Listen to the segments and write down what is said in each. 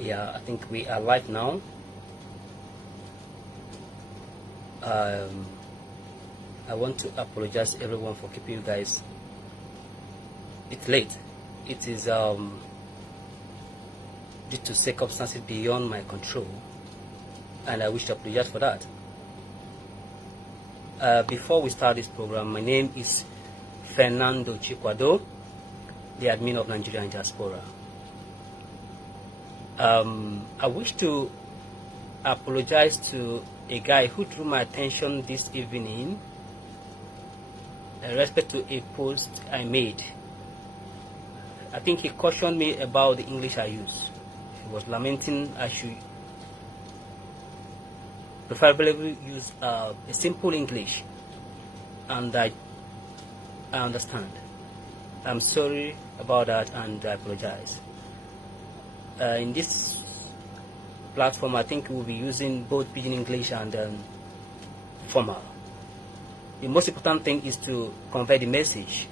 Yeah, I think we are live now. I want to apologize to everyone for keeping you guys. It's late. It is due to circumstances beyond my control, and I wish to apologize for that. Before we start this program, my name is Fernando Chikwado, the admin of Nigerian diaspora. I wish to apologize to a guy who drew my attention this evening in respect to a post I made. I think he cautioned me about the English I use. He was lamenting I should preferably use a simple English, and I understand. I'm sorry about that, and I apologize. In this platform, I think we'll be using both Pidgin English and formal. The most important thing is to convey the message.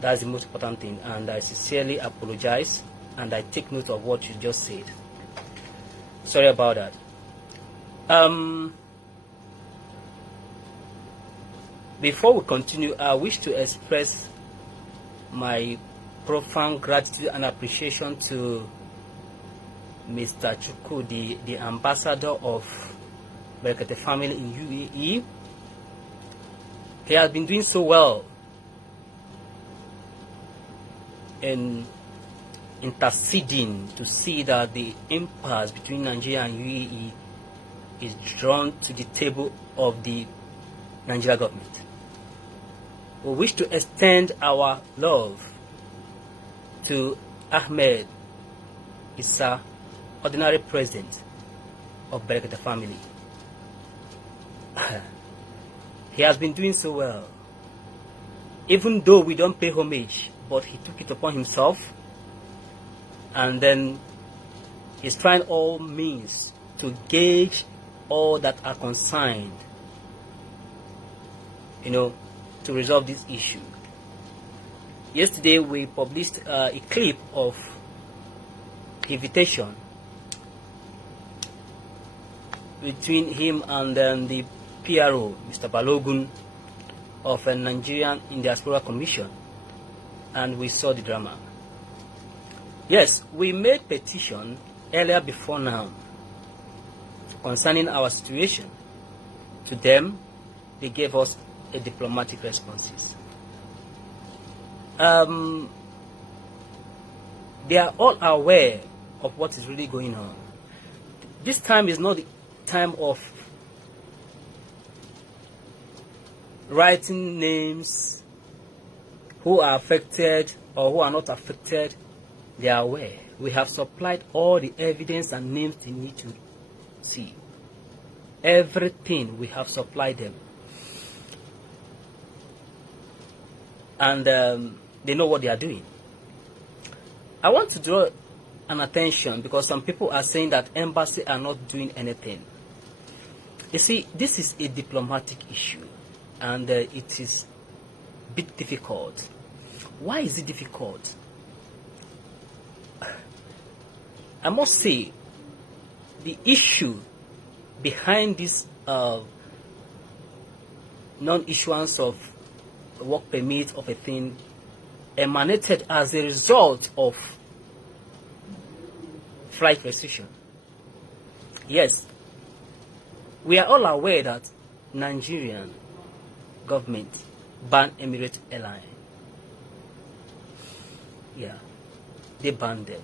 That's the most important thing, and I sincerely apologize, and I take note of what you just said. Sorry about that. Before we continue, I wish to express my profound gratitude and appreciation to Mr. Chuku, the ambassador of Berekete family in UAE. He has been doing so well in interceding to see that the impasse between Nigeria and UAE is drawn to the table of the Nigerian government. We wish to extend our love to Ahmed Issa, ordinary president of Berekete family. He has been doing so well, even though we don't pay homage, but he took it upon himself, and then he's trying all means to gauge all that are concerned, to resolve this issue. Yesterday we published a clip of invitation between him and the PRO, Mr. Balogun, of a Nigerian Diaspora Commission, and we saw the drama. Yes, we made petition earlier before now concerning our situation. To them, they gave us a diplomatic responses. They are all aware of what is really going on. This time is not the time of writing names who are affected or who are not affected. They are aware. We have supplied all the evidence and names they need to see. Everything we have supplied them. And they know what they are doing. I want to draw an attention because some people are saying that embassy are not doing anything. You see, this is a diplomatic issue, and it is a bit difficult. Why is it difficult? I must say, the issue behind this non-issuance of work permit of a thing emanated as a result of flight restriction. Yes, we are all aware that Nigerian government banned Emirates Airline. Yeah, they banned them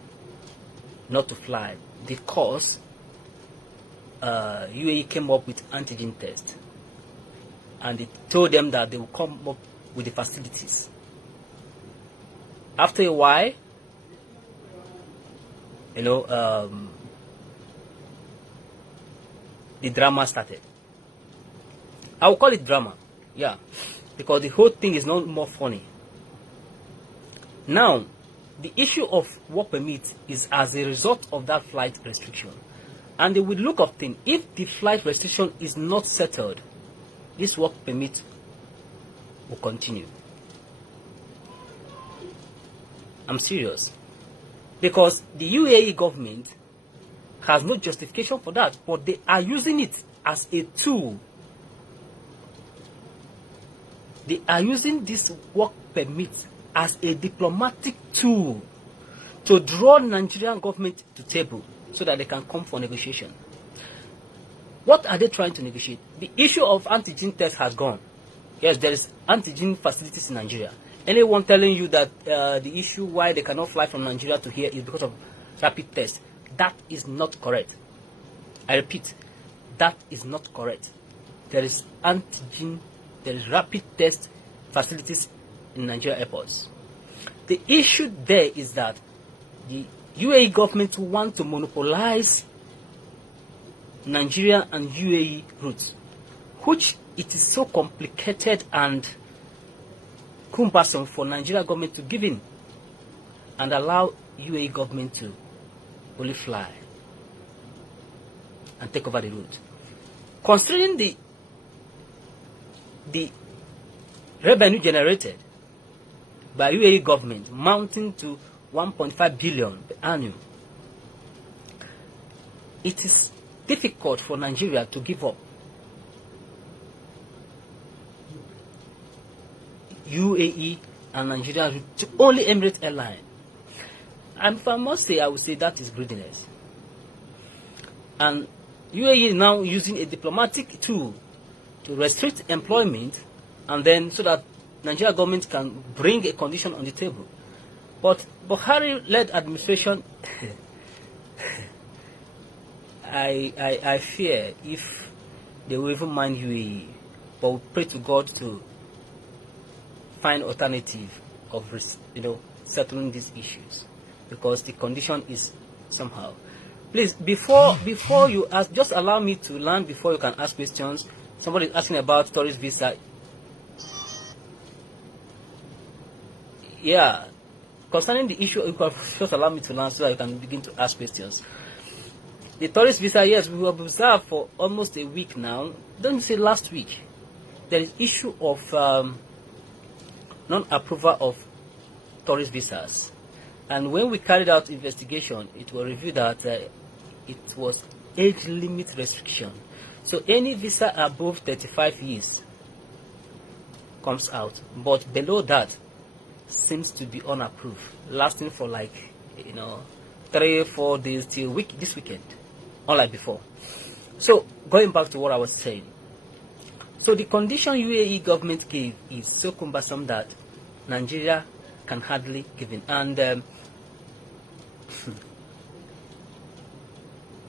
not to fly because UAE came up with antigen test, and they told them that they will come up with the facilities. After a while, the drama started. I will call it drama, yeah, because the whole thing is not more funny. Now, the issue of work permit is as a result of that flight restriction. And the look of things, if the flight restriction is not settled, this work permit will continue. I'm serious. Because the UAE government has no justification for that, but they are using it as a tool. They are using this work permit as a diplomatic tool to draw Nigerian government to table so that they can come for negotiation. What are they trying to negotiate? The issue of antigen test has gone. Yes, there is antigen facilities in Nigeria. Anyone telling you that the issue why they cannot fly from Nigeria to here is because of rapid test, that is not correct. I repeat, that is not correct. There is antigen, there is rapid test facilities in Nigeria airports. The issue there is that the UAE government want to monopolize Nigeria and UAE routes, which it is so complicated and cumbersome for Nigeria government to give in and allow UAE government to only fly and take over the route. Considering the revenue generated by UAE government mounting to 1.5 billion per annum, it is difficult for Nigeria to give up UAE and Nigeria route to only Emirates airline. And if I must say, I would say that is greediness. And UAE is now using a diplomatic tool to restrict employment, and then so that Nigeria government can bring a condition on the table. But Buhari-led administration, I fear if they will even mind UAE, but we pray to God to find alternative of settling these issues, because the condition is somehow. Please, before you ask, just allow me to land before you can ask questions. Somebody is asking about tourist visa. Yeah, concerning the issue, you can just allow me to land so that you can begin to ask questions. The tourist visa, yes, we have observed for almost a week now. Don't say last week. There is issue of non-approval of tourist visas, and when we carried out investigation, it was revealed that it was age limit restriction. So any visa above 35 years comes out, but below that seems to be unapproved, lasting for like 3-4 days till this weekend, unlike before. So going back to what I was saying, so the condition UAE government gave is so cumbersome that Nigeria can hardly give in. And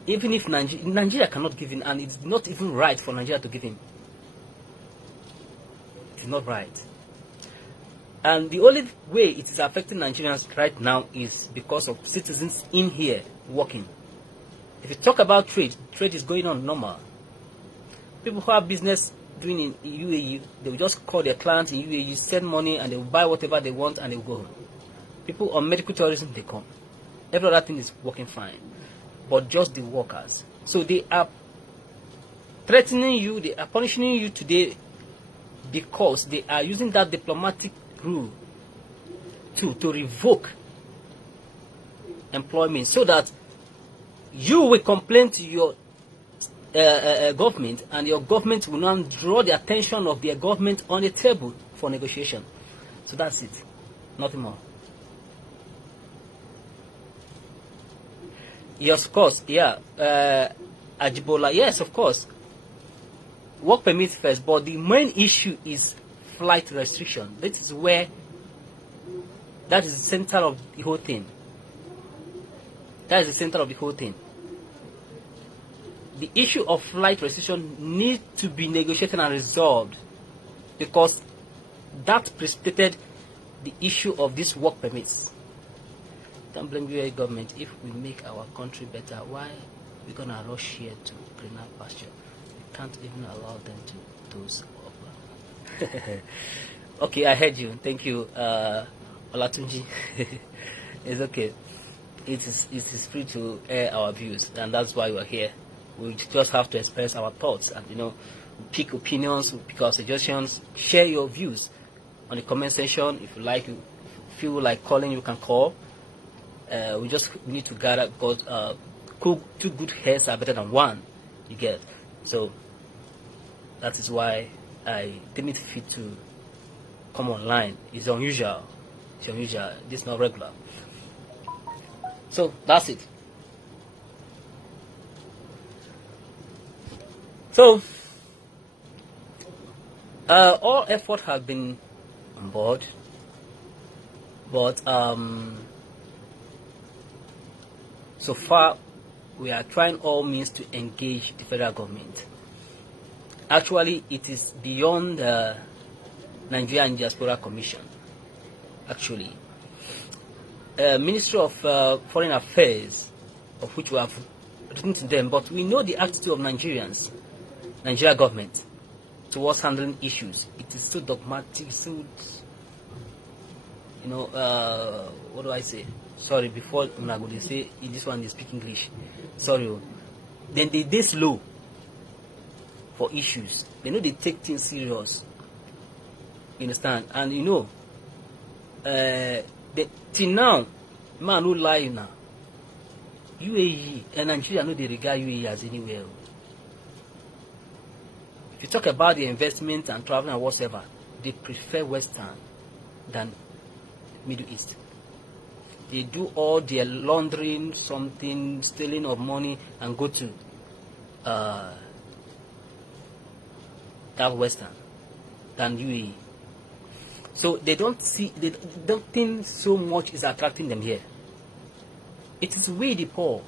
even if Nigeria cannot give in, and it's not even right for Nigeria to give in. It's not right. And the only way it is affecting Nigerians right now is because of citizens in here working. If you talk about trade is going on normal. People who have business doing in UAE, they will just call their clients in UAE, send money, and they will buy whatever they want and they will go home. People on medical tourism, they come. Every other thing is working fine, but just the workers. So they are threatening you, they are punishing you today because they are using that diplomatic rule to revoke employment, so that you will complain to your government, and your government will now draw the attention of their government on the table for negotiation. So that's it, nothing more. Yes, of course, yeah. Ajibola, yes, of course. Work permit first, but the main issue is flight restriction. That is the center of the whole thing. That is the center of the whole thing. The issue of flight restriction needs to be negotiated and resolved, because that precipitated the issue of these work permits. Don't blame UAE government. If we make our country better, why we gonna rush here to greener pasture? We can't even allow them to doze up. Okay, I heard you. Thank you, Olatunji. It's okay. It is free to air our views, and that's why we're here. We just have to express our thoughts, and pick opinions, pick our suggestions, share your views on the comment section. If you like, if you feel like calling, you can call. We just need to gather, because two good heads are better than one. You get. So that is why I didn't fit to come online. It's unusual. It's unusual. This is not regular. So that's it. So all effort have been on board, but so far we are trying all means to engage the federal government. Actually, it is beyond the Nigerian Diaspora Commission. Actually, Ministry of Foreign Affairs, of which we have written to them, but we know the attitude of Nigeria government towards handling issues. It is so dogmatic, so, you know, what do I say? Sorry, before they say this one they speak English. Sorry. Then they slow for issues. They know they take things serious. You understand? And you know, till now, man no lie now. UAE and Nigeria know they regard UAE as anywhere. If you talk about the investment and travel and whatever, they prefer Western than Middle East. They do all their laundering, something, stealing of money, and go to that Western than UAE. So they don't think so much is attracting them here. It is we the poor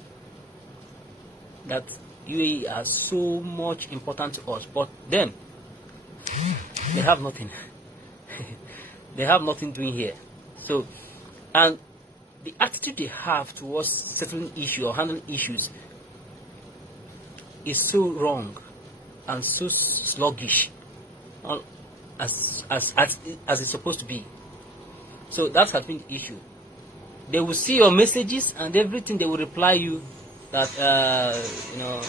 that UAE are so much important to us, but them, they have nothing. They have nothing doing here. So, and the attitude they have towards settling issues or handling issues is so wrong and so sluggish, as it's supposed to be. So that has been the issue. They will see your messages and everything. They will reply you that you know,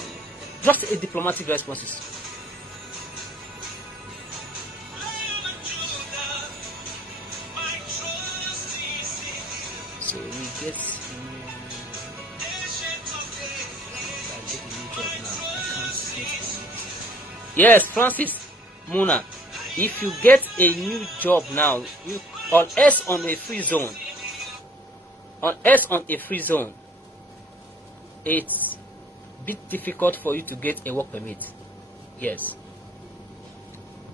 just a diplomatic responses. So we get a new job now. I can't get. Yes, Francis Muna. If you get a new job now, you on S on a free zone. On S on a free zone, it's a bit difficult for you to get a work permit. Yes,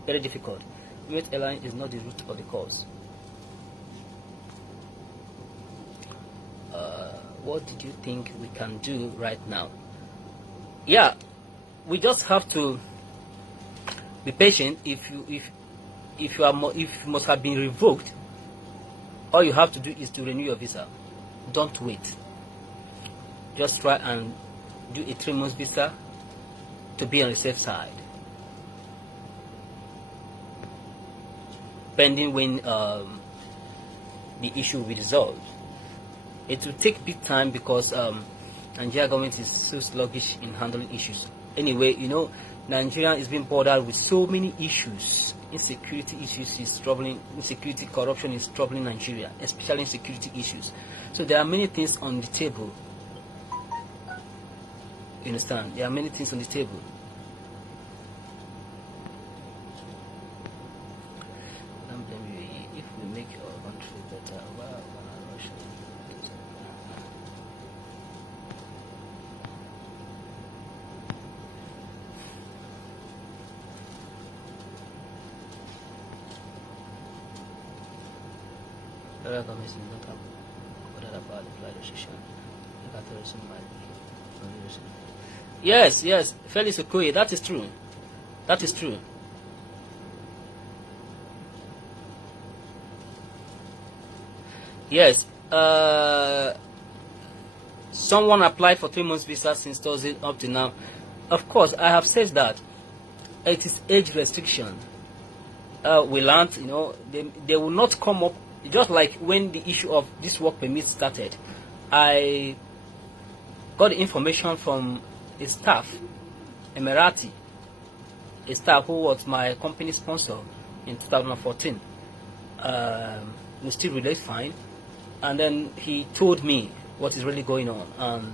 very difficult. Emirates Airline is not the root of the cause. What did you think we can do right now? Yeah, we just have to be patient. If you must have been revoked, all you have to do is to renew your visa. Don't wait. Just try and do a 3-month visa to be on the safe side, pending when the issue will be resolved. It will take big time because Nigeria government is so sluggish in handling issues. Anyway, you know, Nigeria is being bothered with so many issues. Insecurity issues is troubling. Insecurity, corruption is troubling Nigeria, especially insecurity issues. So there are many things on the table. You understand? There are many things on the table. If we make our country better, well, Russia. Yes, yes, Felix Okoye, that is true. That is true. Yes, someone applied for 3 months visa since Thursday up to now. Of course, I have said that it is age restriction. We learned, you know, they will not come up. Just like when the issue of this work permit started, I got information from a staff, Emirati, a staff who was my company sponsor in 2014. We still relate fine, and then he told me what is really going on, and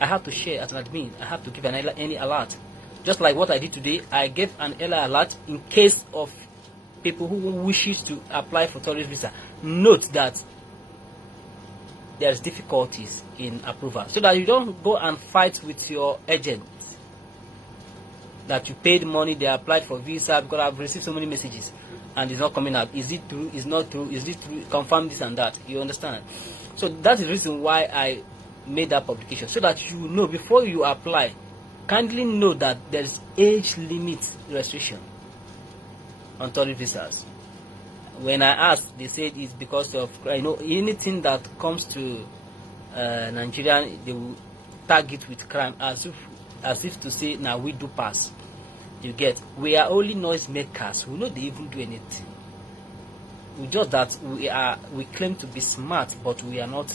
I have to share as an admin. I have to give any alert. Just like what I did today, I gave an early alert in case of people who wishes to apply for tourist visa. Note that there's difficulties in approval, so that you don't go and fight with your agent that you paid money, they applied for visa, because I've received so many messages and it's not coming out. Is it true? Is not true? Is it true? Confirm this and that. You understand? So that is the reason why I made that publication, so that you know before you apply. Kindly know that there is age limit restriction on tourist visas. When I asked, they said it's because of, anything that comes to Nigeria, they will tag it with crime, as if to say, now we do pass. You get? We are only noise makers. We know they even do anything. We just that we claim to be smart, but we are not,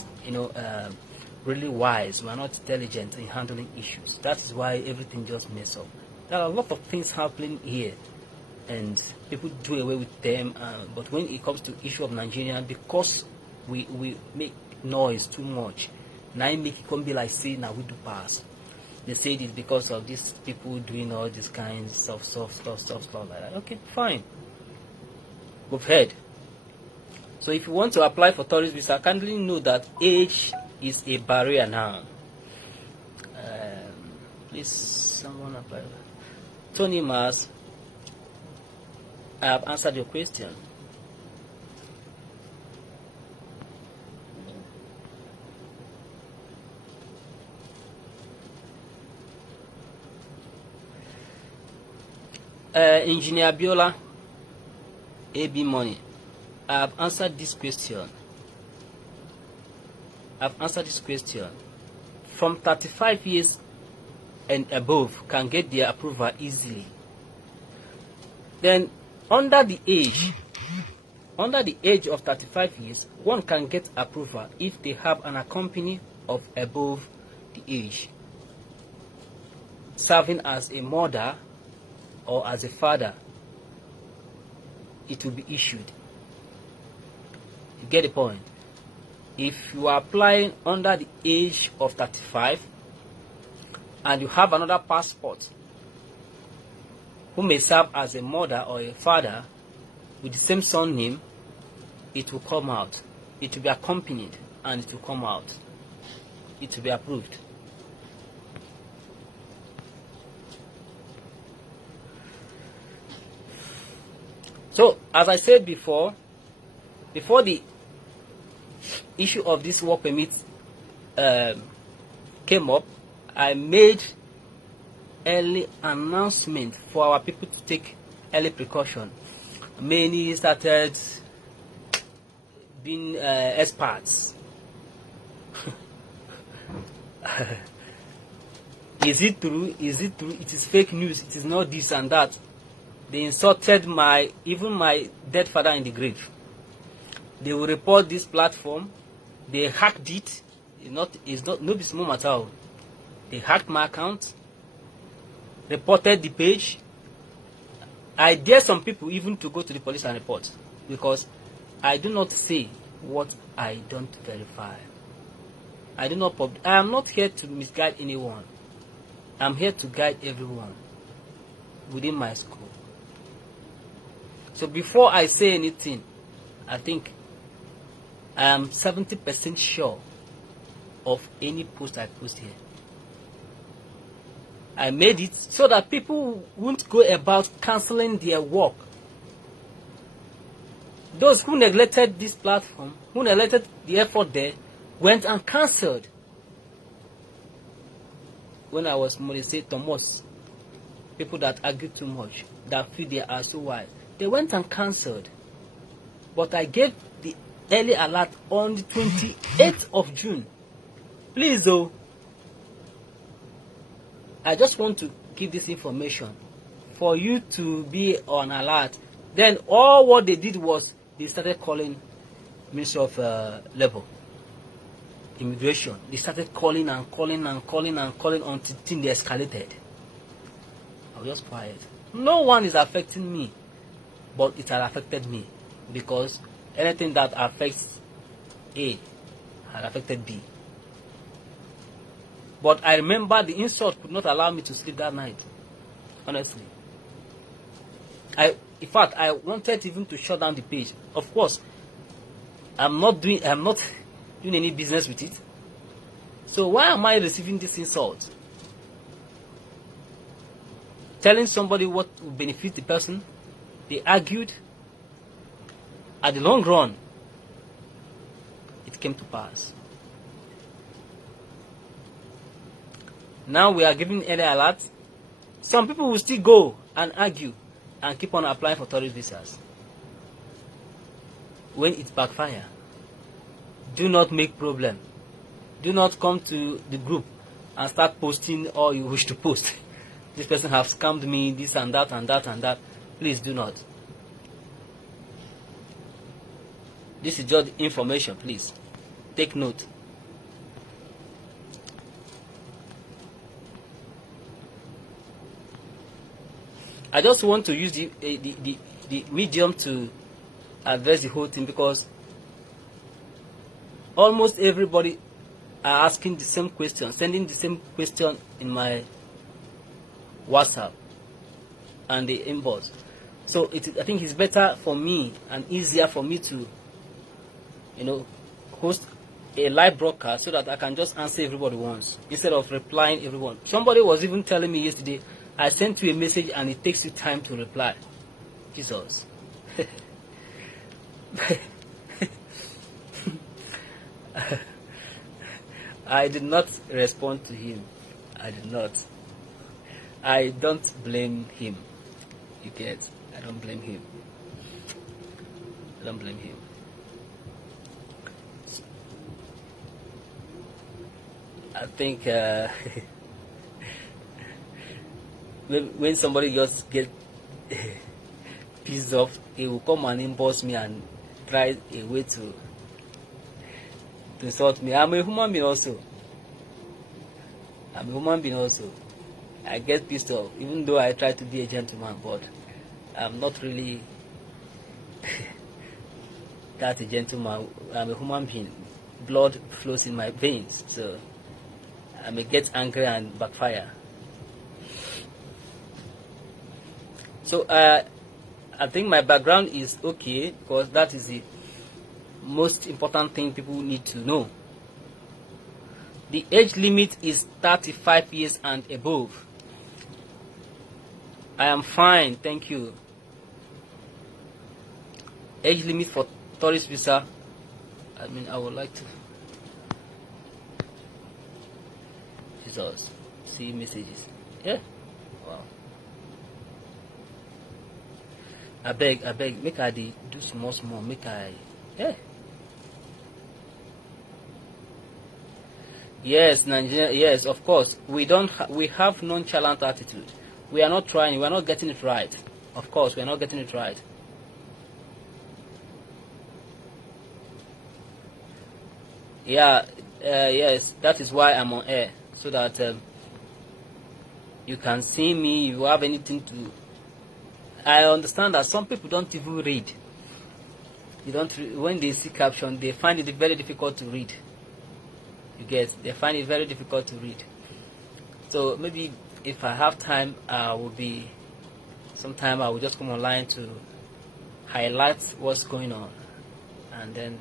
really wise. We are not intelligent in handling issues. That is why everything just messes up. There are a lot of things happening here, and people do away with them. But when it comes to issue of Nigerian, because we make noise too much, now it make it come be like say now we do pass. They say it is because of these people doing all these kinds of stuff like that. Okay, fine. We've heard. So if you want to apply for tourist visa, kindly know that age is a barrier now. Please, someone apply. Tony Mars, I have answered your question. Engineer Biola, AB Money, I have answered this question. From 35 years and above can get their approval easily. Then under the age of 35 years, one can get approval if they have an accompany of above the age, serving as a mother or as a father. It will be issued. You get the point? If you are applying under the age of 35 and you have another passport who may serve as a mother or a father with the same surname, it will come out. It will be accompanied and it will come out. It will be approved. So, as I said before the issue of this work permit came up, I made early announcement for our people to take early precaution. Many started being experts. Is it true? Is it true? It is fake news. It is not this and that. They insulted even my dead father in the grave. They will report this platform. They hacked it. It's not no small matter. They hacked my account, reported the page. I dare some people even to go to the police and report, because I do not say what I don't verify. I am not here to misguide anyone. I'm here to guide everyone within my school. So before I say anything, I think I am 70% sure of any post I post here. I made it so that people won't go about cancelling their work. Those who neglected this platform, who neglected the effort there, went and cancelled. When I was Morissette Thomas, people that argue too much, that feel they are so wise, they went and cancelled. But I gave the early alert on the 28th of June. Please though, I just want to give this information for you to be on alert. Then all what they did was they started calling Ministry of Labor, Immigration. They started calling until things they escalated. I was just quiet. No one is affecting me, but it had affected me, because anything that affects A had affected B. But I remember the insult could not allow me to sleep that night. Honestly. In fact, I wanted even to shut down the page. Of course, I'm not doing any business with it. So why am I receiving this insult? Telling somebody what will benefit the person. They argued. At the long run, it came to pass. Now we are giving early alerts. Some people will still go and argue and keep on applying for tourist visas. When it backfire, do not make problem. Do not come to the group and start posting all you wish to post. This person has scammed me, this and that and that and that. Please do not. This is just information, please. Take note. I just want to use the medium to address the whole thing, because almost everybody are asking the same question, sending the same question in my WhatsApp and the inbox. So I think it's better for me and easier for me to, host a live broadcast so that I can just answer everybody once instead of replying everyone. Somebody was even telling me yesterday, I sent you a message and it takes you time to reply. Jesus. I did not respond to him. I did not. I don't blame him. You get? I don't blame him. I don't blame him. I think when somebody just get pissed off, he will come and inbox me and try a way to insult me. I'm a human being also. I get pissed off, even though I try to be a gentleman, but I'm not really that a gentleman. I'm a human being. Blood flows in my veins, so I may get angry and backfire. So I think my background is okay, because that is the most important thing people need to know. The age limit is 35 years and above. I am fine, thank you. Age limit for tourist visa, I would like to Jesus, see messages. Yeah, wow. I beg, make I do small, make I, yeah. Yes, Nigeria, yes, of course. We have nonchalant attitude. We are not trying, we are not getting it right. Of course, we are not getting it right. Yeah, yes, that is why I'm on air, so that you can see me, you have anything to... I understand that some people don't even read. When they see caption, they find it very difficult to read. They find it very difficult to read. So maybe if I have time, sometime I will just come online to highlight what's going on. And then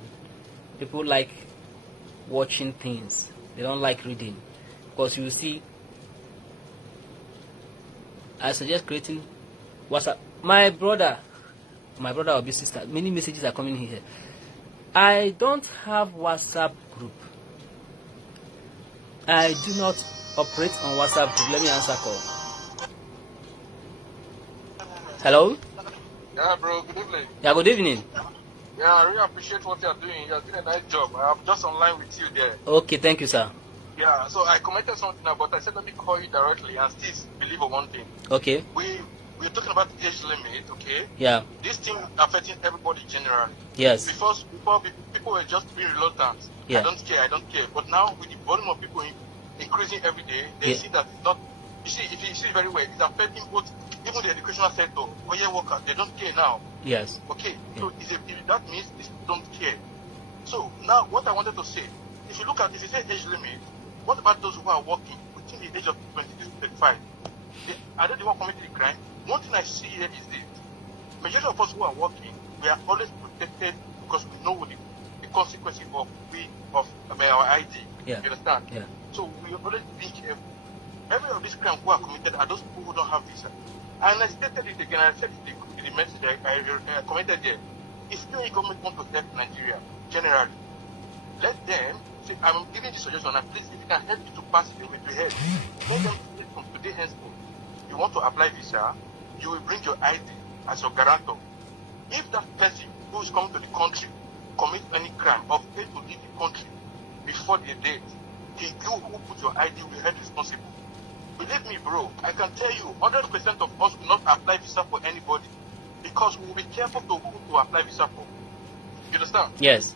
people like watching things. They don't like reading. Because you see, I suggest creating WhatsApp. My brother or big sister, many messages are coming here. I don't have WhatsApp group. I do not operate on WhatsApp group. Let me answer call. Hello? Yeah, bro, good evening. Yeah, good evening. Yeah, I really appreciate what you're doing. You're doing a nice job. I'm just online with you there. Okay, thank you, sir. Yeah, so I commented something now, but I said let me call you directly and still believe on one thing. Okay. We're talking about the age limit, okay? Yeah. This thing affecting everybody generally. Yes. Before people were just being reluctant. Yeah. I don't care. But now with the volume of people increasing every day, they see that it's not. You see, if you see very well, it's affecting both, even the educational sector, career workers. They don't care now. Yes. Okay. Yeah. So that means they don't care. So now, what I wanted to say, if you say age limit, What about those who are working within the age of 20 to 35? Are they the one committing the crime? One thing I see here is this. Majority of us who are working, we are always protected because we know the consequences of our ID. Yeah. You understand? Yeah. So we always be careful. Every of these crimes who are committed are those people who don't have visa. And I stated it again, I said it in the message I commented there. If any government want to help Nigeria, generally, let them say, I'm giving this suggestion, and please, if you can help me to pass it, it will help. Let them say from today henceforth, you want to apply visa, you will bring your ID as your guarantor. If that person who is coming to the country commits any crime or fail to leave the country before the date, you who put your ID will be held responsible. Believe me, bro, I can tell you, 100% of us will not apply visa for anybody because we will be careful to who to apply visa for. You understand? Yes.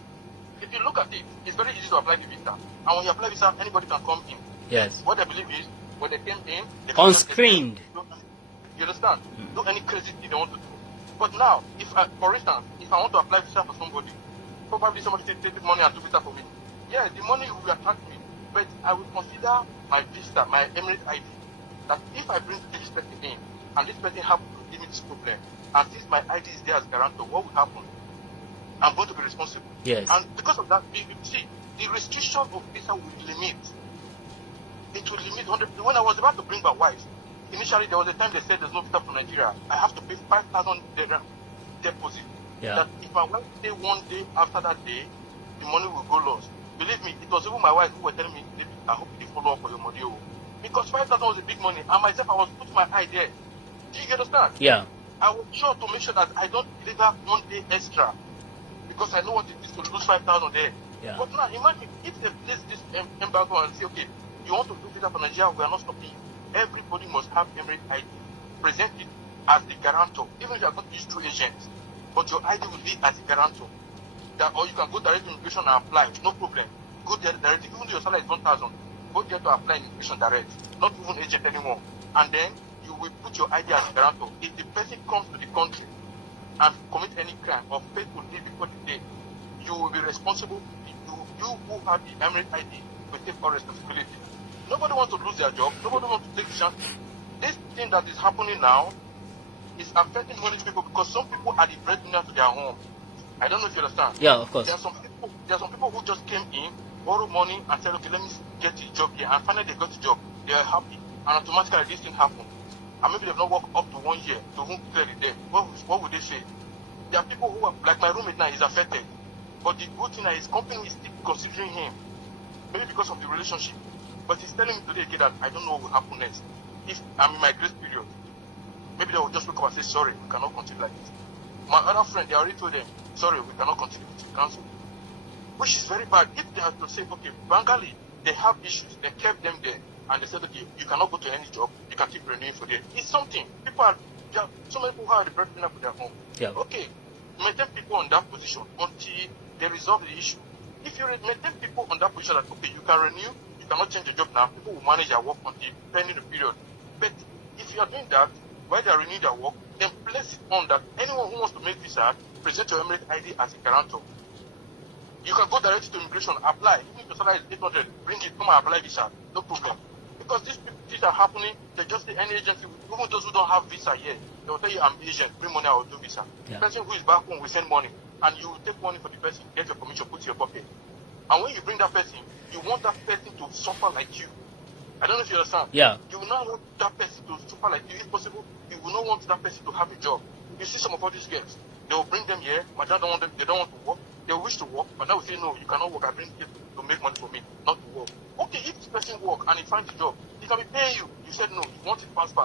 If you look at it, it's very easy to apply the visa. And when you apply visa, anybody can come in. Yes. What I believe is, when they came in, they Unscreened. You understand? Do any crazy thing they want to do. But now, for instance, if I want to apply visa for somebody, probably somebody take the money and do visa for me. Yeah, the money will attract me. But I will consider my visa, my Emirates ID, that if I bring this person in, and this person happens to give me this problem, and since my ID is there as guarantor, what will happen? I'm going to be responsible. Yes. And because of that, you see, the restriction of visa will limit. It will limit 100. When I was about to bring my wife, initially there was a time they said there's no visa from Nigeria. I have to pay 5,000 dirham deposit. Yeah. That if my wife stay one day after that day, the money will go lost. Believe me, it was even my wife who was telling me, I hope you follow up for your money. Because 5,000 was a big money, and myself, I was putting my eye there. Do you understand? Yeah. I was sure to make sure that I don't deliver 1 day extra. Because I know what it is to lose 5,000 there. Yeah. But now, imagine if they place this embargo and say, okay, you want to do visa for Nigeria, we are not stopping you. Everybody must have Emirates ID. Present it as the guarantor, even if you are going to use two agents. But your ID will be as a guarantor. Or you can go direct to immigration and apply, no problem. Go there direct, even though your salary is 1,000, go there to apply in immigration direct, not even agent anymore. And then you will put your ID as a guarantor. If the person comes to the country and commit any crime or fail to leave before the date, you will be responsible. You who have the Emirates ID will take all responsibility. Nobody wants to lose their job. Nobody wants to take the chance. This thing that is happening now is affecting many people because some people are the breadwinner to their home. I don't know if you understand. Yeah, of course. There are some people who just came in, borrowed money, and said, okay, let me get a job here. And finally, they got a job. They are happy. And automatically, this thing happened. And maybe they've not worked up to 1 year to whom clear the debt. What would they say? There are people who are, like my roommate now, is affected. But the good thing is his company is still considering him. Maybe because of the relationship. But he's telling me today again that I don't know what will happen next. If I'm in my grace period, maybe they will just wake up and say, sorry, we cannot continue like this. My other friend, they already told them, sorry, we cannot continue with the council. Which is very bad. If they have to say, okay, Bengali, they have issues, they kept them there, and they said, okay, you cannot go to any job, you can keep renewing for them. It's something. There are so many people who are the breadwinner for their home. Yeah. Okay, maintain people on that position until they resolve the issue. If you maintain people on that position that, okay, you can renew, you cannot change the job now, people will manage their work until pending the period. But if you are doing that, while they are renewing their work, then place it on that anyone who wants to make visa, present your Emirates ID as a guarantor. You can go directly to immigration, apply. Even if your salary is 800, bring it, come and apply visa, no problem. Because these things are happening, they just say any agency, even those who don't have visa yet, they will tell you, I'm agent, bring money, I will do visa. Yeah. The person who is back home will send money, and you will take money for the person, get your commission, put in your pocket. And when you bring that person, you want that person to suffer like you. I don't know if you understand. Yeah. You will not want that person to suffer like you. If possible, you will not want that person to have a job. You see some of all these girls, they will bring them here, my dad don't want them, they don't want to work, they wish to work, but now we say, no, you cannot work, I bring you to make money for me, not to work. Okay, if this person work and he finds a job, he can be paying you. You said no, you want it fast.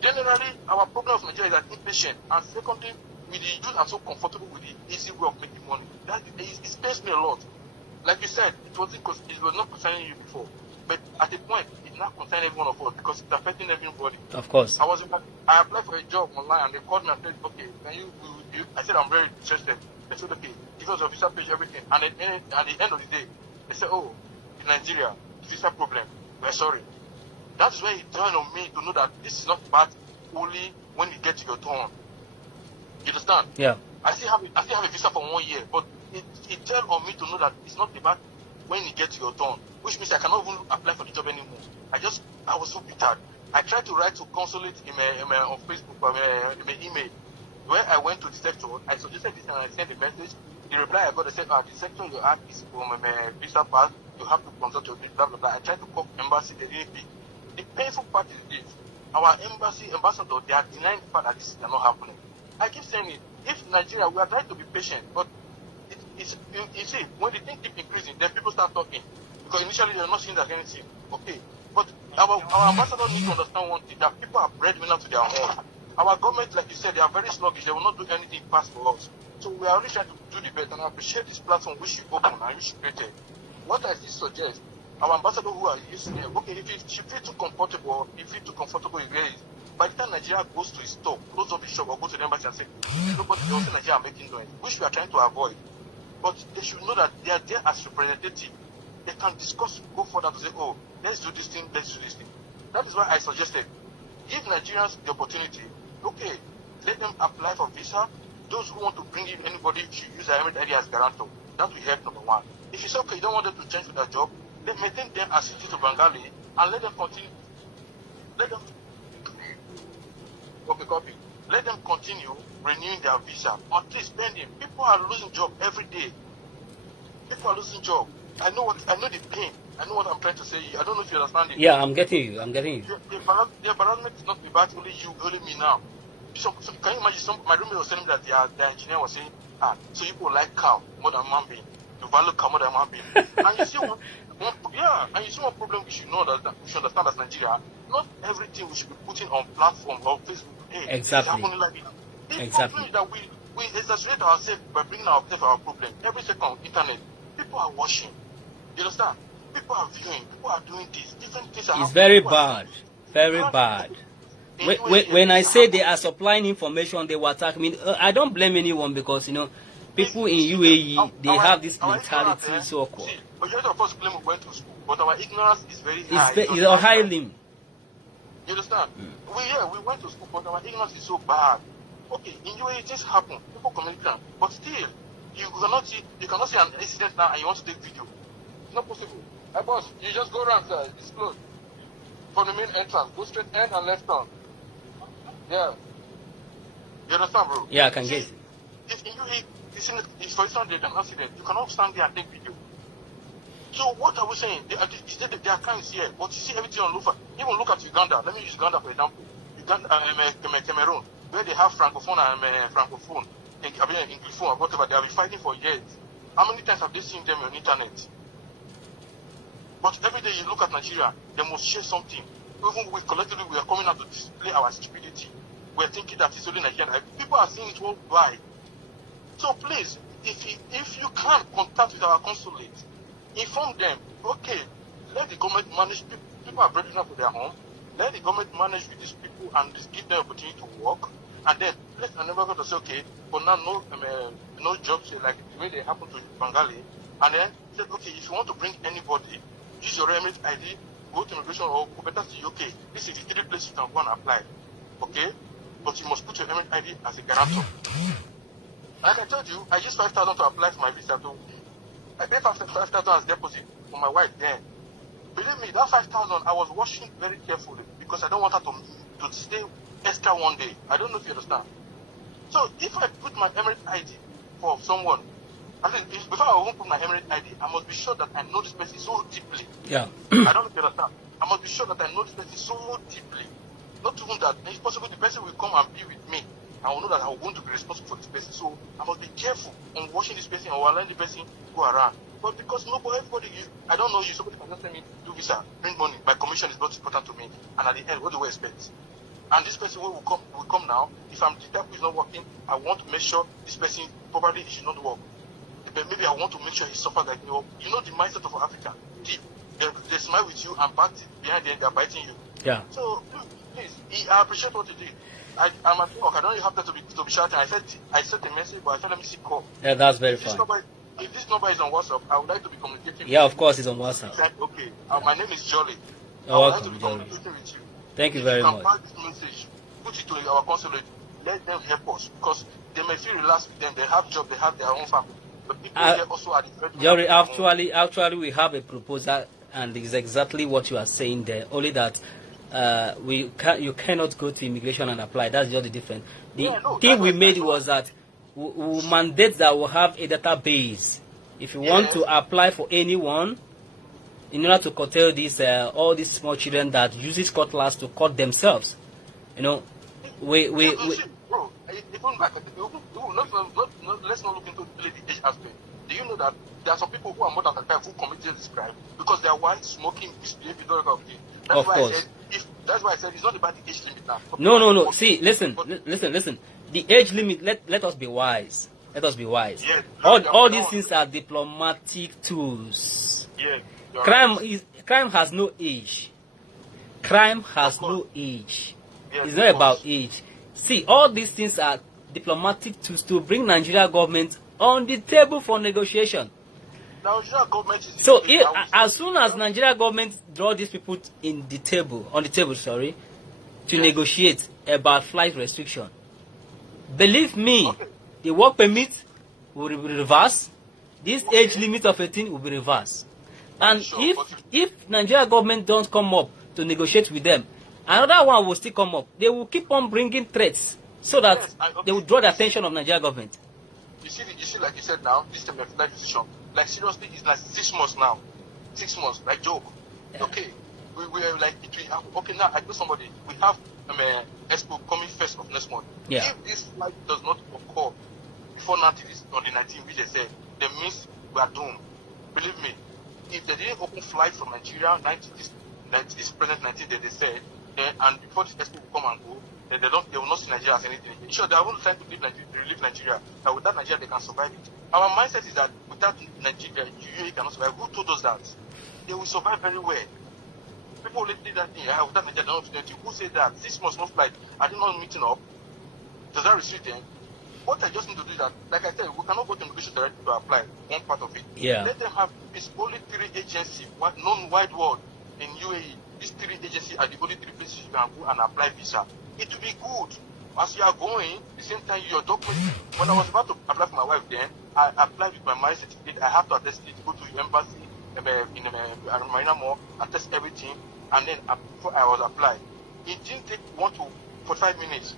Generally, our problem of Nigeria is that impatient, and secondly, the youth are so comfortable with the easy way of making money. That it pains me a lot. Like you said, it was not concerning you before, but at a point, it's not concerning every one of us because it's affecting everybody. Of course. I applied for a job online and they called me and said, okay, can you I said I'm very interested. They said, okay, because of visa page, everything. And at the end of the day, they said, oh, in Nigeria, visa problem. We're sorry. That's where it dawned on me to know that this is not bad only when you get to your turn. You understand? Yeah. I still have a visa for 1 year, but it dawned on me to know that it's not a bad when you get to your turn, which means I cannot even apply for the job anymore. I was so bitter. I tried to write to consulate on Facebook, in my email. When I went to the sector, I suggested this and I sent a message. The reply I got, they said, the sector you have is from visa pass, you have to consult your blah, blah, blah. I tried to call embassy, they didn't pick. The painful part is this. Our ambassador, they are denying the fact that this is not happening. I keep saying it. If Nigeria, we are trying to be patient, but you see, when the thing keep increasing, then people start talking. Because initially they are not seeing that anything. Okay. But our ambassador needs to understand one thing, that people are breadwinners to their own. Our government, like you said, they are very sluggish. They will not do anything fast for us. So we are really trying to do the best, and I appreciate this platform which you open and which you created. What I still suggest, our ambassador who are using here, okay, if she feel too comfortable, in ways, by the time Nigeria goes to his store, close up the shop or go to the embassy and say, nobody else in Nigeria are making noise, which we are trying to avoid. But they should know that they are there as representative. They can discuss, go further to say, oh, let's do this thing. That is why I suggested, give Nigerians the opportunity. Okay, let them apply for visa. Those who want to bring in anybody should use their Emirate ID as guarantor. That will help, number one. If it's okay, you don't want them to change for their job, then maintain them as citizens of Bengali and let them continue. Let them continue renewing their visa. Until spending. People are losing job every day. I know the pain. I know what I'm trying to say. I don't know if you understand it. Yeah, I'm getting you. The embarrassment is not about only you, only me now. So can you imagine? My roommate was telling me that the engineer was saying, so you people like cow more than man being. You value cow more than man being. And you see one problem we should know that we should understand as Nigeria. Not everything we should be putting on platform or Facebook. Hey, Exactly. Exactly. That we exaggerate ourselves by bringing ourselves our problem. Every second internet, people are watching. You understand? People are viewing. People are doing this. Different things are happening. It's very bad. Very bad. When I say they are supplying information, they will attack me. I don't blame anyone because, people in UAE, they have this mentality so called. Majority of us claim we went to school, but our ignorance is very high. It's a high limb. You understand? We went to school, but our ignorance is so bad. Okay, in UAE things happen. People communicate, but still, you cannot see an incident now and you want to take video. It's not possible. Hey boss, you just go around, sir. It's closed. From the main entrance, go straight end and left turn. Yeah. You understand, bro? Yeah, I can get it. If in UAE, if for instance there's an accident, you cannot stand there and take video. So what are we saying? There are crimes here, but you see everything on Lufa. Even look at Uganda. Let me use Uganda for example. Cameroon, where they have francophone and francophone, Anglophone or whatever. They have been fighting for years. How many times have they seen them on internet? But every day you look at Nigeria, they must share something. Even we collectively, we are coming out to display our stupidity. We are thinking that it's only Nigerian. People are seeing it worldwide. So please, if you can contact with our consulate, inform them, okay, let the government manage people are breaking up to their home, let the government manage with these people and just give them opportunity to work, and then let another go to say, okay, but now no jobs like the way they happen to Bengali, and then say, okay, if you want to bring anybody, use your Emirate ID, go to immigration or better say, okay, this is the 3 places you can go and apply, okay, but you must put your Emirate ID as a guarantor. Like I told you, I used 5,000 to apply for my visa too. I paid 5,000 as deposit for my wife then. Believe me, that 5,000 I was watching very carefully because I don't want her to stay extra one day. I don't know if you understand. So if I put my Emirate ID for someone, I think before I won't put my Emirate ID, I must be sure that I know this person so deeply. Yeah. I don't know if you understand. I must be sure that I know this person so deeply. Not even that, if possible, the person will come and be with me. I will know that I will going to be responsible for this person. So I must be careful on watching this person or allowing the person go around. But because everybody, I don't know you, somebody can just tell me, do visa, bring money. My commission is not important to me. And at the end, what do we expect? And this person will come now. If I'm the type who is not working, I want to make sure this person probably should not work. But maybe I want to make sure he suffers like me. You know the mindset of Africa. They smile with you and behind them, they're biting you. Yeah. So please, I appreciate what you did. I'm at work. I don't have to be shouting. I sent a message, but I said let me see call. Yeah, that's very fine. If this number is on WhatsApp, I would like to be communicating. Yeah, of course, it's on WhatsApp. Okay. My name is Jolly. I would like to be communicating with you. Thank you very much. If you can pass this message, put it to our consulate. Let them help us because they may feel relaxed with them. They have job. They have their own family. the people here also are the Jerry, actually, we have a proposal, and it's exactly what you are saying there. Only that you cannot go to immigration and apply. That's just the difference. The thing we made was that we mandate that we have a database. If you want to apply for anyone, in order to curtail this, all these small children that uses cutlass to cut themselves, bro, even back, let's not look into the age aspect. Do you know that there are some people who are more than 35 who committed this crime because they are while smoking, misbehaving, all of things. That's why I said it's not about the age limit now. No. See, listen. The age limit. Let us be wise. Let us be wise. Yeah, all these things are diplomatic tools. Yeah. Crime has no age. Crime has no age. Yes, it's not about age. See, all these things are diplomatic tools to bring Nigeria government on the table for negotiation. Nigeria government is so as soon as Nigeria government draw these people on the table, to negotiate about flight restriction, believe me, the work permit will be reversed. This age limit of 18 will be reversed. And if Nigeria government don't come up to negotiate with them, another one will still come up. They will keep on bringing threats so that they will draw the attention of Nigeria government. You see, like you said now, this time of flight decision, like seriously, it's like 6 months now. 6 months, like joke. Yeah. Okay, we are like, okay, now I know somebody, we have Expo coming 1st of next month. Yeah. If this flight does not occur before now, on the 19th, which they said, that means we are doomed. Believe me, if they didn't open flight from Nigeria, this present 19th that they said, and before this Expo will come and go, they will not see Nigeria as anything. Sure, they are going to try to relieve Nigeria, but without Nigeria, they can survive it. Our mindset is that without Nigeria, UAE cannot survive. Who told us that? They will survive very well. People only did that thing, without Nigeria, they don't have to. Who said that? 6 months, no flight. Are they not meeting up? Does that restrict them? What I just need to do is that, like I said, we cannot go to immigration directly to apply one part of it. Yeah. Let them have, it's only 3 agencies, known wide world in UAE. These 3 agencies are the only 3 places you can go and apply visa. It will be good. As you are going, the same time your document. When I was about to apply for my wife, then I applied with my marriage certificate. I have to attest it, go to the embassy in Marina Mall, attest everything, and then before I was applied, it didn't take 1 to 45 minutes.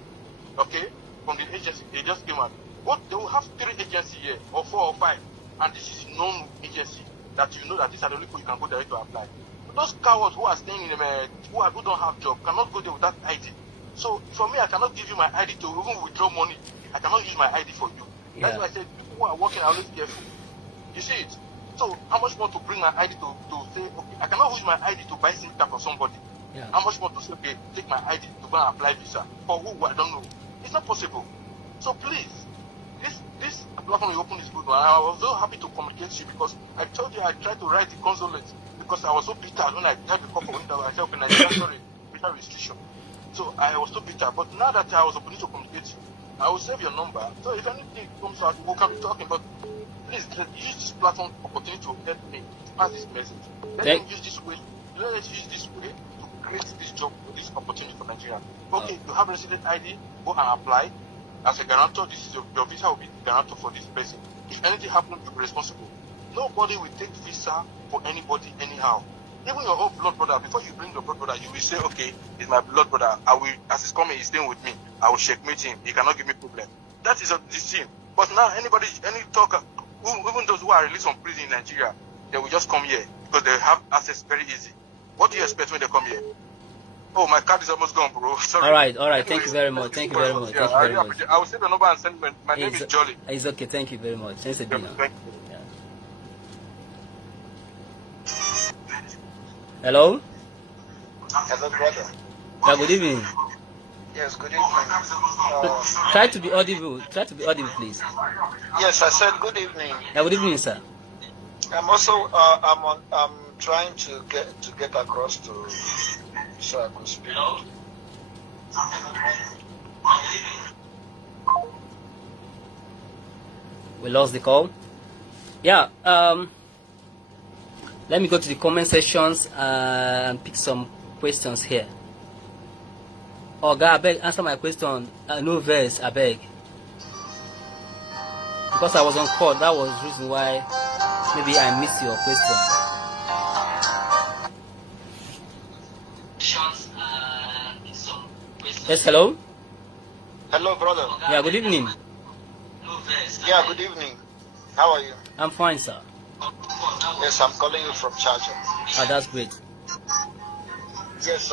Okay, from the agency, they just came out. But they will have 3 agencies here, or 4 or 5, and this is known agency that you know that these are the only people you can go direct to apply. But those cowards who are staying in who don't have job cannot go there without ID. So for me, I cannot give you my ID to even withdraw money. I cannot use my ID for you. Yeah. That's why I said people who are working are always careful. You see it? So how much more to bring my ID to say, okay, I cannot use my ID to buy SIM card for somebody. Yeah. How much more to say, okay, take my ID to go and apply visa? For who? I don't know. It's not possible. So please, this platform you open is good one. I was so happy to communicate to you because I told you I tried to write the consulate because I was so bitter when I tried to call for winter. I said, okay, Nigeria, sorry, visa restriction. So I was so bitter, but now that I was open to communicate, I will save your number. So if anything comes out, we can be talking. But please use this platform opportunity to help me pass this message. Let them use this way. Let us use this way to create this job, this opportunity for Nigeria. Okay, you have a resident ID, go and apply as a guarantor. This is your visa will be guarantor for this person. If anything happens, you'll be responsible. Nobody will take visa for anybody anyhow. Even your own blood brother, before you bring your blood brother, you will say, okay, it's my blood brother. I will, as he's coming, he's staying with me. I will checkmate him. He cannot give me problem. That is the thing. But now, any talker, even those who are released from prison in Nigeria, they will just come here because they have access very easy. What do you expect when they come here? Oh, my card is almost gone, bro. Sorry. All right. Anyways, thank you very much. Thank you very much. I will save the number and send my name is Jolly. It's okay. Thank you very much. Thank you. Hello? Hello, brother. Yeah, good evening. Yes, good evening. Try to be audible. Please. Yes, I said good evening. Yeah, good evening, sir. I'm also I'm trying to get across to so I could speak. We lost the call. Yeah. Let me go to the comment sections and pick some questions here. Oh God, I beg, answer my question. No verse, I beg. Because I was on call, that was the reason why maybe I missed your question. Yes, hello? Hello, brother. Yeah, good evening. Yeah, good evening. How are you? I'm fine, sir. Yes, I'm calling you from Charger. Ah, that's great. Yes,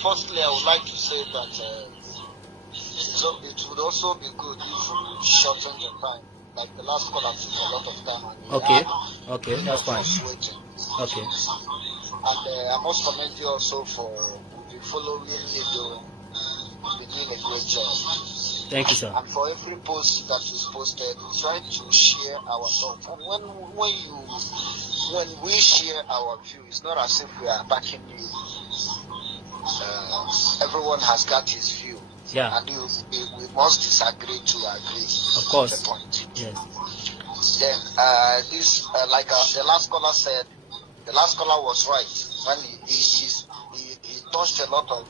firstly, I would like to say that it would also be good if we shorten the time. Like the last caller took a lot of time and he Okay, had okay, that's fine. us waiting. Okay. And I must commend you also for the following NIDO. You've been doing a great job. Thank you, sir. And for every post that is posted, try to share our thoughts. And when we share our view, it's not as if we are attacking you. Everyone has got his view. Yeah. And we must disagree to agree. Of course. The point. Yes. Then the last caller said, the last caller was right when he touched a lot of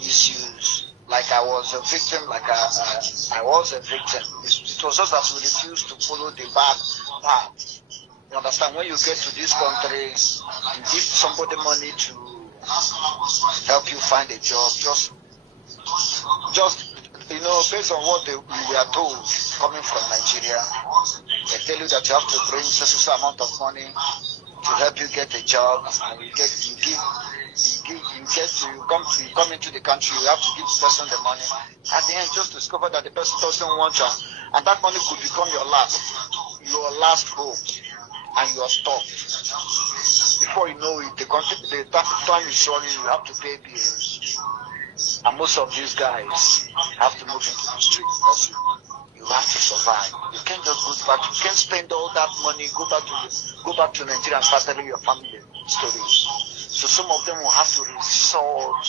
issues. Like I was a victim, I was a victim. It was just that we refused to follow the bad path. You understand? When you get to this country, you give somebody money to help you find a job. Just based on what we are told coming from Nigeria, they tell you that you have to bring a certain amount of money to help you get a job, and you come into the country, you have to give the person the money. At the end, just discover that the person doesn't want you, and that money could become your last hope, and you are stopped. Before you know it, the time is running, you have to pay bills, and most of these guys have to move into the street because you have to survive. You can't just go back. You can't spend all that money, go back to Nigeria and start telling your family stories. So some of them will have to resort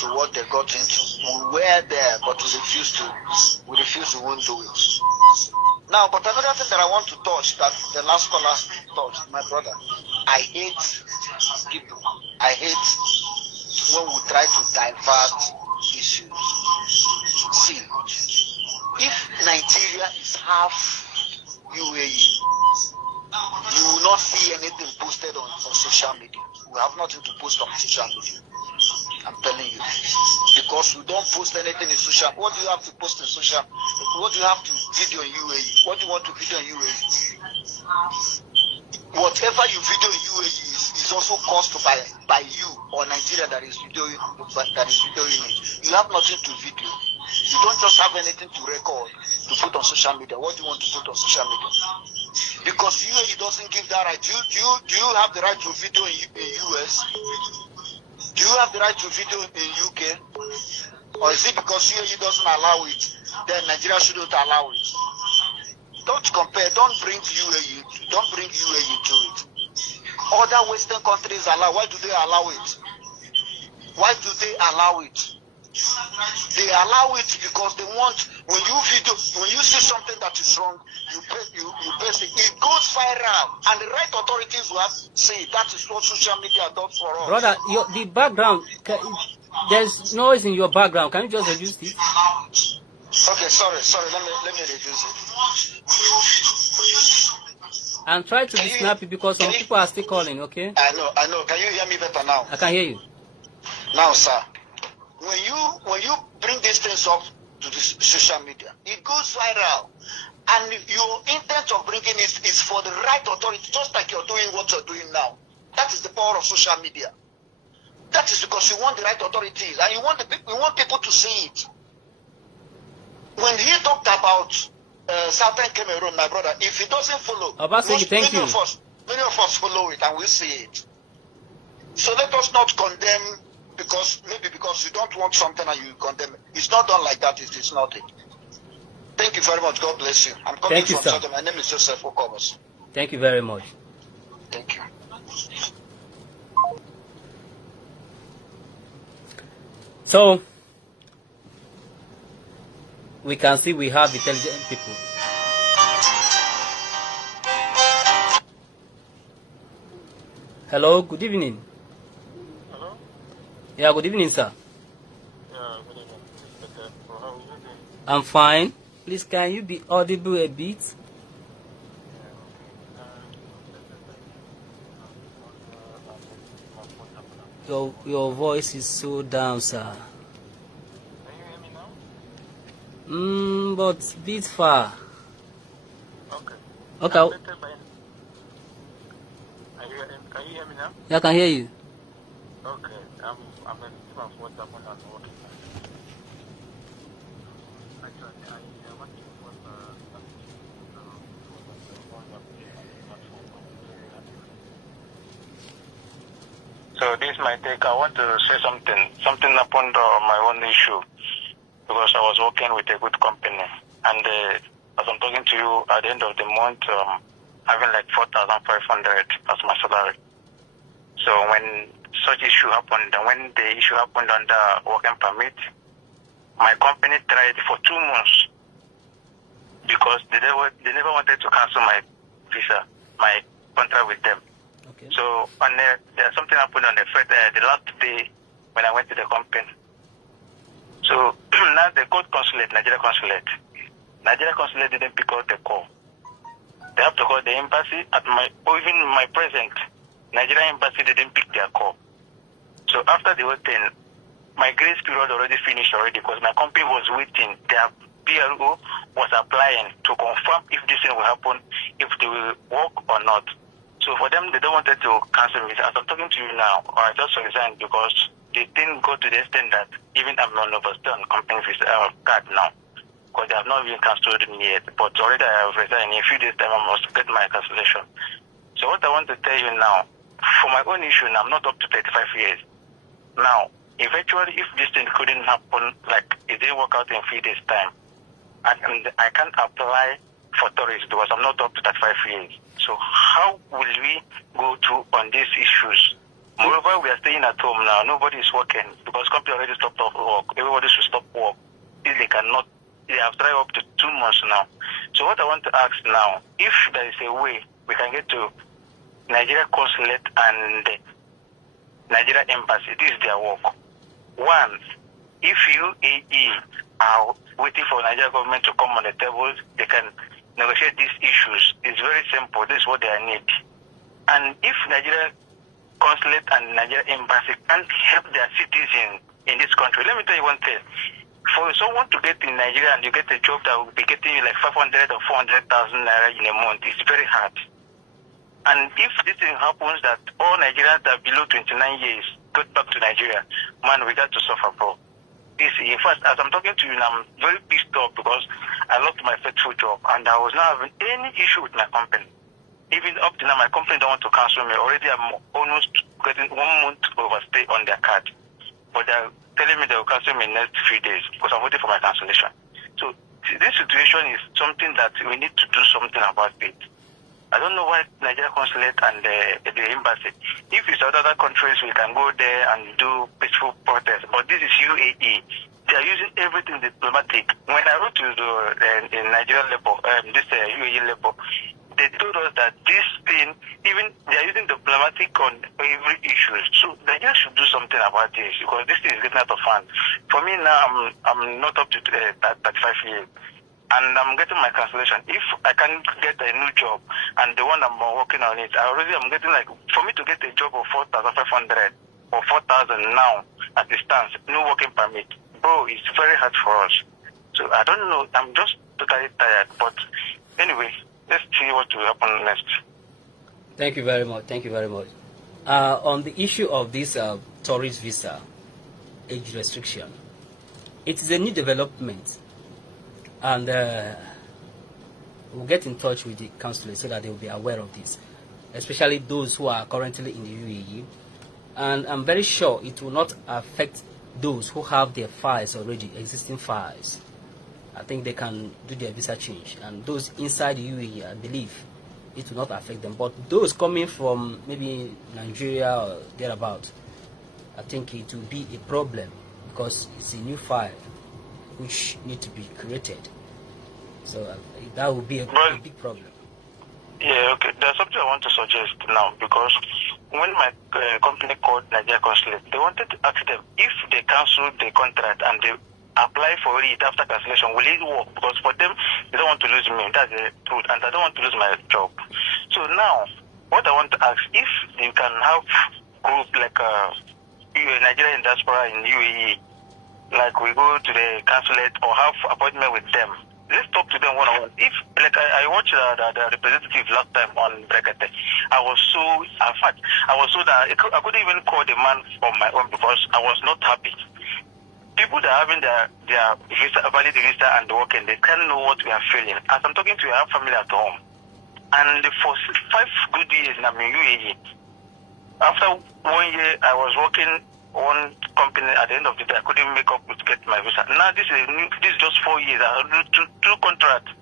to what they got into. We were there, but we refuse to won't do it. Now, but another thing that I want to touch, that the last caller touched, my brother, I hate people. I hate when we try to divert issues. See, if Nigeria is half UAE, you will not see anything posted on social media. We have nothing to post on social media. I'm telling you. Because we don't post anything in social. What do you have to post in social? What do you have to video in UAE? What do you want to video in UAE? Whatever you video in UAE is also caused by you or Nigeria that is videoing it. You have nothing to video. You don't just have anything to record to put on social media. What do you want to put on social media? Because UAE doesn't give that right. Do you have the right to video in US? Do you have the right to video in UK? Or is it because UAE doesn't allow it, then Nigeria shouldn't allow it? Don't compare. Don't bring UAE into it. Other Western countries allow. Why do they allow it? Why do they allow it? They allow it because they want, when you see something that is wrong, you paste it. It goes viral, and the right authorities will have say that is what social media does for us. Brother, the background, there's noise in your background. Can you just reduce it? Okay, sorry. Let me reduce it. And try to be snappy because some people are still calling, okay? I know. Can you hear me better now? I can hear you. Now, sir, when you bring these things up to the social media, it goes viral. And your intent of bringing it is for the right authority, just like you're doing what you're doing now. That is the power of social media. That is because you want the right authorities, and you want people to see it. When he talked about Southern Cameroon, my brother, if he doesn't follow, many of us follow it and we see it. So let us not condemn because you don't want something and you condemn it. It's not done like that. It's not it. Thank you very much. God bless you. I'm coming from Southern. My name is Joseph Okobos. Thank you very much. Thank you. So, we can see we have intelligent people. Hello, good evening. Hello? Yeah, good evening, sir. Yeah, good evening. How are you doing? I'm fine. Please, can you be audible a bit? Your voice is so down, sir. Can you hear me now? But bit far. Okay. Okay. Can you hear me now? Yeah, I can hear you. Okay. I'm going to see my phone up on that working. Actually, I want to put so this might take, I want to say something upon my own issue, because I was working with a good company, and as I'm talking to you, at the end of the month, having like 4,500 as my salary. So when such issue happened, and when the issue happened under working permit, my company tried for 2 months, because they never wanted to cancel my visa, my contract with them. Okay. So there's something happened on the last day when I went to the company. So now the Nigeria consulate didn't pick up the call. They have to call the embassy even my present Nigerian embassy didn't pick their call. So after the whole thing, my grace period already finished because my company was waiting. Their PRO was applying to confirm if this thing will happen, if they will work or not. So for them, they don't want to cancel me. As I'm talking to you now, I just resigned because they didn't go to the extent that even I'm not overstayed on company visa card now, because they have not even cancelled me yet. But already I have resigned. In a few days' time, I must get my cancellation. So what I want to tell you now, for my own issue, now I'm not up to 35 years. Now, eventually, if this thing couldn't happen, like it didn't work out in a few days' time, I can't apply for tourists because I'm not up to 35 years. So how will we go through on these issues? Moreover, we are staying at home now. Nobody is working because company already stopped off work. Everybody should stop work. If they cannot, they have tried up to 2 months now. So what I want to ask now, if there is a way we can get to Nigeria consulate and Nigeria embassy, this is their work. One, if UAE are waiting for Nigeria government to come on the table, they can negotiate these issues. It's very simple. This is what they need. And if Nigeria consulate and Nigeria embassy can't help their citizens in this country, let me tell you one thing. For someone to get in Nigeria and you get a job that will be getting you like 500 or 400,000 naira in a month, it's very hard. And if this thing happens that all Nigerians that are below 29 years go back to Nigeria, man, we got to suffer, bro. In fact, as I'm talking to you now, I'm very pissed off because I lost my faithful job and I was not having any issue with my company. Even up to now, my company don't want to cancel me. Already, I'm almost getting 1 month overstay on their card. But they're telling me they will cancel me in the next 3 days because I'm waiting for my cancellation. So this situation is something that we need to do something about it. I don't know why Nigeria consulate and the embassy. If it's other countries, we can go there and do peaceful protest. But this is UAE. They are using everything diplomatic. When I wrote to the Nigerian labor, UAE labor, they told us that this thing, even they are using diplomatic on every issue. So Nigeria should do something about this because this thing is getting out of hand. For me now, I'm not up to 35 years. And I'm getting my cancellation. If I can get a new job and the one I'm working on it, I'm getting like, for me to get a job of 4,500 or 4,000 now at the stance, no working permit, bro, it's very hard for us. So I don't know, I'm just totally tired. But anyway, let's see what will happen next. Thank you very much. Thank you very much. On the issue of this tourist visa age restriction, it is a new development. And we'll get in touch with the consulate so that they will be aware of this, especially those who are currently in the UAE. And I'm very sure it will not affect those who have their files already, existing files. I think they can do their visa change. And those inside the UAE, I believe it will not affect them. But those coming from maybe Nigeria or thereabout, I think it will be a problem because it's a new file which need to be created. So that would be a big problem. Yeah, okay. There's something I want to suggest now because when my company called Nigeria Consulate, they wanted to ask them if they cancel the contract and apply for it after cancellation, will it work? Because for them, they don't want to lose me. That's the truth. And I don't want to lose my job. So now, what I want to ask, if you can have group like Nigerian diaspora in UAE, like we go to the consulate or have appointment with them, let's talk to them one-on-one. If, like I watched the representative last time on Brekete, I was so that I couldn't even call the man on my own because I was not happy. People that are having their visa, valid visa and working, they can't know what we are feeling. As I'm talking to you, I have family at home. And for 5 good years I'm in UAE. After 1 year, I was working one company. At the end of the day, I couldn't make up to get my visa. Now this is just 4 years. I have two contracts.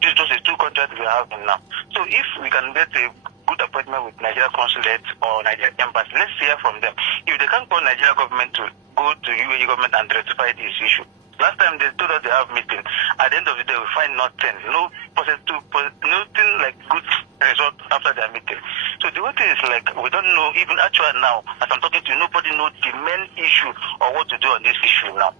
This is just a 2 contracts we are having now. So if we can get a good appointment with Nigeria consulate or Nigeria embassy, let's hear from them. If they can't call Nigeria government to go to UAE government and rectify this issue. Last time they told us they have meeting. At the end of the day, we find nothing. Nothing like good result after their meeting. So the whole thing is like, we don't know, even actually now, as I'm talking to you, nobody knows the main issue or what to do on this issue now.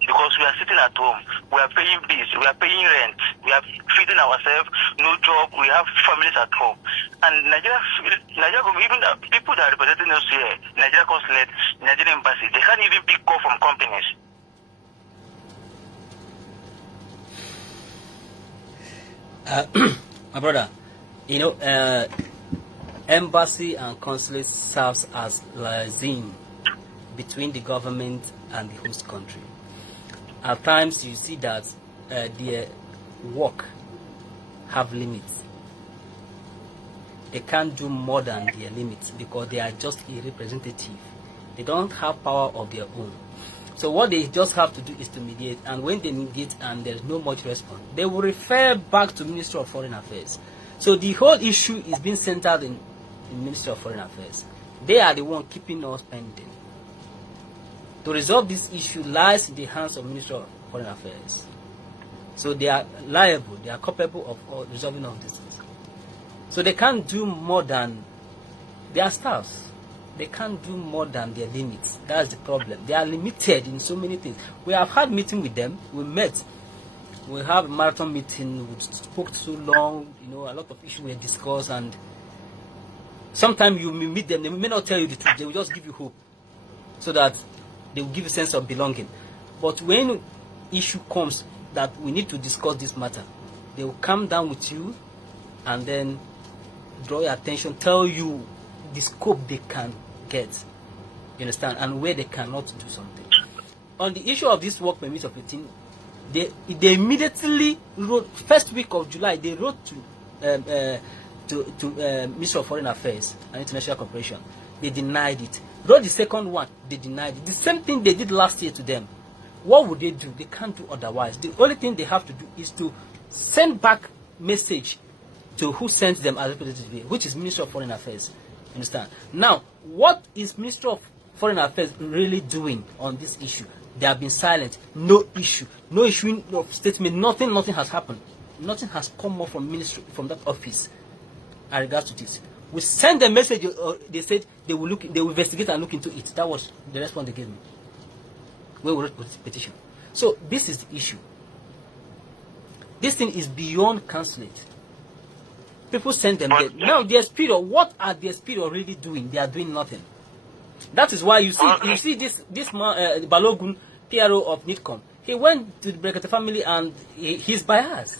Because we are sitting at home, we are paying bills, we are paying rent, we are feeding ourselves, no job, we have families at home. And Nigeria, even the people that are representing us here, Nigeria consulate, Nigerian embassy, they can't even pick call from companies. My brother, you know, embassy and consulate serves as liaison between the government and the host country. At times you see that their work have limits. They can't do more than their limits because they are just a representative. They don't have power of their own. So what they just have to do is to mediate, and when they mediate and there's no much response, they will refer back to Ministry of Foreign Affairs. So the whole issue is being centered in Ministry of Foreign Affairs. They are the one keeping us pending. To resolve this issue lies in the hands of Ministry of Foreign Affairs. So they are liable, they are culpable of resolving all these things. So they can't do more than their staffs. They can't do more than their limits. That's the problem. They are limited in so many things. We have had meeting with them. We met. We have a marathon meeting. We spoke so long. You know, a lot of issues were discussed. And sometimes you may meet them. They may not tell you the truth. They will just give you hope, so that they will give you a sense of belonging. But when issue comes that we need to discuss this matter, they will come down with you and then draw your attention, tell you the scope they can get, you understand, and where they cannot do something. On the issue of this work permit of 18, they immediately wrote, first week of July, they wrote to Ministry of Foreign Affairs and International Cooperation. They denied it. Wrote the second one, they denied it. The same thing they did last year to them. What would they do? They can't do otherwise. The only thing they have to do is to send back message to who sent them as representative, which is Ministry of Foreign Affairs. Understand? Now, what is Ministry of Foreign Affairs really doing on this issue? They have been silent. No issue. No issuing of statement. Nothing has happened. Nothing has come up from ministry, from that office in regards to this. We sent a message. They said they will investigate and look into it. That was the response they gave me when we wrote the petition. So this is the issue. This thing is beyond consulate. People send them there. Now their spirit, what are their spirit really doing? They are doing nothing. That is why you see this man, Balogun, PRO of NIDCOM. He went to the Brekete family and he's biased.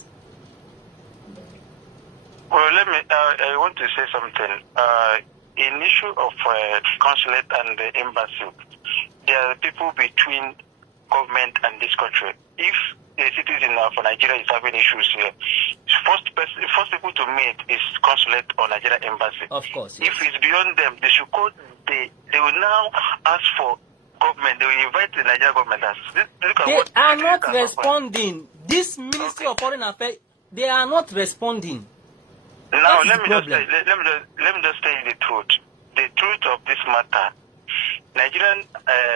Well, I want to say something. In issue of consulate and the embassy, there are people between government and this country. If a citizen for Nigeria is having issues here, first people to meet is consulate or Nigeria embassy. Of course. Yes. If it's beyond them, they should call. They will now ask for government. They will invite the Nigerian government. They are not responding. This Ministry of Foreign Affairs, they are not responding. Now let me just tell you the truth. The truth of this matter. Nigerian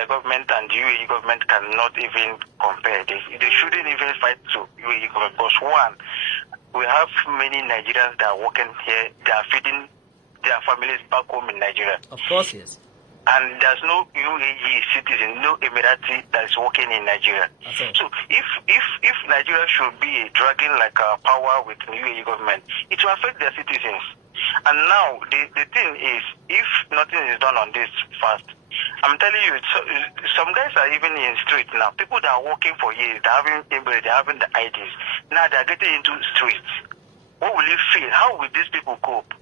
government and UAE government cannot even compare. They shouldn't even fight to UAE government because one, we have many Nigerians that are working here. They are feeding their families back home in Nigeria. Of course, yes. and there's no UAE citizen, no Emirati that is working in Nigeria. Okay. So if Nigeria should be dragging like a power with the UAE government, it will affect their citizens. And now the thing is, if nothing is done on this fast, I'm telling you, some guys are even in street now. People that are working for years, they're having the IDs. Now they're getting into streets. What will you feel? How will these people cope?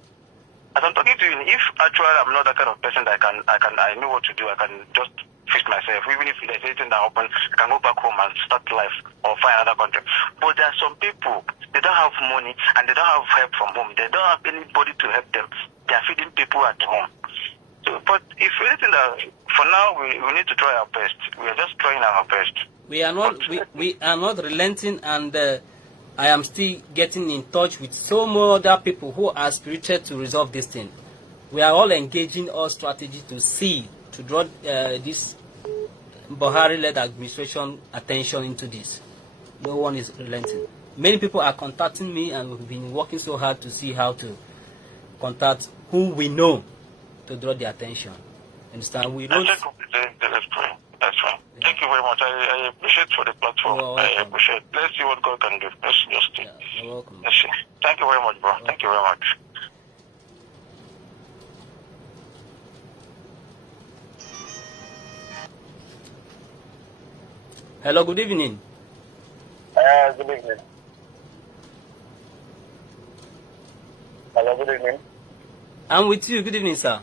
As I'm talking to you, if actually I'm not that kind of person that I know what to do, I can just fix myself. Even if there's anything that happens, I can go back home and start life or find another country. But there are some people, they don't have money and they don't have help from home. They don't have anybody to help them. They are feeding people at home. So, but if anything that, for now, we need to try our best. We are just trying our best. We are not relenting, and I am still getting in touch with so many other people who are spirited to resolve this thing. We are all engaging all strategy to draw this Buhari-led administration attention into this. No one is relenting. Many people are contacting me, and we've been working so hard to see how to contact who we know to draw the attention. Understand? We don't. That's fine. That's fine. Yeah. Thank you very much. I appreciate for the platform. I appreciate. Let's see what God can do. Let's just see. Yeah, you're welcome. Let's see. Thank you very much, bro. Thank you very much. Hello, good evening. Good evening. Hello, good evening. I'm with you. Good evening, sir.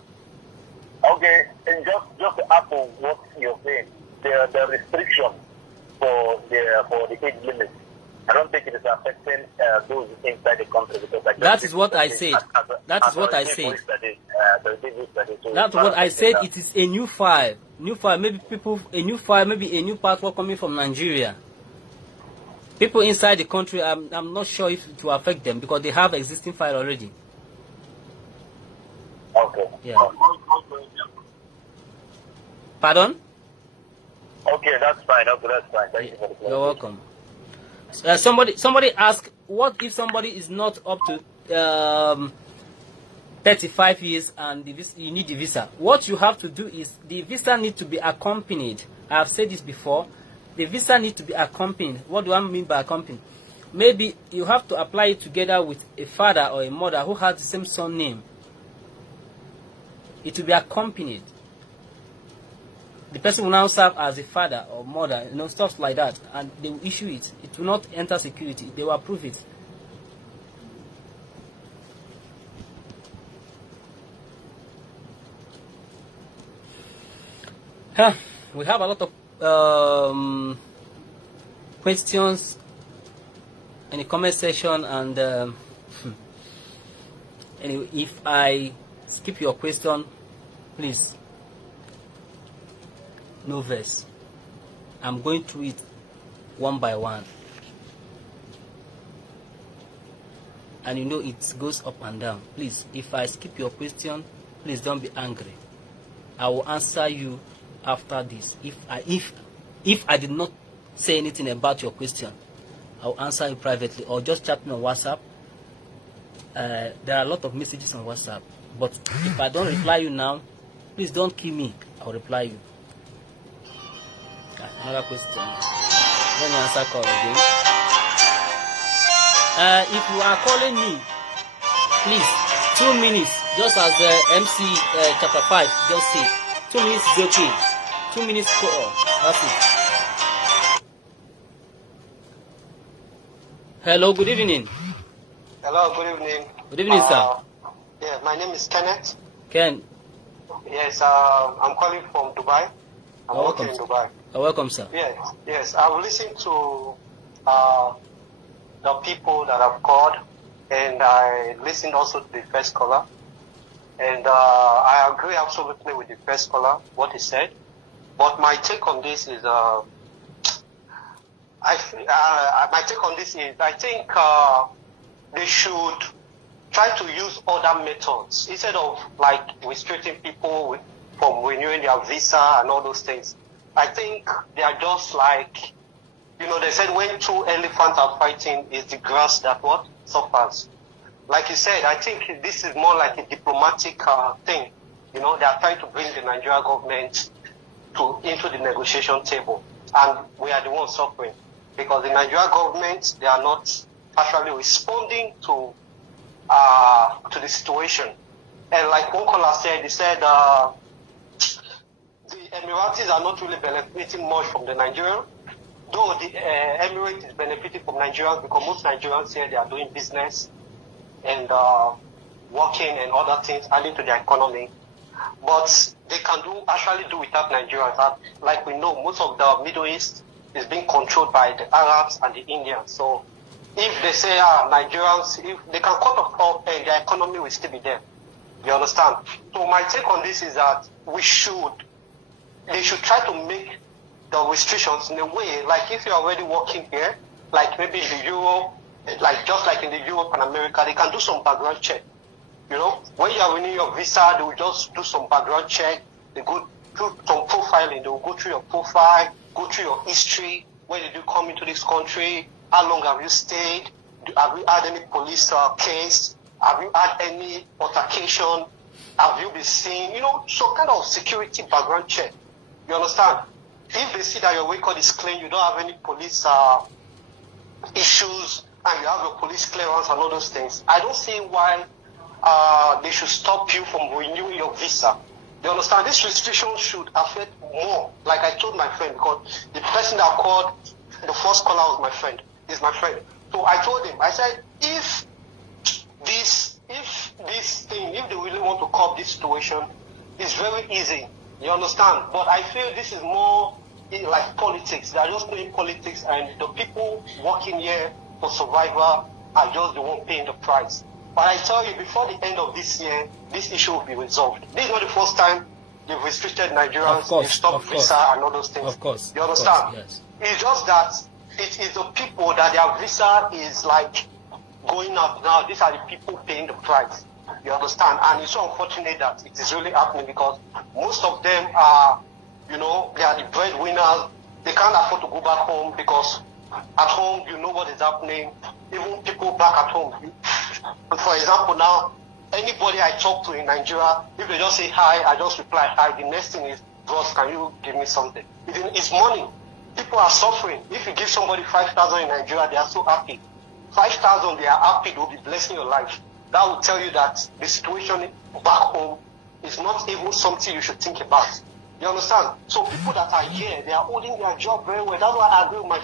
Okay, and just to add to what you're saying, the restriction for the age limit, I don't think it is affecting those inside the country, because that is what I said. That is what I said. That's what I said. It is a new file. Maybe maybe a new passport coming from Nigeria. People inside the country, I'm not sure if it will affect them because they have existing file already. Okay. Yeah. Pardon? Okay, that's fine. Okay, that's fine. Thank you for the You're welcome. Somebody asked, what if somebody is not up to 35 years and you need the visa? What you have to do is the visa needs to be accompanied. I have said this before. The visa needs to be accompanied. What do I mean by accompanied? Maybe you have to apply it together with a father or a mother who has the same surname. It will be accompanied. The person will now serve as a father or mother, stuff like that, and they will issue it. It will not enter security. They will approve it. We have a lot of questions in the comment section, and anyway, if I skip your question, please, no verse. I'm going through it one by one, and it goes up and down. Please, if I skip your question, please don't be angry. I will answer you after this. If I did not say anything about your question, I will answer you privately, or just chat me on WhatsApp. There are a lot of messages on WhatsApp, but if I don't reply you now, please don't kill me. I'll reply you. Another question. Let me answer call again. If you are calling me, please, 2 minutes, just as MC chapter 5 just said. 2 minutes is okay. 2 minutes call. That's it. Hello, good evening. Hello, good evening. Good evening, sir. Yeah, my name is Kenneth. Ken. Yes, I'm calling from Dubai. I'm working in Dubai. Welcome, sir. Yes. I've listened to the people that have called, and I listened also to the first caller. And I agree absolutely with the first caller, what he said. But my take on this is, I think they should try to use other methods instead of restricting people from renewing their visa and all those things. I think they are just they said when two elephants are fighting, it's the grass that suffers. Like you said, I think this is more like a diplomatic thing. You know, they are trying to bring the Nigerian government into the negotiation table, and we are the ones suffering because the Nigerian government, they are not actually responding to the situation. And like one caller said, he said the Emiratis are not really benefiting much from the Nigerian, though the Emirates is benefiting from Nigerians because most Nigerians here, they are doing business and working and other things adding to their economy. But they can actually do without Nigerians. And like we know, most of the Middle East is being controlled by the Arabs and the Indians. So if they say Nigerians, if they can cut off and their economy will still be there. You understand? So my take on this is that they should try to make the restrictions in a way, like if you're already working here, like maybe in the Europe, like just like in the Europe and America, they can do some background check. You know, when you are renewing your visa, they will just do some background check. They go through some profiling. They will go through your profile, go through your history. When did you come into this country? How long have you stayed? Have you had any police case? Have you had any altercation? Have you been seen? You know, some kind of security background check. You understand? If they see that your record is clean, you don't have any police issues, and you have your police clearance and all those things, I don't see why they should stop you from renewing your visa. You understand? This restriction should affect more. Like I told my friend, because the person that called, the first caller was my friend. He's my friend. So I told him, I said, if they really want to curb this situation, it's very easy. You understand? But I feel this is more like politics. They are just playing politics, and the people working here for survival are just the one paying the price. But I tell you, before the end of this year, this issue will be resolved. This is not the first time they've restricted Nigerians, they've stopped visa and all those things. Of course. You understand? Yes. It's just that it is the people that their visa is like going up now. These are the people paying the price. You understand? And it's so unfortunate that it is really happening because most of them are, you know, they are the breadwinners. They can't afford to go back home because at home, you know what is happening. Even people back at home. For example, now, anybody I talk to in Nigeria, if they just say hi, I just reply hi. The next thing is, boss, can you give me something? It's money. People are suffering. If you give somebody 5,000 in Nigeria, they are so happy. 5,000, they are happy. They will be blessing your life. That will tell you that the situation back home is not even something you should think about. You understand? So people that are here, they are holding their job very well. That's why I agree with my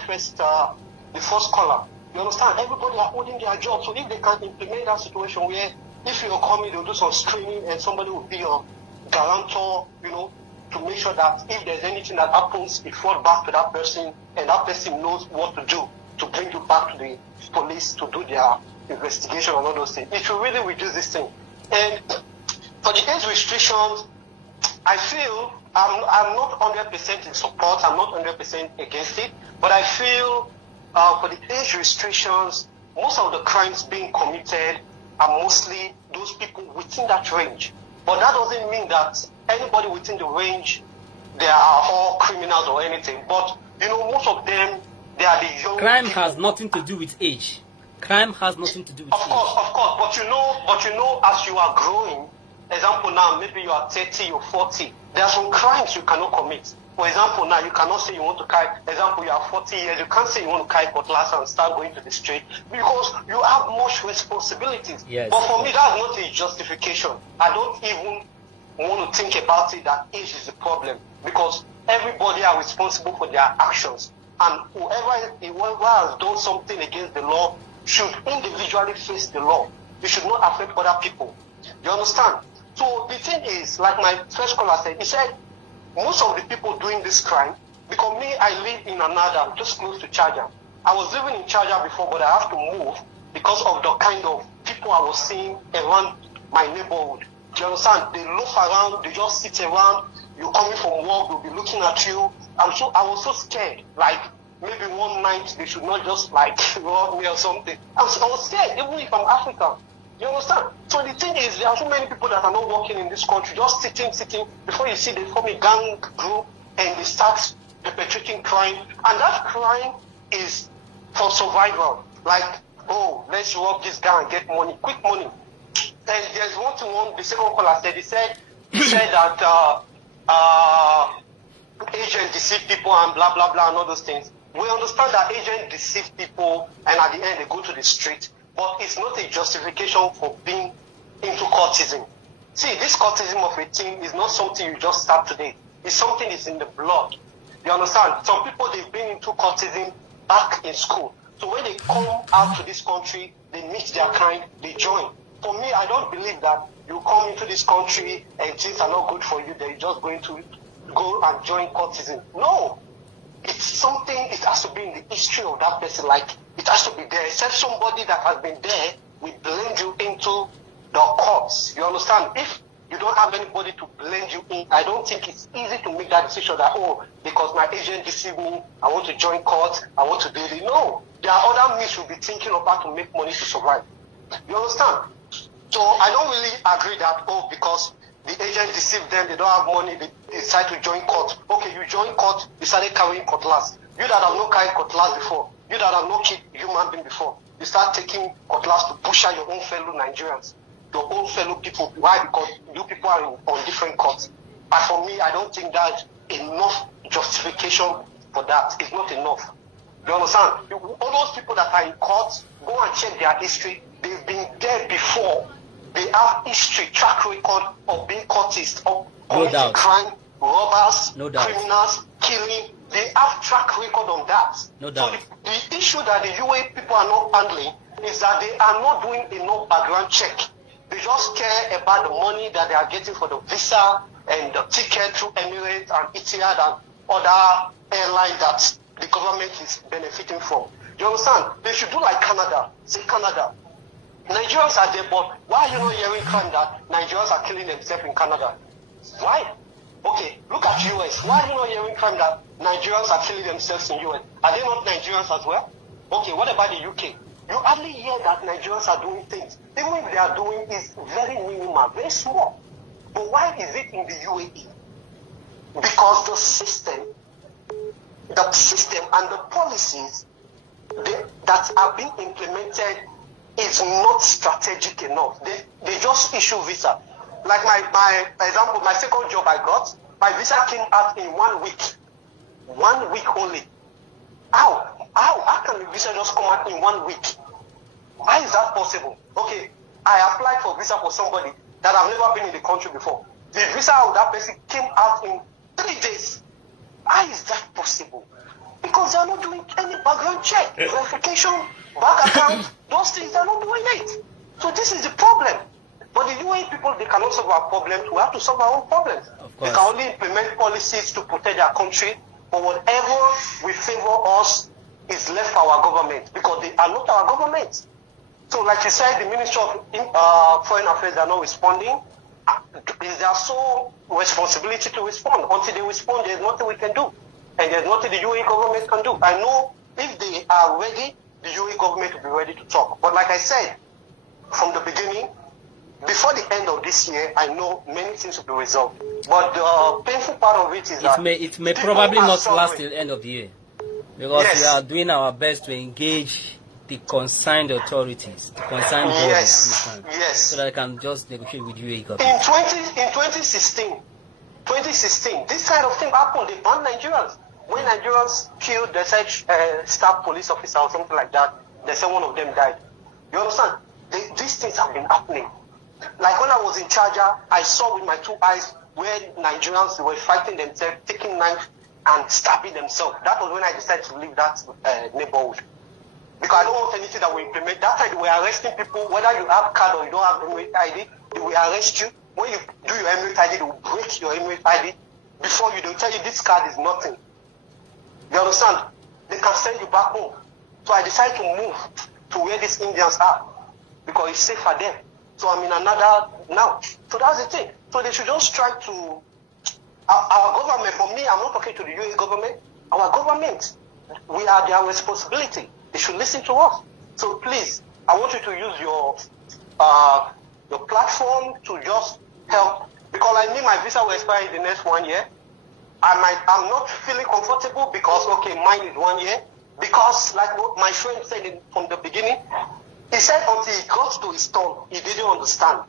the first caller. You understand? Everybody are holding their job. So if they can implement that situation where if you're coming, they'll do some screening and somebody will be your guarantor, you know, to make sure that if there's anything that happens, it falls back to that person and that person knows what to do to bring you back to the police to do their investigation and all those things. It will really reduce this thing. And for the age restrictions, I feel I'm not 100% in support. I'm not 100% against it. But I feel for the age restrictions, most of the crimes being committed are mostly those people within that range. But that doesn't mean that anybody within the range, they are all criminals or anything. But, you know, most of them, they are the young Crime people. has nothing to do with age. Crime has nothing to do with age. Of course. But you know, as you are growing, example now, maybe you are 30 or 40, there are some crimes you cannot commit. For example, now you cannot say you want to carry, example, you are 40 years, you can't say you want to carry cutlass and start going to the street because you have much responsibilities. Yes. But for me, that's not a justification. I don't even want to think about it that age is the problem because everybody are responsible for their actions. And whoever has done something against the law should individually face the law. It should not affect other people. You understand? So the thing is, like my first caller said, he said, most of the people doing this crime, because me, I live in Anada, just close to Charger. I was living in Charger before, but I have to move because of the kind of people I was seeing around my neighborhood. Do you understand? They look around, they just sit around, you're coming from work, they'll be looking at you. I was so scared, like maybe one night they should not just like rob me or something. I was scared, even if I'm African. You understand? So the thing is, there are so many people that are not working in this country, just sitting, before you see they form a gang group and they start perpetrating crime. And that crime is for survival. Like, oh, let's rob this guy and get money, quick money. And there's the second caller said, he said, You said that agents deceive people and blah, blah, blah, and all those things. We understand that agents deceive people and at the end they go to the street. But it's not a justification for being into courtism. See, this courtism of a thing is not something you just start today. It's something that's in the blood. You understand? Some people, they've been into courtism back in school. So when they come out to this country, they meet their kind, they join. For me, I don't believe that you come into this country and things are not good for you, they're just going to go and join courtism. No. It's something, it has to be in the history of that person. Like, it has to be there. Except somebody that has been there will blend you into the courts. You understand? If you don't have anybody to blend you in, I don't think it's easy to make that decision that, oh, because my agent deceived me, I want to join court, I want to do it. No. There are other means you'll be thinking about to make money to survive. You understand? So I don't really agree that, oh, because the agent deceived them, they don't have money, they decide to join court. Okay, you join court, you started carrying cutlass. You that have not carried cutlass before, you that have not killed human being before, you start taking cutlass to push out your own fellow Nigerians, your own fellow people. Why? Because you people are on different courts. And for me, I don't think that's enough justification for that. It's not enough. You understand? All those people that are in court, go and check their history. They've been there before. They have history, track record of being courtists, of committing crime, robbers, criminals, killing. They have track record on that. No doubt. So the issue that the UAE people are not handling is that they are not doing enough background check. They just care about the money that they are getting for the visa and the ticket through Emirates and Etihad and other airlines that the government is benefiting from. You understand? They should do like Canada. Say Canada. Nigerians are there, but why are you not hearing crime that Nigerians are killing themselves in Canada? Why? Okay, look at US. Why are you not hearing crime that Nigerians are killing themselves in US? Are they not Nigerians as well? Okay, what about the UK? You hardly hear that Nigerians are doing things. Even if they are doing, it's very minimal, very small. But why is it in the UAE? Because the system and the policies that are being implemented is not strategic enough. They just issue visa. Like my example, my second job I got, my visa came out in 1 week. 1 week only. How can the visa just come out in 1 week? Why is that possible? Okay, I applied for visa for somebody that I've never been in the country before. The visa of that person came out in 3 days. Why is that possible? Because they are not doing any background check, verification, bank account, those things, they are not doing it. So this is the problem. But the UAE people, they cannot solve our problems. We have to solve our own problems. They can only implement policies to protect their country, but whatever will favor us is left for our government, because they are not our government. So like you said, the Ministry of Foreign Affairs are not responding. It's their sole responsibility to respond. Until they respond, there's nothing we can do. And there's nothing the UAE government can do. I know if they are ready, the UAE government will be ready to talk. But like I said, from the beginning, before the end of this year, I know many things will be resolved. But the painful part of it is it may probably not last till the end of the year. Because we are doing our best to engage the concerned authorities, the concerned bodies, so that I can just negotiate with UAE government. In 2016, this kind of thing happened. They banned Nigerians. When Nigerians killed, they said staff police officer or something like that, they said one of them died. You understand? These things have been happening. Like when I was in Charger, I saw with my 2 eyes where Nigerians were fighting themselves, taking knife and stabbing themselves. That was when I decided to leave that neighborhood. Because I don't want anything that will implement. That time they were arresting people, whether you have card or you don't have Emirate ID, they will arrest you. When you do your Emirate ID, they will break your Emirate ID. Before you, they'll tell you this card is nothing. You understand? They can send you back home. So I decided to move to where these Indians are, because it's safe for them. So I'm in another now. So that's the thing. So they should just try to, our government, for me, I'm not talking to the UAE government, our government, we are their responsibility. They should listen to us. So please, I want you to use your platform to just help, because I need my visa will expire in the next 1 year. I'm not feeling comfortable because, okay, mine is 1 year. Because, like what my friend said from the beginning, he said until he got to his turn, he didn't understand.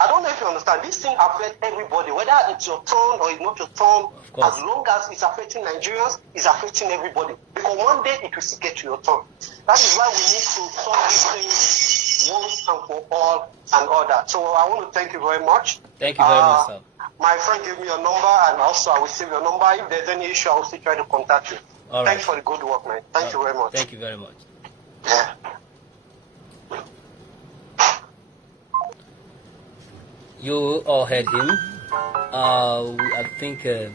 I don't know if you understand. This thing affects everybody, whether it's your turn or it's not your turn. As long as it's affecting Nigerians, it's affecting everybody. Because one day it will still get to your turn. That is why we need to solve these things once and for all and all that. So I want to thank you very much. Thank you very much, sir. My friend gave me your number, and also I will save your number. If there's any issue, I will still try to contact you. All Thanks right. for the good work, man. Thank you very much. Thank you very much. Yeah. You all heard him. I think we're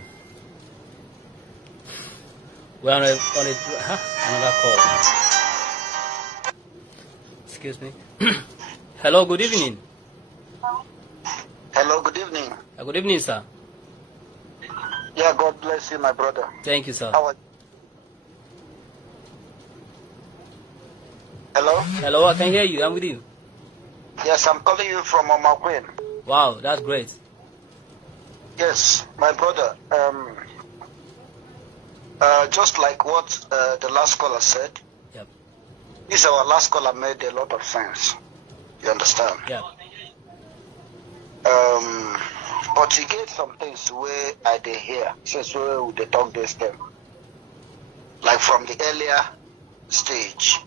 on another call. Excuse me. Hello, good evening. Hello, good evening. Good evening, sir. Yeah, God bless you, my brother. Thank you, sir. How are you? Hello? Hello, I can hear you. I'm with you. Yes, I'm calling you from Omaquin. Wow, that's great. Yes, my brother. Just like what the last caller said, Yep. this our last caller made a lot of sense. You understand? Yeah. But he gave some things where I did hear. Since where they talk this thing. Like from the earlier stage,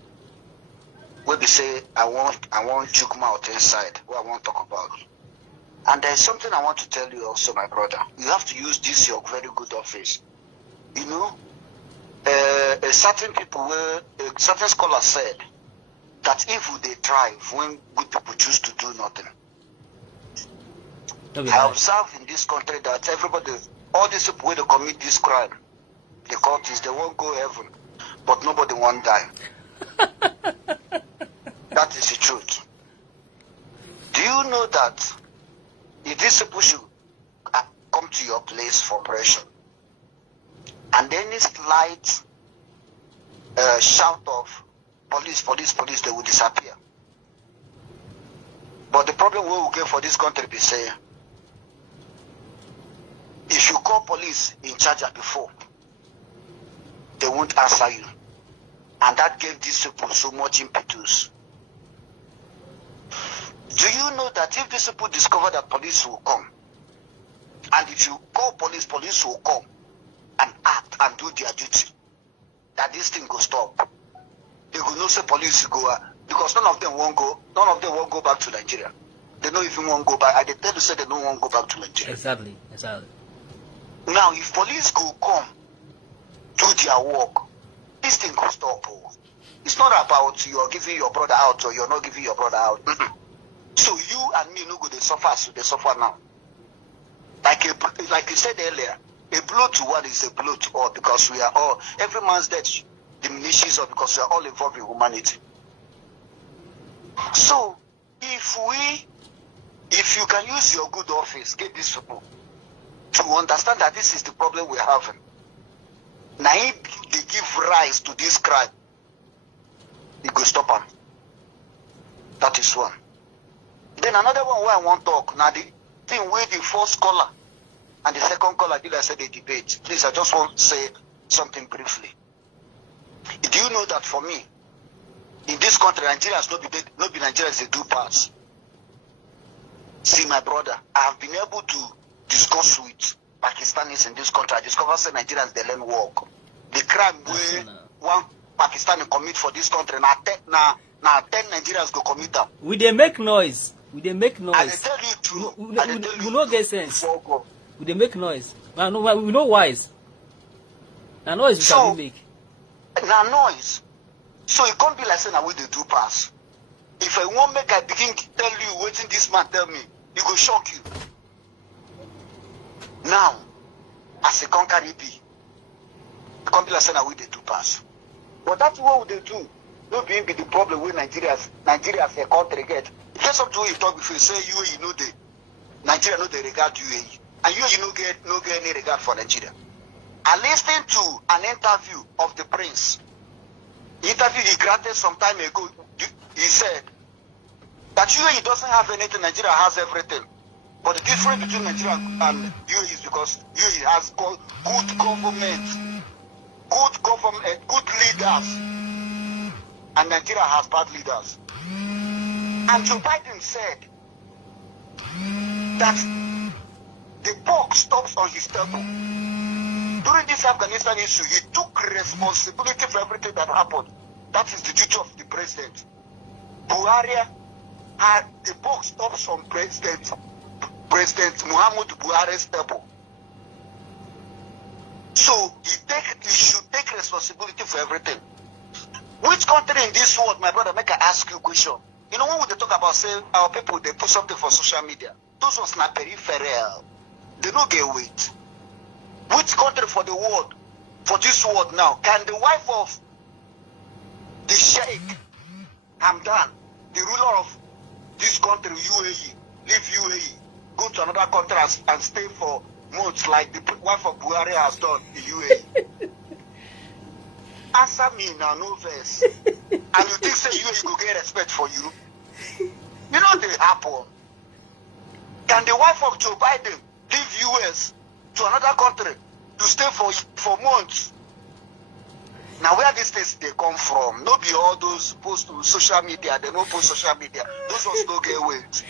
where we say I want juke mouth inside, what I want to talk about. And there's something I want to tell you also, my brother. You have to use this your very good office. You know, a certain scholar said that evil they thrive when good people choose to do nothing. I observe in this country that everybody, all these people when they commit this crime, the court is they won't go heaven, but nobody won't die. That is the truth. Do you know that if these people should come to your place for pressure, and any slight shout of police, police, police, they will disappear. But the problem we will get for this country be say, if you call police in charge before, they won't answer you. And that gave these people so much impetus. Do you know that if these people discover that police will come, and if you call police, police will come and act and do their duty, that this thing will stop. They will not say police go, because none of them won't go back to Nigeria. They don't even want to go back. They tell you say they don't want to go back to Nigeria. Exactly. Now, if police go come, do their work, this thing will stop. It's not about you are giving your brother out or you're not giving your brother out. So you and me no go they suffer, so they suffer now. Like you said earlier, a blow to one is a blow to all, because we are all, every man's death diminishes us because we are all involved in humanity. So if you can use your good office, get these people to understand that this is the problem we're having. Now if they give rise to this crime, it will stop them. That is one. Then another one where I want to talk, now the thing with the first caller and the second caller, did I say they debate? Please, I just want to say something briefly. Do you know that for me, in this country, Nigerians not be Nigerians, they do pass. See, my brother, I have been able to discuss with Pakistanis in this country. I discovered that Nigerians, they learn work. The crime where one Pakistani commit for this country, now 10 Nigerians go commit them. We they make noise. And they tell you true. We no get sense. We they make noise. We know wise. Now noise we can make. Now noise. So it can't be like saying we they do pass. If I won't make I begin to tell you waiting this man tell me, it will shock you. Now, as a conqueror be, it can't be like saying we they do pass. But that's what they do. No being be the problem with Nigeria as a country get. It gets up to you talk before you say UAE know the Nigeria know they regard UAE. And UAE no get any regard for Nigeria. I listened to an interview of the prince. The interview he granted some time ago, he said that UAE doesn't have anything, Nigeria has everything. But the difference between Nigeria and UAE is because UAE has good government, good leaders. And Nigeria has bad leaders. And Joe Biden said that the buck stops on his table. During this Afghanistan issue, he took responsibility for everything that happened. That is the duty of the president. Buhari had the buck stops on President Muhammad Buhari's table. So he should take responsibility for everything. Which country in this world, my brother, make I ask you a question? You know, when they talk about say our people, they put something for social media. Those ones not peripheral. They don't get weight. Which country for the world, for this world now, can the wife of the Sheikh Hamdan, the ruler of this country, UAE, leave UAE, go to another country and stay for months like the wife of Buhari has done in UAE? Answer me now, no verse. And you think say UAE go get respect for you? You know they happen. Can the wife of Joe Biden leave US to another country to stay for months? Now where these things they come from? Not be all those post to social media, they don't post social media. Those ones don't get weight.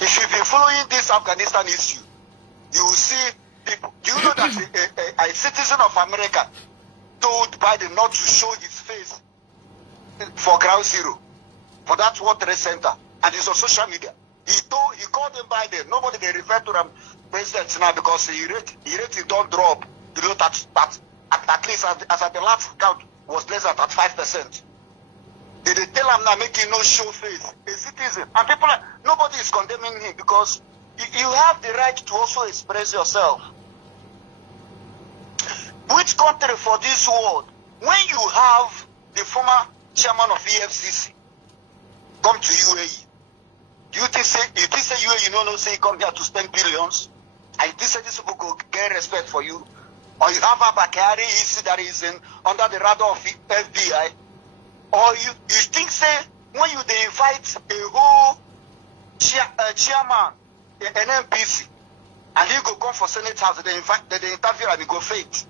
If you've been following this Afghanistan issue, you will see people. Do you know that a citizen of America told Biden not to show his face for Ground Zero, for that World Trade Center, and it's on social media. He called him Biden. Nobody they refer to him president now because he rate don't drop below that at least as at the last count was less than 5%. They tell him now making no show face, a citizen, and people nobody is condemning him because you have the right to also express yourself. Which country for this world, when you have the former chairman of EFCC come to UAE, do you think say UAE you know say come here to spend billions, and you think say this people go get respect for you, or you have a Bakari issue that is under the radar of FBI, or you think say when you they invite a whole chairman, an MPC, and he go come for Senate House, they interview and he go fake.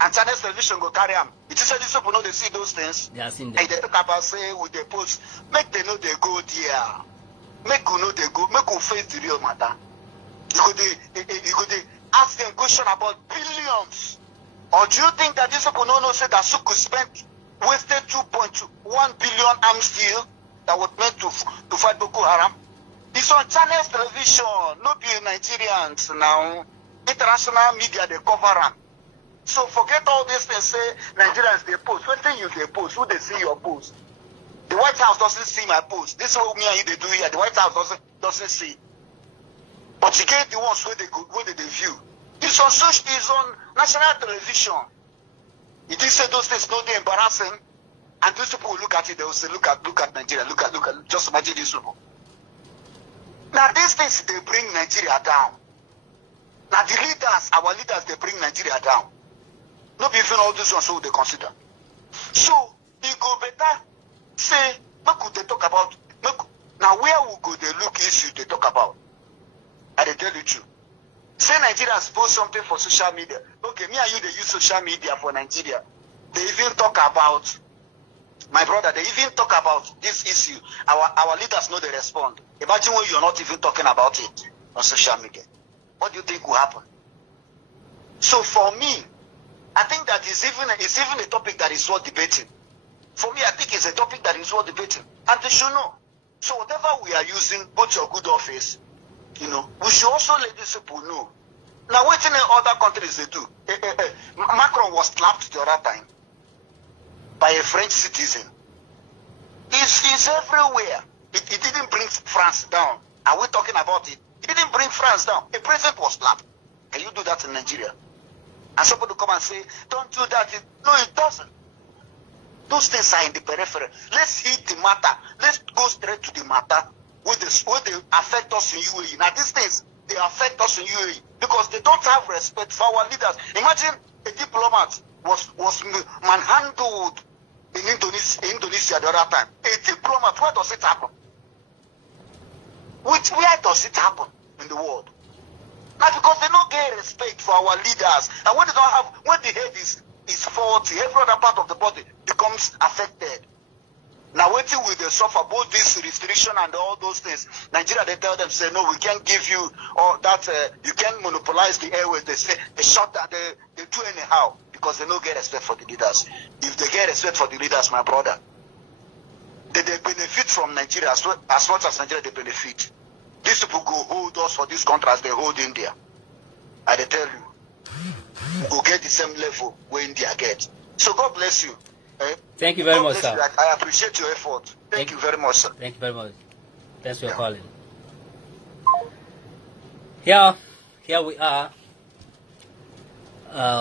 And Channel television go carry him. It is these people know they see those things. They are seeing them. And they talk about say with the post, make they know they go there. Make you know they go, make you face the real matter. You could ask them question about billions. Or do you think that these people know say that Suku spent wasted 2.1 billion arms deal that was meant to fight Boko Haram? It's on Channel television, not be Nigerians now. International media they cover them. So forget all this and say Nigerians they post. When thing you they post, who they see your post? The White House doesn't see my post. This is what me and you they do here. The White House doesn't see. But you get the ones where they view. It's on national television. You did say those things no they embarrassing. And those people will look at it, they will say, look at Nigeria, look at just imagine these people. Now these things they bring Nigeria down. Now the leaders, our leaders, they bring Nigeria down. Not even all those ones who they consider. So it go better say, what could they talk about? Now where we go they look issue they talk about? I they tell you true. Say Nigerians post something for social media. Okay, me and you they use social media for Nigeria. They even talk about my brother, they even talk about this issue. Our leaders know they respond. Imagine when you're not even talking about it on social media. What do you think will happen? So for me, I think that it's even a topic that is worth debating. For me, I think it's a topic that is worth debating. And they should know. So whatever we are using, both your good office, you know, we should also let these people know. Now, what in other countries they do? Macron was slapped the other time by a French citizen. It's everywhere. It didn't bring France down. Are we talking about it? It didn't bring France down. A president was slapped. Can you do that in Nigeria? And somebody come and say, don't do that. No, it doesn't. Those things are in the periphery. Let's hit the matter. Let's go straight to the matter where they affect us in UAE. Now these things, they affect us in UAE because they don't have respect for our leaders. Imagine a diplomat was manhandled in Indonesia the other time. A diplomat, where does it happen? Where does it happen in the world? Now because they don't get respect for our leaders. And when they don't have, when the head is faulty, every other part of the body becomes affected. Now waiting with the suffer both this restriction and all those things. Nigeria, they tell them, say, no, we can't give you or that you can't monopolize the airways. They say they shut that they do anyhow because they don't get respect for the leaders. If they get respect for the leaders, my brother, they benefit from Nigeria as much as Nigeria they benefit. These people go hold us for this country as they hold India. I tell you, we go get the same level where India get. So God bless you. Thank you very much, sir. I appreciate your effort. Thank you very much, sir. Thank you very much. Thanks for calling. Here we are.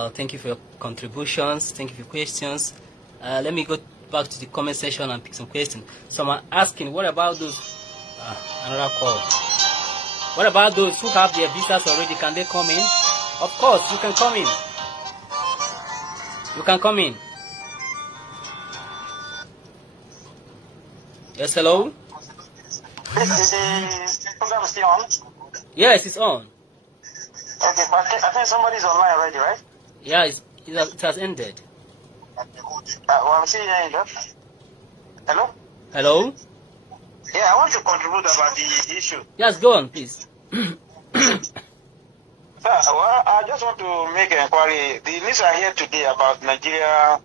Thank you for your contributions. Thank you for your questions. Let me go back to the comment section and pick some questions. Someone asking, what about those? Another call. What about those who have their visas already? Can they come in? Of course, you can come in. You can come in. Yes, hello? Is the program still on? Yes, it's on. Okay, but I think somebody's online already, right? Yeah, it has ended. Well, I'm seeing you. Hello? Hello? Yeah, I want to contribute about the issue. Yes, go on, please. Well, I just want to make an inquiry. The news I hear today about Nigeria.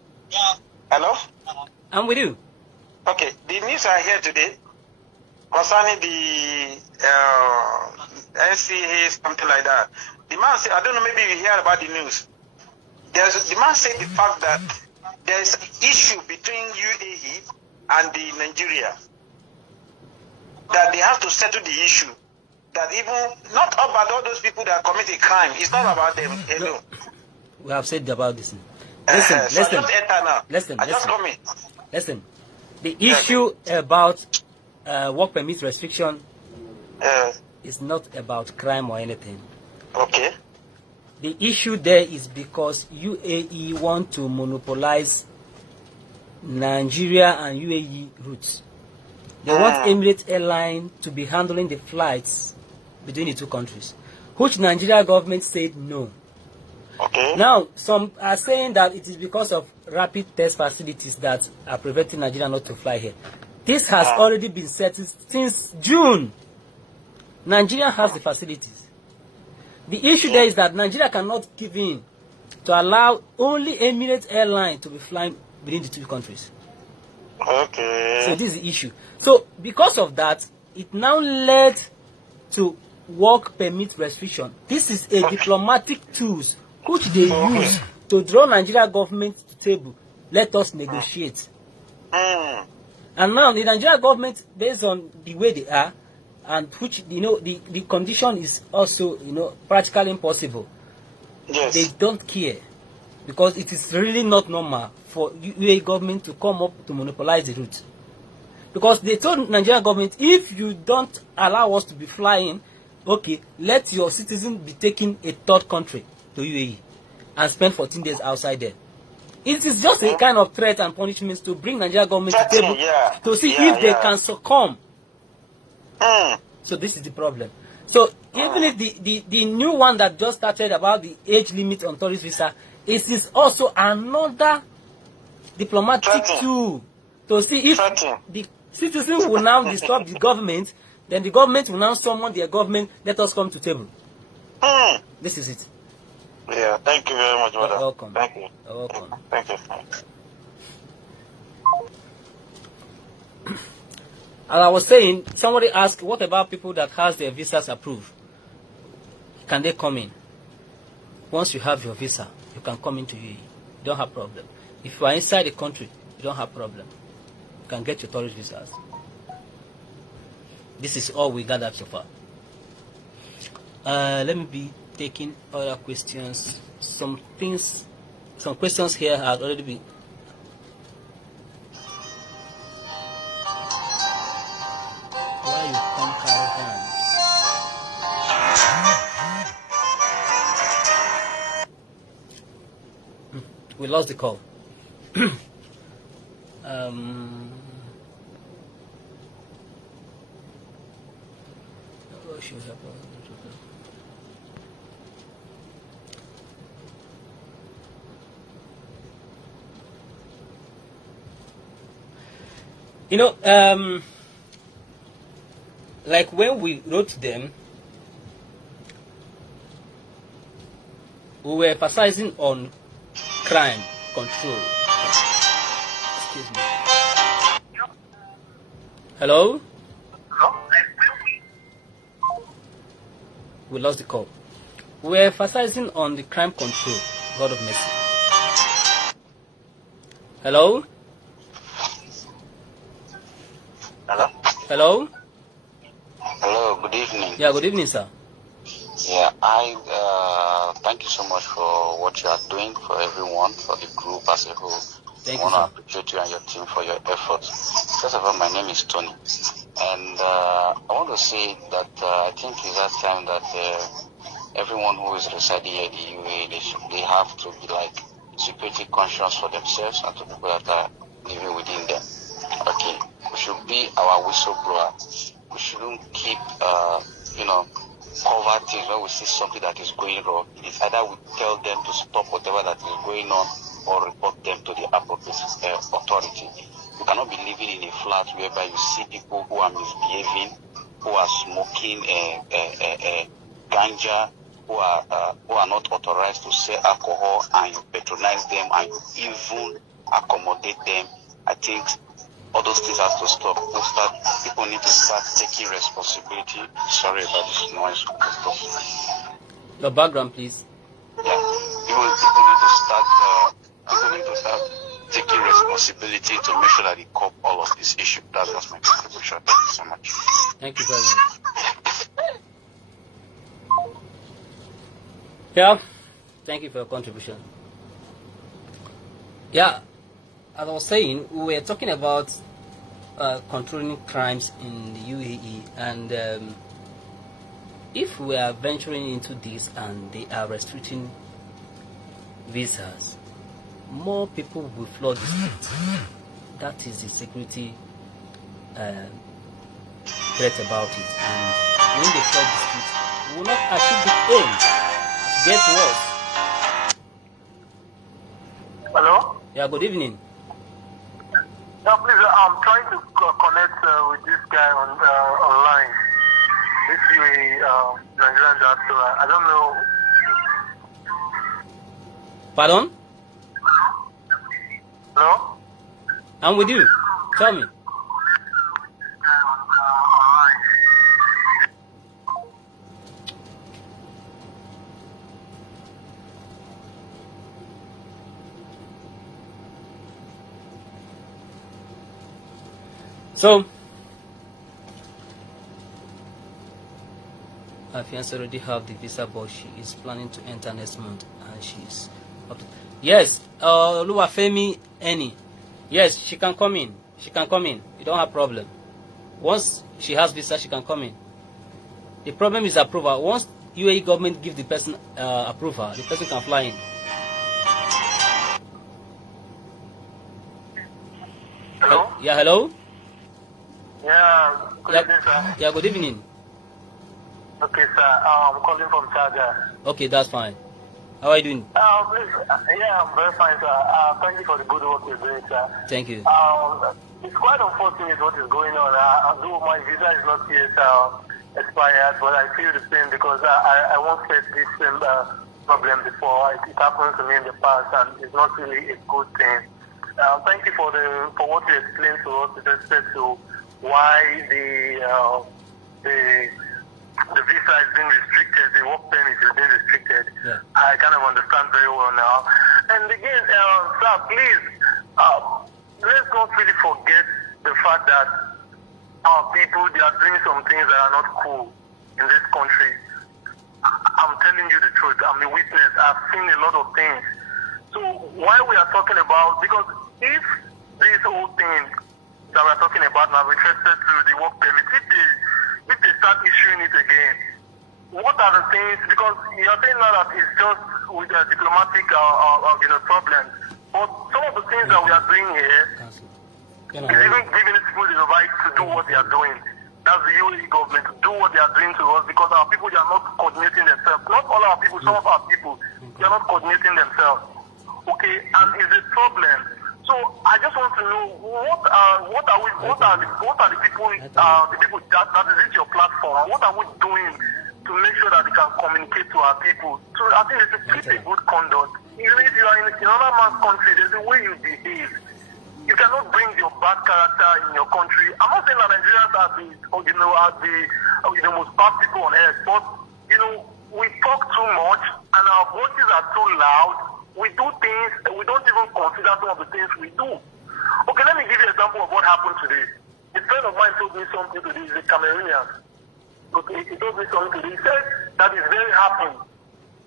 Hello? I'm with you. Okay, the news I hear today concerning the NCA, something like that. The man said, I don't know, maybe you hear about the news. The man said the fact that there's an issue between UAE and the Nigeria. That they have to settle the issue. That even, not about all those people that commit a crime, it's not about them alone. We have said about this. So Listen. I just enter now. Listen. I just come in. Listen. The issue about work permit restriction is not about crime or anything. Okay. The issue there is because UAE want to monopolize Nigeria and UAE routes. They want Emirates Airline to be handling the flights between the two countries, which Nigeria government said no. Okay. Now, some are saying that it is because of rapid test facilities that are preventing Nigeria not to fly here. This has already been settled since June. Nigeria has the facilities. The issue there is that Nigeria cannot give in to allow only Emirates Airline to be flying within the two countries. Okay. So this is the issue. So because of that, it now led to work permit restriction. This is a diplomatic tools which they use to draw Nigeria government to table. Let us negotiate. And now the Nigeria government, based on the way they are, and which the condition is also practically impossible. Yes. They don't care because it is really not normal for UAE government to come up to monopolize the route. Because they told Nigerian government, if you don't allow us to be flying, okay, let your citizens be taking a third country to UAE and spend 14 days outside there. It is just a kind of threat and punishment to bring Nigerian government to table to see if they can succumb. So this is the problem. So even if the new one that just started about the age limit on tourist visa, it is also another diplomatic tool to see if the citizens will now disturb the government, then the government will now summon their government, let us come to table. This is it. Yeah, thank you very much, brother. You're welcome. Thank you. You're welcome. Thank you. As I was saying, somebody asked, what about people that has their visas approved? Can they come in? Once you have your visa, you can come into UAE. You don't have problem. If you are inside the country, you don't have problem. You can get your tourist visas. This is all we gathered so far. Let me be taking other questions. Some questions here have already been. Why you come carry hand? We lost the call. You know, like when we wrote to them, we were emphasizing on crime control. Excuse me. Hello? We lost the call. We were emphasizing on the crime control. God of mercy. Hello? Hello? Hello? Hello, good evening. Yeah, good evening, sir. Yeah, thank you so much for what you are doing for everyone, for the group as a whole. Thank I you, want sir. to appreciate you and your team for your efforts. First of all, my name is Tony. And I want to say that I think it's that time that everyone who is residing here in the UAE, they have to be like security conscious for themselves and to people that are living within them. Okay, we should be our whistleblower. We shouldn't keep, cover things when we see something that is going wrong. It is either we tell them to stop whatever that is going on or report them to the appropriate authority. You cannot be living in a flat whereby you see people who are misbehaving, who are smoking ganja, who are not authorized to sell alcohol, and you patronize them and you even accommodate them. I think all those things have to stop. People need to start taking responsibility. Sorry about this noise. Your background, please. Yeah, people need to start taking responsibility to make sure that they cope all of this issue. That's just my contribution. Thank you so much. Thank you very much. Yeah, thank you for your contribution. Yeah, as I was saying, we were talking about controlling crimes in the UAE, and if we are venturing into this and they are restricting visas, more people will flood the streets. That is the security threat about it. And when they flood the streets, we will not achieve the aim. It gets worse. Hello? Yeah, good evening. Yeah, please, I'm trying to connect with this guy online. This Nigerian diaspora. I don't know. Pardon? Hello? I'm with you. Tell me. So, my fiance already have the visa, but she is planning to enter next month, and she's up to... Yes, Oluwafemi Eni. Yes, she can come in. She can come in. You don't have problem. Once she has visa, she can come in. The problem is approval. Once UAE government give the person approval, the person can fly in. Hello? Yeah, hello? Yeah, good evening, sir. Yeah, good evening. Okay, sir. I'm calling from Saga. Okay, that's fine. How are you doing? Please, yeah, I'm very fine, sir. Thank you for the good work you're doing, sir. Thank you. It's quite unfortunate what is going on. Although my visa is not yet expired, but I feel the same because I once faced this same problem before. It happened to me in the past, and it's not really a good thing. Thank you for what you explained to us with respect to why the visa is being restricted, the work permit is being restricted. Yeah. I kind of understand very well now. And again, sir, please, let's not really forget the fact that our people, they are doing some things that are not cool in this country. I'm telling you the truth. I'm a witness. I've seen a lot of things. So why we are talking about, because if this whole thing that we're talking about now with respect to the work permit, if they start issuing it again, what are the things, because you're saying now that it's just with the diplomatic problems, but some of the things that we are doing here is even giving people the right to do what they are doing. That's the UAE government, to do what they are doing to us, because our people, they are not coordinating themselves. Not all our people, some of our people, they are not coordinating themselves. Okay, and it's a problem. So I just want to know what are the people that is it your platform? What are we doing to make sure that we can communicate to our people? So I think it's to keep a good conduct. Even if you are in another man's country, there's a way you behave. You cannot bring your bad character in your country. I'm not saying that Nigerians are the most bad people on earth, but we talk too much and our voices are too loud. We do things and we don't even consider some of the things we do. Okay, let me give you an example of what happened today. A friend of mine told me something today. He's a Cameroonian. Okay, he told me something today. He said that he's very happy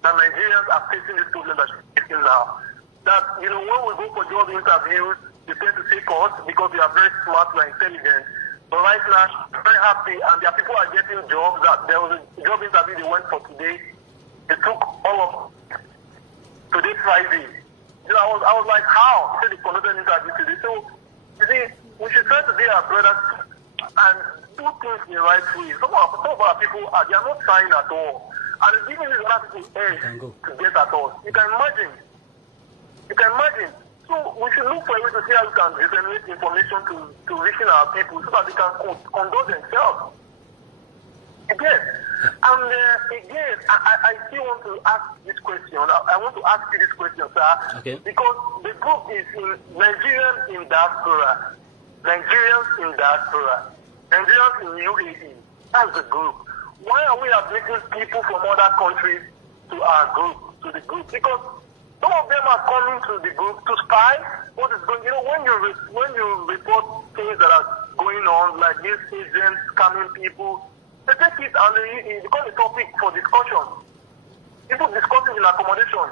that Nigerians are facing this problem that we're facing now. That, when we go for job interviews, they tend to take us because we are very smart and intelligent. But right now, I'm very happy, and there are people are getting jobs. That there was a job interview they went for today. They took all of today Friday. I was like, how? They said they conducted an interview today. So, you see, we should try to be our brothers and do things in the right way. Some of our people they are not trying at all. And it's giving these other people edge to get at us. You can imagine. So we should look for a way to see how we can disseminate information to reaching our people so that they can conduct themselves. Again, and again, I still want to ask this question. I want to ask you this question, sir, because the group is in Nigerians in diaspora, Nigerians in UAE. That's the group. Why are we admitting people from other countries to our group, to the group? Because some of them are coming to the group to spy what is going. When you report things that are going on, like these agents scamming people, they take it and it becomes a topic for discussion. People discussing in accommodation.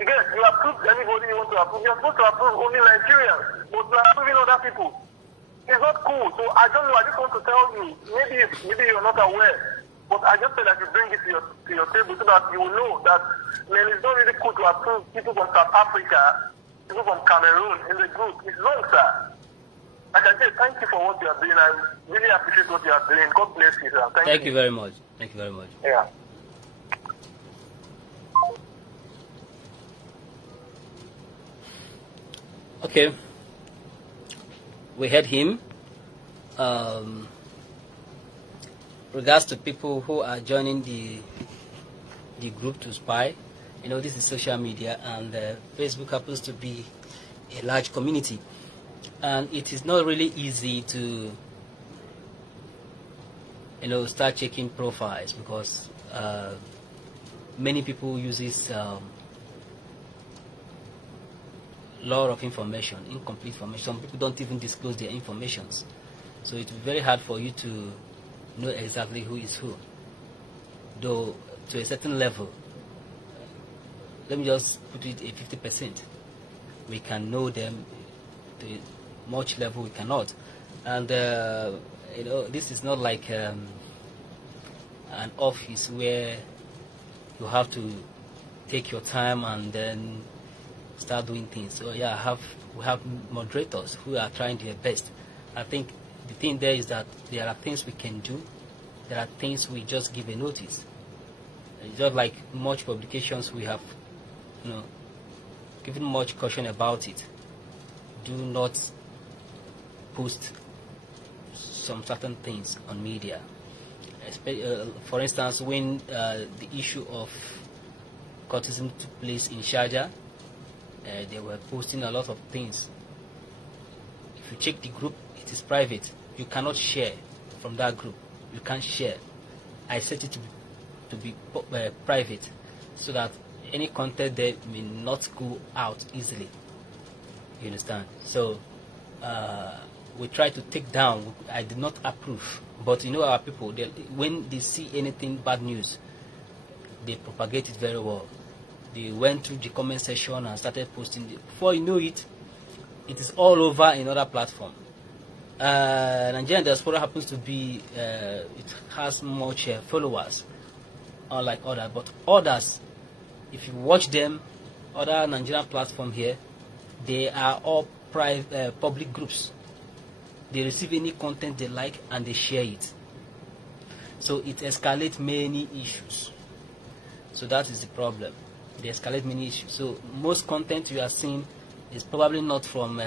Again, you approve anybody you want to approve. You're supposed to approve only Nigerians, but you're approving other people. It's not cool. So I don't know. I just want to tell you. Maybe you're not aware. But I just said that you bring it to your table so that you will know that it's not really cool to approve people from South Africa, people from Cameroon in the group. It's wrong, sir. Like I said, thank you for what you are doing. I really appreciate what you are doing. God bless you, sir. Thank you very much. Thank you very much. Yeah. Okay. We heard him. Regards to people who are joining the group to spy, this is social media, and Facebook happens to be a large community, and it is not really easy to start checking profiles because many people uses lot of information, incomplete information. Some people don't even disclose their informations, so it's very hard for you to know exactly who is who, though to a certain level. Let me just put it at 50%. We can know them. To much level we cannot, and this is not like an office where you have to take your time and then start doing things. So yeah, we have moderators who are trying their best. I think the thing there is that there are things we can do. There are things we just give a notice. It's just like much publications, we have, given much caution about it. Do not post some certain things on media. For instance, when the issue of cultism took place in Sharjah, they were posting a lot of things. If you check the group, it is private. You cannot share from that group. You can't share. I set it to be private so that any content there may not go out easily. You understand? So we try to take down. I did not approve, but our people, when they see anything bad news, they propagate it very well. They went through the comment section and started posting. Before you know it, it is all over in other platforms. Nigerian diaspora happens to be, it has much followers, unlike others. But others, if you watch them, other Nigerian platform here, they are all private, public groups. They receive any content they like and they share it. So it escalates many issues. So that is the problem. They escalate many issues. So most content you are seeing is probably not from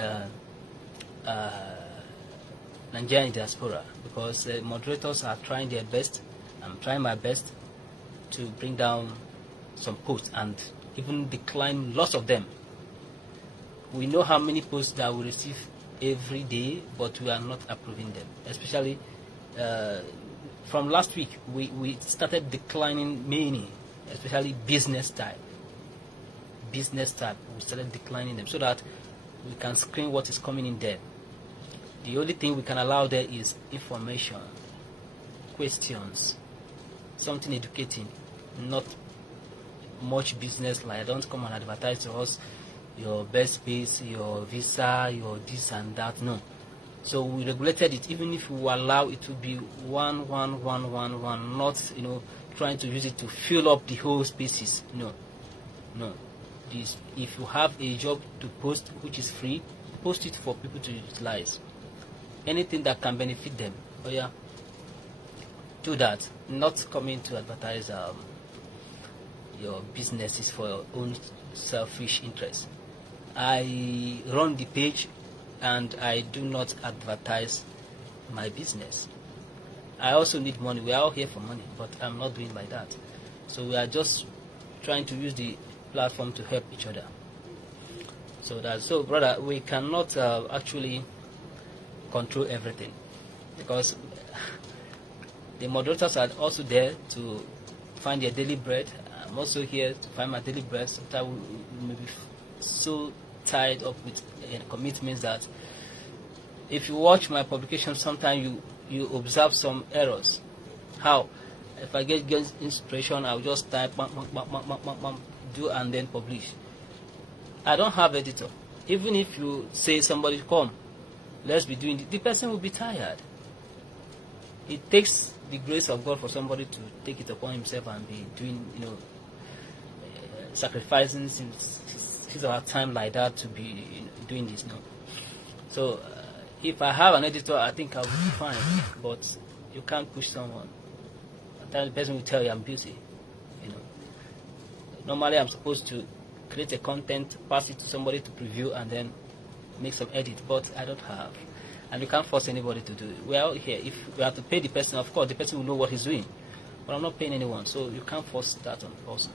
Nigerian diaspora, because moderators are trying their best. I'm trying my best to bring down some posts and even decline lots of them. We know how many posts that we receive every day, but we are not approving them. Especially from last week, we started declining many, especially business type. Business type, we started declining them so that we can screen what is coming in there. The only thing we can allow there is information, questions, something educating, not much business like don't come and advertise to us your best base, your visa, your this and that. No. So we regulated it. Even if we allow it to be 11111, not trying to use it to fill up the whole spaces. No. If you have a job to post which is free, post it for people to utilize. Anything that can benefit them, oh yeah, do that. Not coming to advertise your businesses for your own selfish interest. I run the page and I do not advertise my business. I also need money. We are all here for money, but I'm not doing like that. So we are just trying to use the platform to help each other. So brother, we cannot actually control everything, because the moderators are also there to find their daily bread. I'm also here to find my daily bread. Sometimes we may be so tied up with commitments that if you watch my publications, sometimes you observe some errors. How? If I get inspiration, I'll just type do and then publish. I don't have editor. Even if you say somebody come, let's be doing it, the person will be tired. It takes the grace of God for somebody to take it upon himself and be doing, sacrificing his or her time like that to be doing this. No. So if I have an editor, I think I will be fine. But you can't push someone. Sometimes the person will tell you I'm busy. Normally I'm supposed to create a content, pass it to somebody to preview, and then make some edit, but I don't have, and you can't force anybody to do it. We are out here. If we have to pay the person, of course the person will know what he's doing, but I'm not paying anyone, so you can't force that on the person.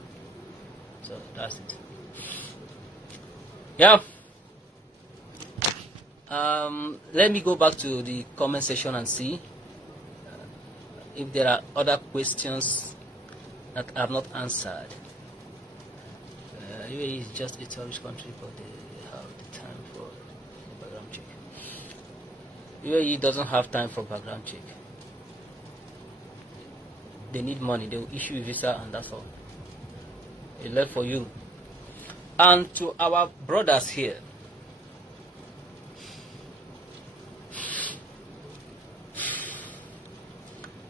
So that's it. Yeah. Let me go back to the comment section and see if there are other questions that I have not answered. UAE is just a tourist country, but they have the time for the background check. UAE doesn't have time for background check. They need money. They will issue a visa and that's all. It's left for you. And to our brothers here,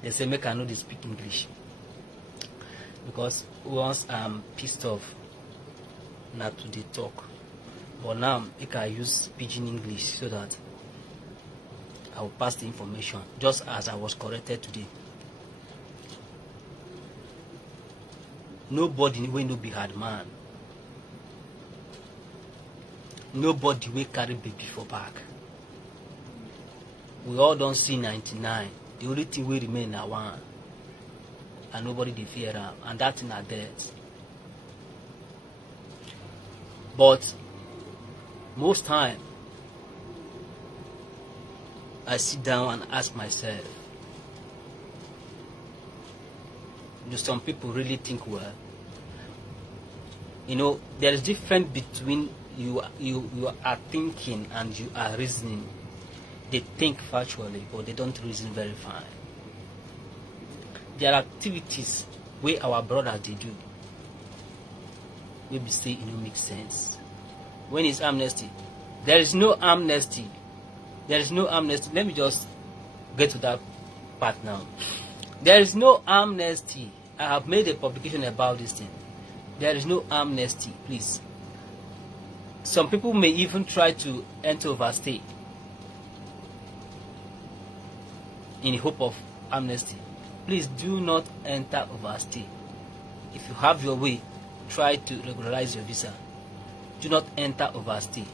they say make I know they speak English, because once I'm pissed off, not to the talk, but now I can use pidgin English so that I will pass the information just as I was corrected today. Nobody will no be hard man. Nobody will carry baby for back. We all don't see 99. The only thing we remain now one, and nobody they fear them, and that in our death. But most time, I sit down and ask myself, do some people really think well? There is difference between you are thinking and you are reasoning. They think factually, but they don't reason very fine. There are activities where our brothers they do. We say it don't make sense. When it's amnesty, there is no amnesty. There is no amnesty. Let me just get to that part now. There is no amnesty. I have made a publication about this thing. There is no amnesty, please. Some people may even try to enter overstay in hope of amnesty. Please do not enter overstay. If you have your way, try to regularize your visa. Do not enter overstay.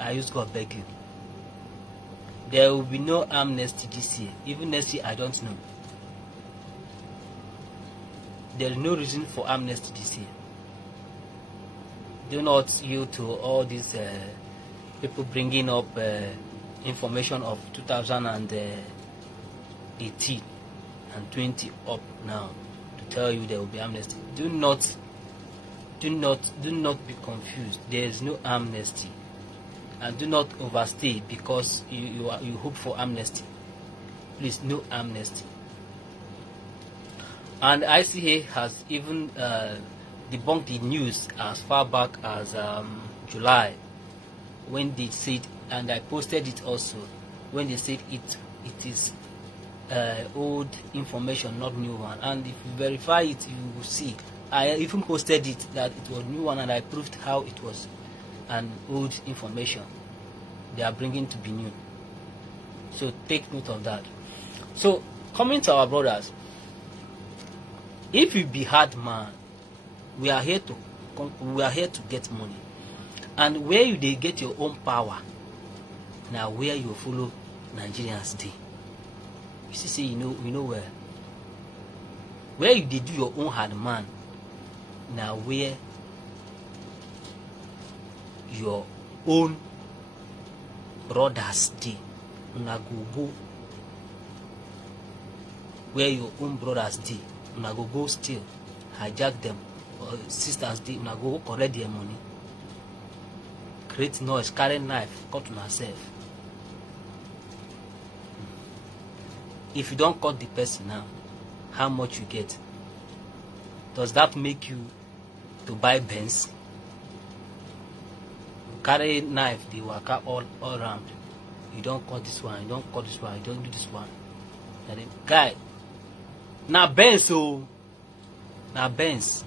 I use God beg you. There will be no amnesty this year. Even next year, I don't know. There is no reason for amnesty this year. Do not yield to all these people bringing up information of 2018 and 20 up now to tell you there will be amnesty. Do not be confused. There is no amnesty, and do not overstay because you hope for amnesty. Please, no amnesty. And ICA has even debunked the news as far back as July, when they said, and I posted it also, when they said it is old information, not new one. And if you verify it, you will see. I even posted it that it was new one, and I proved how it was an old information they are bringing to be new. So take note of that. So coming to our brothers, if you be hard man, we are here to get money, and where you they get your own power. Now where you follow Nigerians day. You see, say you know where you they do your own hard man. Now where your own brothers day. Una go where your own brothers day. Una go steal, hijack them, or sisters day. Una go collect their money, create noise, carry knife, cut on herself. If you don't cut the person now, how much you get? Does that make you to buy Benz? Carry knife, they work out all around. You don't cut this one, you don't cut this one, you don't do this one. And then, guy, now Benz, so now Benz,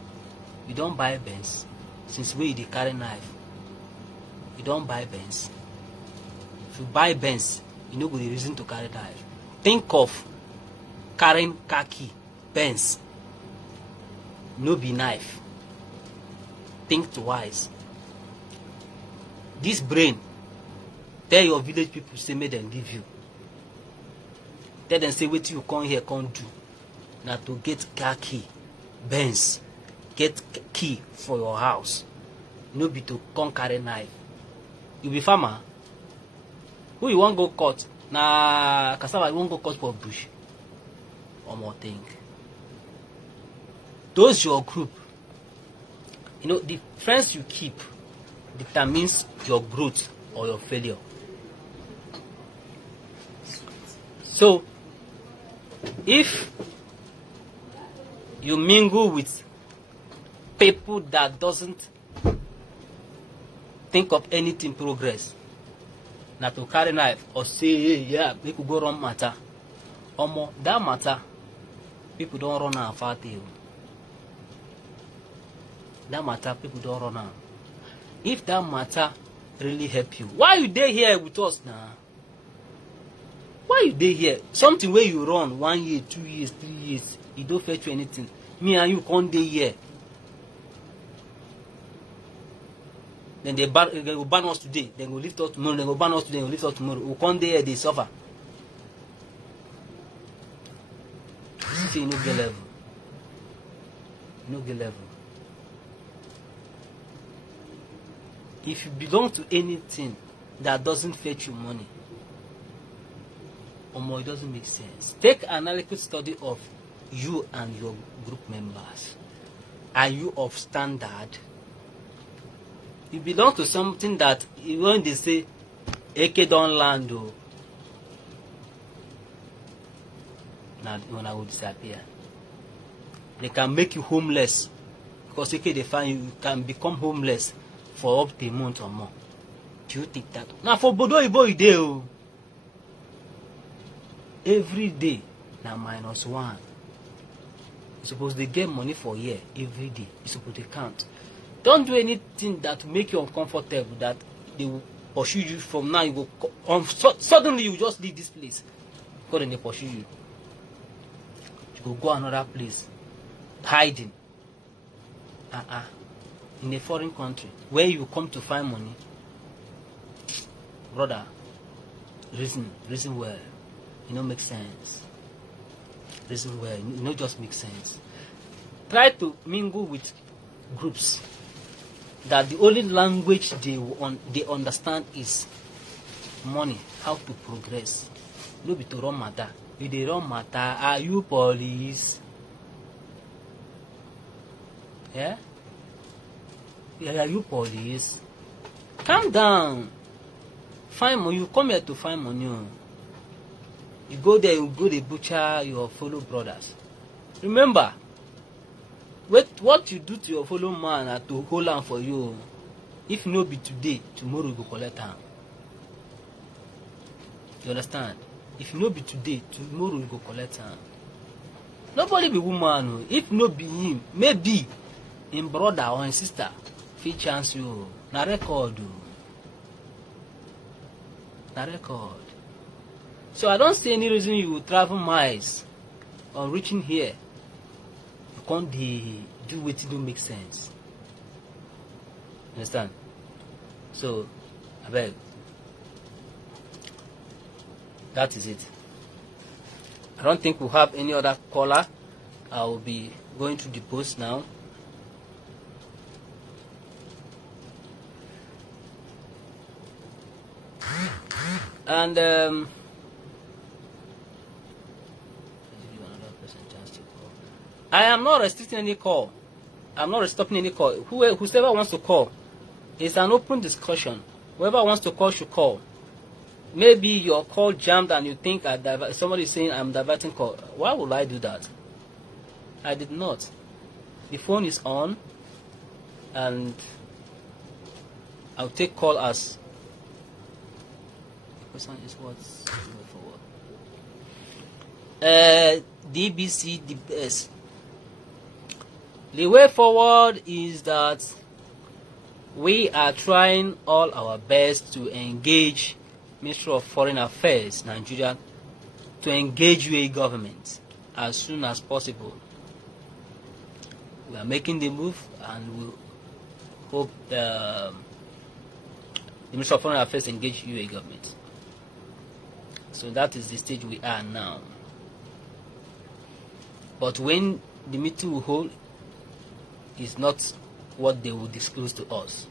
you don't buy Benz. Since where they carry knife, you don't buy Benz. If you buy Benz, you know the reason to carry knife. Think of carrying khaki, Benz, no be knife. Think twice. This brain, tell your village people, say make them leave you. Tell them say wait till you come here, come do. Now to get khaki, Benz, get key for your house. No be to come carry knife. You be farmer. Who you want go cut? Na cassava you want go cut for bush. One more thing. Those your group. You know, the friends you keep determines your growth or your failure. So, if you mingle with people that doesn't think of anything progress, not to carry knife or say, hey, yeah, we could go run matter. That matter, people don't run out far tail. That matter, people don't run out. If that matter really help you, why you dey here with us now? Why you dey here? Something where you run 1 year, 2 years, 3 years, it don't fetch you anything. Me and you can't dey here. Then they will ban us today, then go lift us tomorrow, then go ban us today, then go lift us tomorrow. We can't dey here, they suffer. See, you no get level. You no get level. If you belong to anything that doesn't fetch you money, it doesn't make sense. Take an analytical study of you and your group members. Are you of standard? You belong to something that when they say AK don't land, now when I will disappear, they can make you homeless because AK they find you can become homeless for up to a month or more. Do you think that? Now for Bodo Ibo day, every day now -1. You're supposed to get money for a year every day. You're supposed to count. Don't do anything that will make you uncomfortable, that they will pursue you from now. You go suddenly you just leave this place because then they pursue you. You go another place, hiding. In a foreign country where you come to find money. brother, reason well. You know, make sense. Reason well. You know, just make sense. Try to mingle with groups that the only language they understand is money, how to progress. No be to run matter. If they run matter, are you police? Yeah? Are you police? Calm down. Find money. You come here to find money. You go there, you go to butcher your fellow brothers. Remember, what you do to your fellow man are to hold on for you. If no be today, tomorrow you go collect am. You understand? If no be today, tomorrow you go collect am. Nobody be woman. If no be him, maybe him brother or his sister fit chance you. Na record. Na record. So I don't see any reason you will travel miles on reaching here. You can't do what don't make sense. Understand? So, I beg. That is it. I don't think we'll have any other caller. I will be going to the post now. And I am not restricting any call. I'm not stopping any call. Whoever wants to call, it's an open discussion. Whoever wants to call should call. Maybe your call jammed and you think somebody is saying I'm diverting call. Why would I do that? I did not. The phone is on, and I'll take call as. The question is what's forward. DBC DBS. The way forward is that we are trying all our best to engage Ministry of Foreign Affairs, Nigeria, to engage UAE government as soon as possible. We are making the move, and we hope the Ministry of Foreign Affairs engage UAE government. So that is the stage we are now. But when the meeting will hold, is not what they will disclose to us.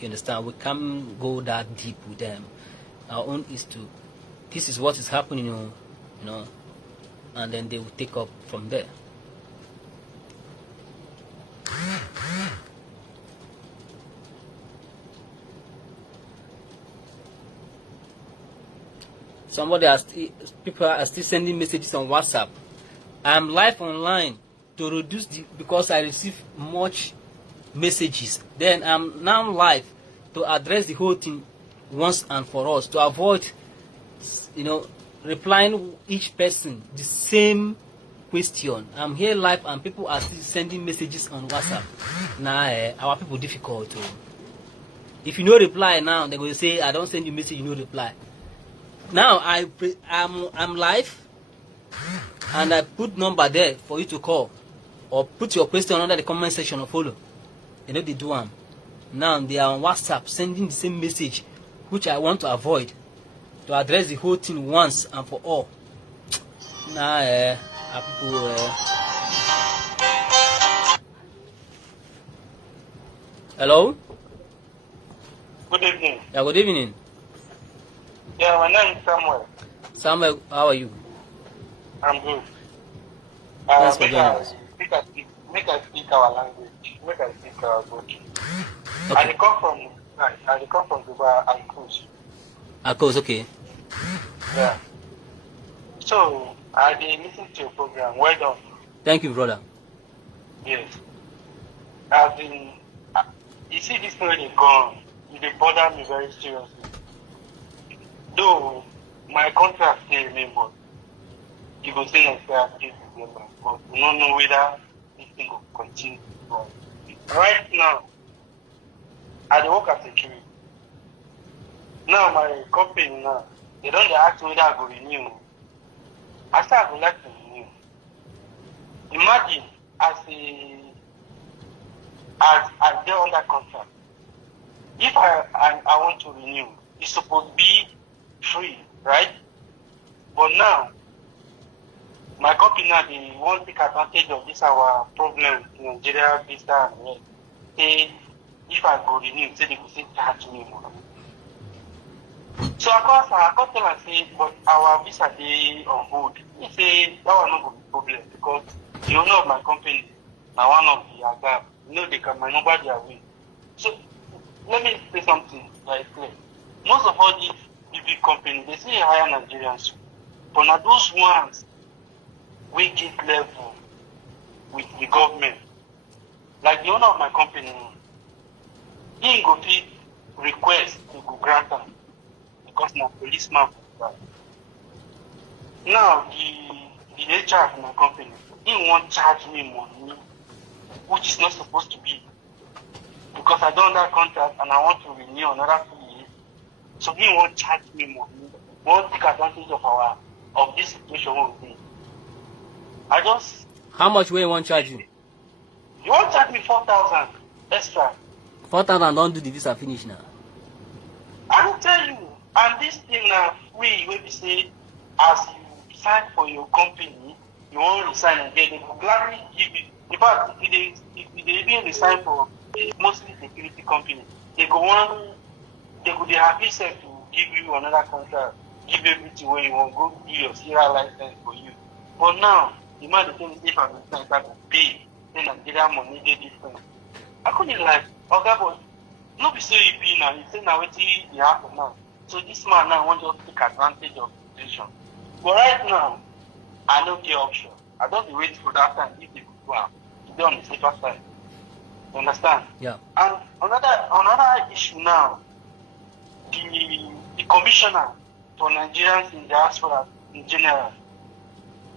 You understand? We can't go that deep with them. Our own is to, this is what is happening, you know, and then they will take up from there. People are still sending messages on WhatsApp. I'm live online to reduce because I receive much messages. Then I'm now live to address the whole thing once and for all, to avoid, replying each person the same question. I'm here live and people are still sending messages on WhatsApp. Nah, our people difficult too. If you no reply now, they will say I don't send you message, you no reply. Now I'm live, and I put number there for you to call, or put your question under the comment section or follow. You know they do them. Now they are on WhatsApp sending the same message, which I want to avoid, to address the whole thing once and for all. Nah, our people. Hello. Good evening. Yeah, good evening. Yeah, my name is Samuel. Samuel, how are you? I'm good. Thanks for joining us. Make I speak our language. Make I speak our language. Okay. I come from Dubai and Cruise. Course, okay. Yeah. So I've been listening to your program. Well done. Thank you, brother. Yes. I've been. You see, this money gone. It bother me very seriously. Though my contract still remains, but you go say next year still December, but we don't know whether this thing will continue. Right now, I dey work as a security. Now my company now, they don't ask me whether I go renew. I say I would like to renew. Imagine as I get under contract. If I want to renew, it's supposed to be free, right? But now, my company now, they want to take advantage of this our problem in Nigeria, visa, and all. Say, if I go renew, say they could say charge me more. So I got tell and say, but our visa they on hold. He say that was not going to be problem because the owner of my company, now one of the agab, they can maneuver their way. So let me say something like clear. Most of all these big companies, they say hire Nigerians, but now those ones we get level with the government. Like the owner of my company, he go fit request to go grant them because now policeman. Now the HR of my company, he won't charge me money, which is not supposed to be. Because I don't that contract and I want to renew another 2 years. So he won't charge me money. Won't take advantage of this situation we're in. How much will you want charge you? You won't charge me 4,000 extra. 4,000 don't do the visa finish now. I will tell you, and this thing now, we will be say, as you sign for your company, you won't resign again. They will gladly give you. In fact, if they even resign for mostly security company, they could be happy to give you another contract, give everything where you want, go do your serial license for you. But now, the man is saying if I'm resign, I will pay, then Nigeria money they different. I couldn't like, okay, but no be so you be now, you say now what it happen now. So this man now wants to take advantage of the situation. But right now, I don't get option. I don't wait for that time if they could go out to be on the safer side. You understand? Yeah. And another issue now, the commissioner for Nigerians in diaspora in general,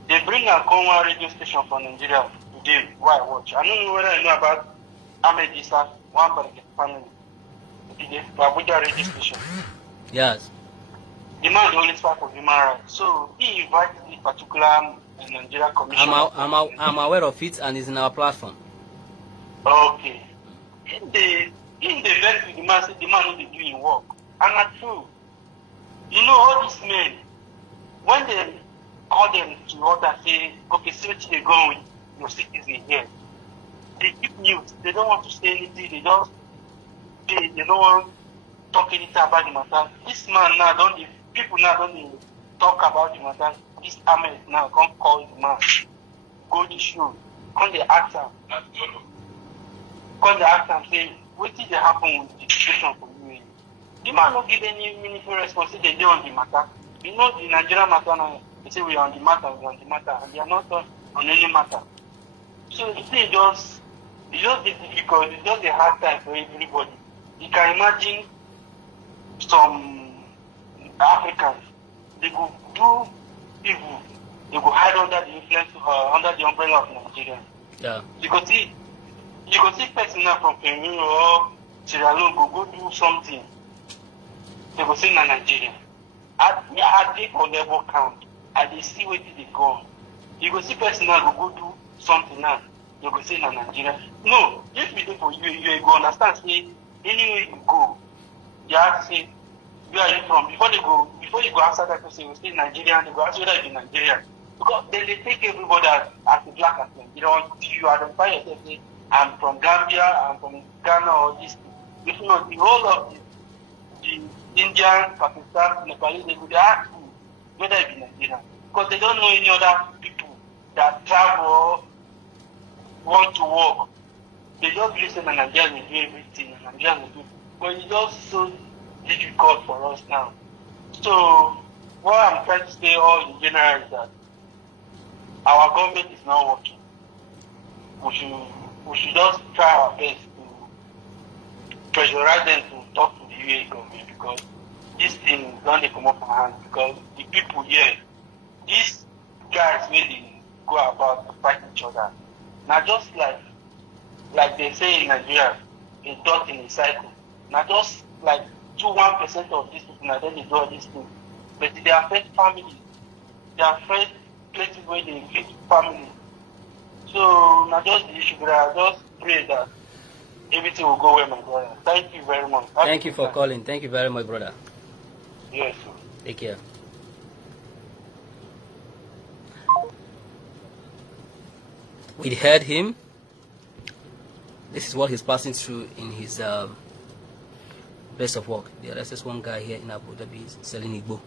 they bring a common radio station for Nigeria today. Why watch? I don't know whether you know about Ahmed Issa, one by the family, the Abuja radio station. Yes. The man is only fight for human rights. So he invited this particular Nigeria commissioner. I'm aware of it and it's in our platform. Okay. In the event with the man, say the man will be doing work. And not true. You know, all these men, when they call them to order, say, okay, see what they're going with your citizen here. They keep mute. They don't want to say anything. They don't want to talk anything about the matter. This man now people now don't talk about the matter. This Ahmed now can't call the man. Go to show. Come the actor. Come the actor and say, what did happen with the situation for you? The man not give any meaningful response. They do on the matter. You know the Nigerian matter now. They say we are on the matter, and they are not on any matter. So it's just difficult. It's just a hard time for everybody. You can imagine some Africans, they go do evil, they go hide under the influence, under the umbrella of Nigeria. Yeah. You go see person now from Cameroon or Sierra Leone go do something. They go say na Nigeria. I did for level count. I dey see where they go. You go see person now go do something now. You go say na Nigeria. No, if we do for you go understand. Say anywhere you go, you have to say where are you from. Before you go outside that person, you say Nigerian. They go ask whether you Nigerian because they take everybody as a black as Nigerian. You identify yourself. Say I'm from Gambia. I'm from Ghana or this. If not, the whole of the Indian, Pakistan, Nepalese, they would ask you whether you be Nigerian because they don't know any other people that travel want to work. They just listen and Nigerians will do everything and Nigerians will do. But it's just so difficult for us now. So what I'm trying to say all in general is that our government is not working. We should just try our best to pressurize them to talk to the UAE government because this thing don't come up our hands because the people here, these guys really go about to fight each other. Now just like they say in Nigeria, a dot in a cycle. Now just like 1% of these people, now then they do all these things. But they affect families. They affect places where they fit family. So now just the issue, but I just pray that everything will go well, my brother. Thank you very much. Thank you for calling. Thank you very much, brother. Yes, sir. Take care. We heard him. This is what he's passing through in his place of work. The other is one guy here in Abu Dhabi selling Igbo.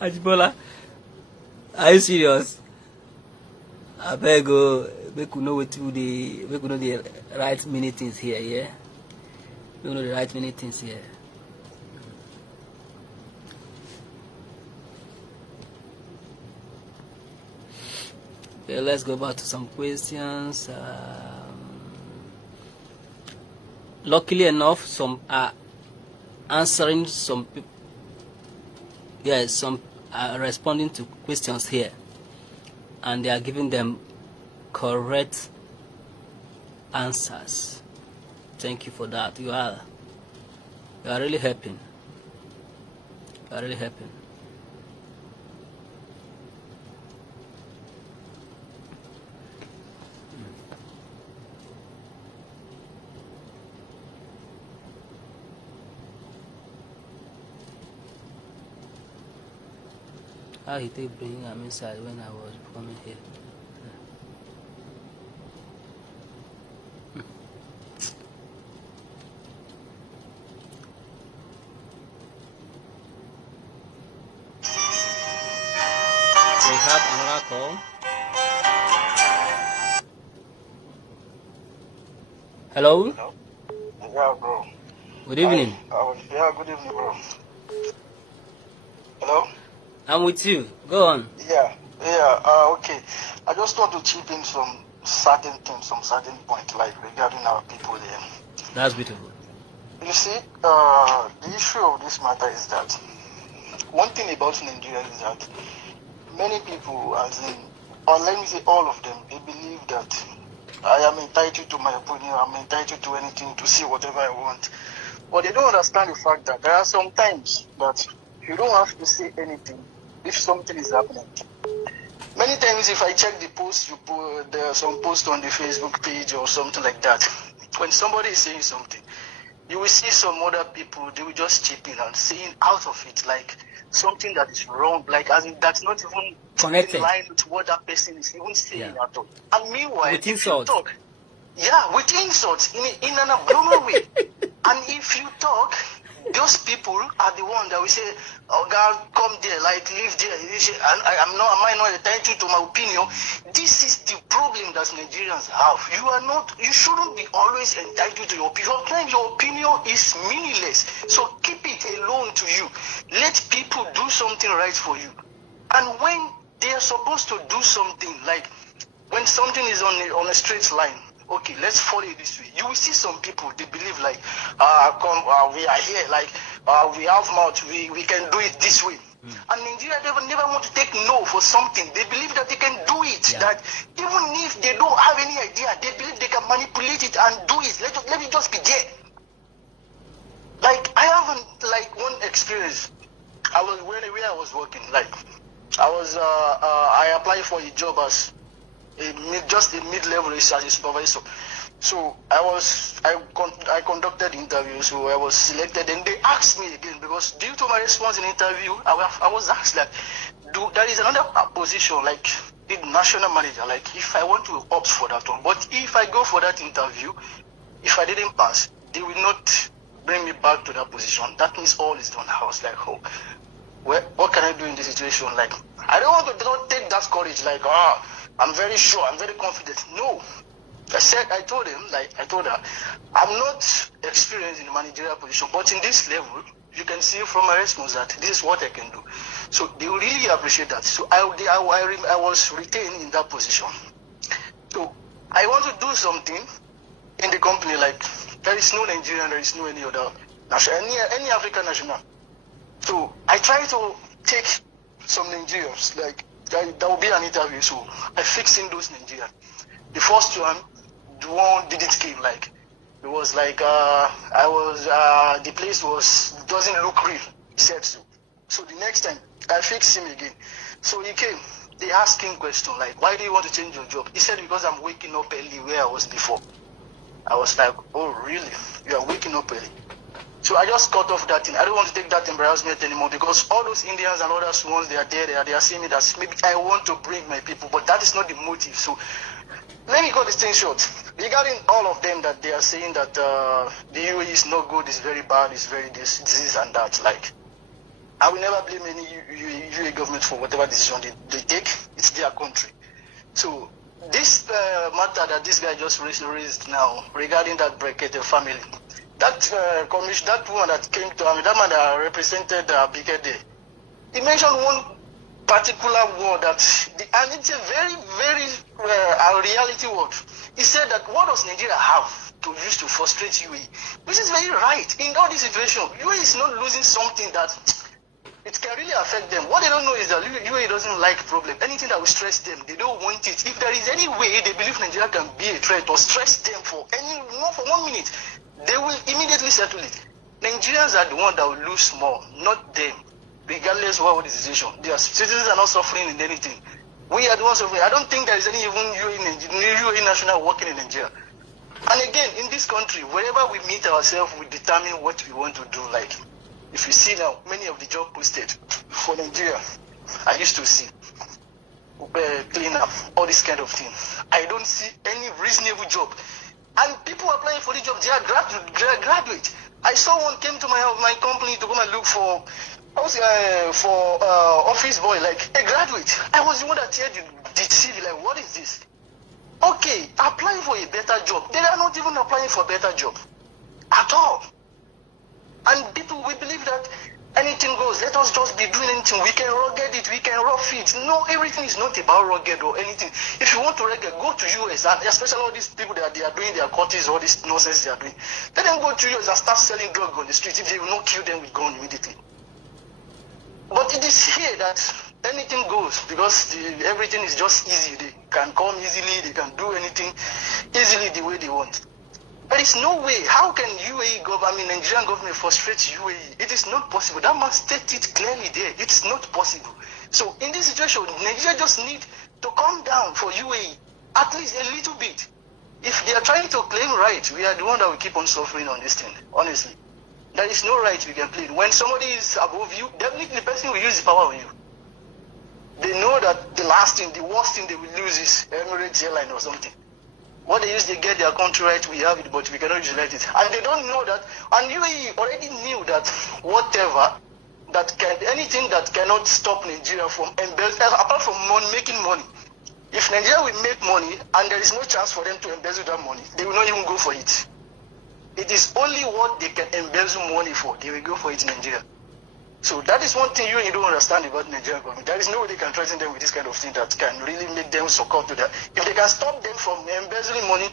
Ajibola, are you serious? I beg you, make you know what to the, make you know the right many things here, yeah. You know the right many things here. Okay, let's go back to some questions. Luckily enough, some are answering some people. Yes, some are responding to questions here, and they are giving them correct answers. Thank you for that. You are really helping. You are really helping. How he take bring him inside when I was coming here. We have another call. Hello? Yeah, bro. Good evening. Yeah, good evening, bro. Hello? I'm with you. Go on. Yeah, okay. I just want to chip in some certain things, some certain point, like regarding our people here. That's beautiful. You see, the issue of this matter is that one thing about Nigeria is that many people, as in, or let me say all of them, they believe that I am entitled to my opinion, I'm entitled to anything, to see whatever I want. But they don't understand the fact that there are some times that you don't have to say anything if something is happening. Many times if I check the post, you put, there are some posts on the Facebook page or something like that. When somebody is saying something, you will see some other people, they will just chip in and saying out of it, like something that is wrong, like as in that's not even Connected. in line with what that person is even saying at all. And meanwhile, With if insults. you talk, yeah, with insults in an abnormal way. And if you talk, those people are the ones that will say, "Oh God, come there, like live there." And am I not entitled to my opinion? This is the problem that Nigerians have. You shouldn't be always entitled to your opinion. Sometimes your opinion is meaningless. So keep it alone to you. Let people do something right for you. And when they are supposed to do something, like when something is on a straight line, okay, let's follow it this way. You will see some people, they believe like, we are here, like, we have mouth, we can do it this way. And Nigeria never want to take no for something. They believe that they can do it. Yeah. That even if they don't have any idea, they believe they can manipulate it and do it. Let it just be there. Like, I haven't, like, one experience. I was, where I was working, like, I applied for a job as just a mid-level as a supervisor. So I conducted interviews, so I was selected, and they asked me again because due to my response in interview, I was asked that there is another position, like the national manager, like if I want to opt for that one. But if I go for that interview, if I didn't pass, they will not bring me back to that position. That means all is done. I was like, oh, what can I do in this situation? Like, I don't want to don't take that courage, like, I'm very sure, I'm very confident. No. I told her, I'm not experienced in the managerial position, but in this level, you can see from my response that this is what I can do. So they really appreciate that. So I was retained in that position. So I want to do something in the company, like there is no Nigerian, there is no any other national, any African national. So I try to take some Nigerians, like there will be an interview, so I fixed in those Nigerians. The first one, the one didn't came, like it was like the place doesn't look real. He said so. So the next time I fixed him again. So he came. They asked him question like, why do you want to change your job? He said because I'm waking up early where I was before. I was like, oh really? You are waking up early? So I just cut off that thing. I don't want to take that embarrassment anymore because all those Indians and others ones they are there, they are seeing it as maybe I want to bring my people, but that is not the motive. So let me cut this thing short. Regarding all of them that they are saying that the UAE is not good, it's very bad, it's very this and that. Like, I will never blame any UAE government for whatever decision they take. It's their country. So this matter that this guy just raised now regarding that Brekete family, that that woman that came to that man that represented Bikede, he mentioned one particular word and it's a very, very reality word. He said that what does Nigeria have to use to frustrate UAE? Which is very right. In all this situation, UAE is not losing something that it can really affect them. What they don't know is that UAE doesn't like problem. Anything that will stress them, they don't want it. If there is any way they believe Nigeria can be a threat or stress them for 1 minute, they will immediately settle it. Nigerians are the one that will lose more, not them. Regardless of what the decision. Their citizens are not suffering in anything. We are the ones suffering. I don't think there is any even UAE national working in Nigeria. And again, in this country, wherever we meet ourselves, we determine what we want to do. Like, if you see now, many of the jobs posted for Nigeria, I used to see clean up, all this kind of thing. I don't see any reasonable job. And people applying for the job, they are graduate. I saw one came to my company to come and look for office boy, like a graduate. I was the one that heard the CV, like, what is this? Okay, applying for a better job. They are not even applying for a better job at all. And people, we believe that anything goes. Let us just be doing anything. We can rugged it. We can rough it. No, everything is not about rugged or anything. If you want to rugged, go to US, and especially all these people that they are doing their courses, all this nonsense they are doing. Let them go to US and start selling drugs on the street. If they will not kill them with gun immediately. But it is here that anything goes because everything is just easy. They can come easily. They can do anything easily the way they want. There is no way. How can Nigerian government frustrate UAE? It is not possible. That man stated it clearly there. It is not possible. So in this situation, Nigeria just need to calm down for UAE, at least a little bit. If they are trying to claim right, we are the one that will keep on suffering on this thing, honestly. There is no right we can claim. When somebody is above you, definitely the person will use the power on you. They know that the worst thing they will lose is Emirates Airline or something. What they use, they get their country right, we have it, but we cannot utilize it. And they don't know that, and UAE already knew that anything that cannot stop Nigeria from apart from making money. If Nigeria will make money, and there is no chance for them to embezzle that money, they will not even go for it. It is only what they can embezzle money for, they will go for it in Nigeria. So that is one thing you don't understand about Nigerian government. There is no way they can threaten them with this kind of thing that can really make them succumb to that. If they can stop them from embezzling money,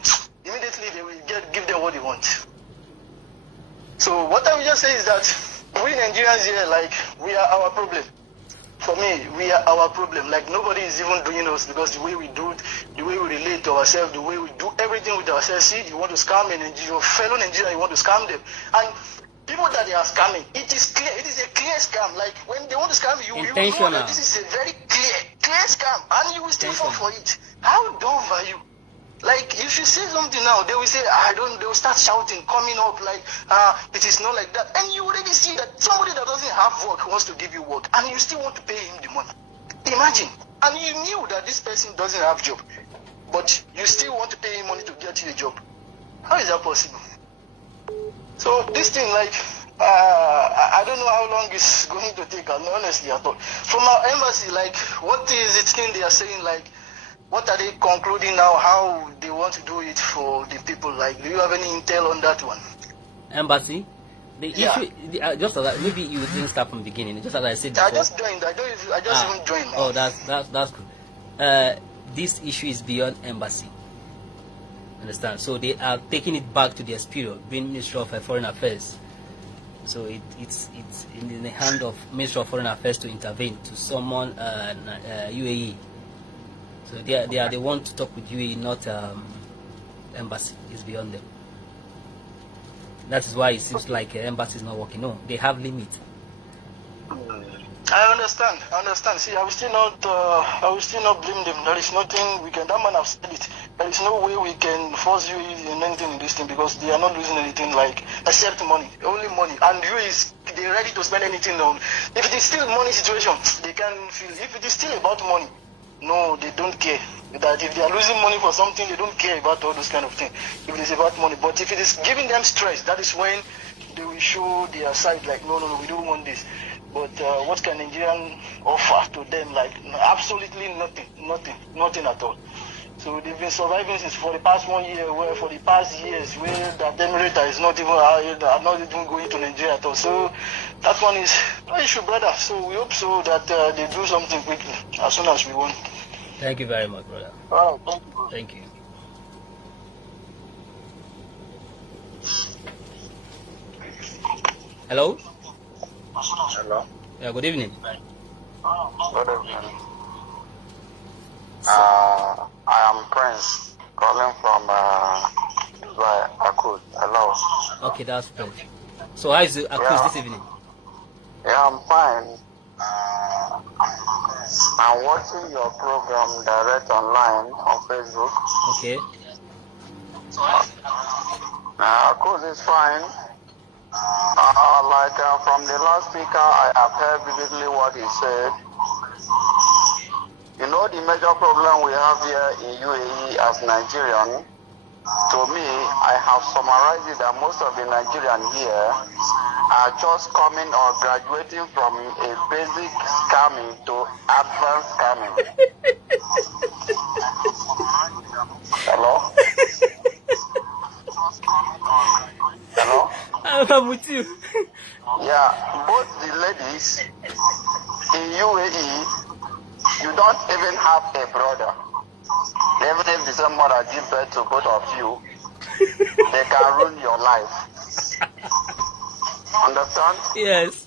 immediately they will give them what they want. So what I will just say is that we Nigerians here, like, we are our problem. For me, we are our problem. Like, nobody is even doing us because the way we do it, the way we relate to ourselves, the way we do everything with ourselves. See, you want to scam your fellow Nigerian, you want to scam them. And people that they are scamming, it is clear. It is a clear scam. Like, when they want to scam you, you know that this is a very clear scam, and you will still fall for it. How dumb are you? Like, if you say something now, they will say, they will start shouting, coming up like, it is not like that. And you already see that somebody that doesn't have work wants to give you work, and you still want to pay him the money. Imagine. And you knew that this person doesn't have job, but you still want to pay him money to get you a job. How is that possible? So this thing, like, I don't know how long it's going to take, honestly, at all. From our embassy, like, what is the thing they are saying, like, what are they concluding now, how they want to do it for the people? Like, do you have any intel on that one? Embassy? The issue, just as maybe you didn't start from the beginning, just as I said before. I just joined, I just even joined now. Oh, that's good. This issue is beyond embassy. Understand? So they are taking it back to their spirit, being Ministry of Foreign Affairs. So it's in the hand of Ministry of Foreign Affairs to intervene, to summon UAE. So they want to talk with UAE, not embassy. It's beyond them. That is why it seems like embassy is not working. No, they have limit. I understand. See, I will still not blame them. There is nothing we can. That man have said it. There is no way we can force you in anything in this thing because they are not losing anything like except money, only money. And you is they're ready to spend anything on. If it is still money situation, they can feel. If it is still about money, no, they don't care. That if they are losing money for something, they don't care about all those kind of things. If it is about money, but if it is giving them stress, that is when they will show their side. Like no, we don't want this. But what can Nigerian offer to them? Like absolutely nothing at all. So they've been surviving since for the past 1 year, where for the past years, where the Demerita is not even going to Nigeria at all. So that one is no issue, brother. So we hope so that they do something quickly as soon as we want. Thank you very much, brother. Thank you. Thank you. Hello? Hello. Yeah, good evening. Good evening. I am Prince, calling from Dubai, Akud. Hello. Okay, that's good. So how is the Akus this evening? Yeah, I'm fine. I'm watching your program direct online on Facebook. Okay. Akud is fine. From the last speaker, I have heard vividly what he said. You know the major problem we have here in UAE as Nigerian. To me, I have summarized it that most of the Nigerians here are just coming or graduating from a basic scamming to advanced scamming. Hello? Hello? I'm with you. Yeah, both the ladies in UAE, you don't even have a brother. Even if the same mother gives birth to both of you, they can ruin your life. Understand? Yes.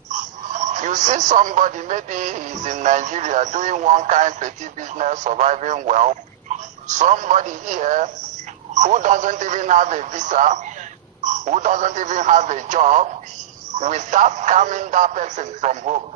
You see somebody, maybe he's in Nigeria doing one kind of petty business, surviving well. Somebody here who doesn't even have a visa, who doesn't even have a job, we start scamming that person from home.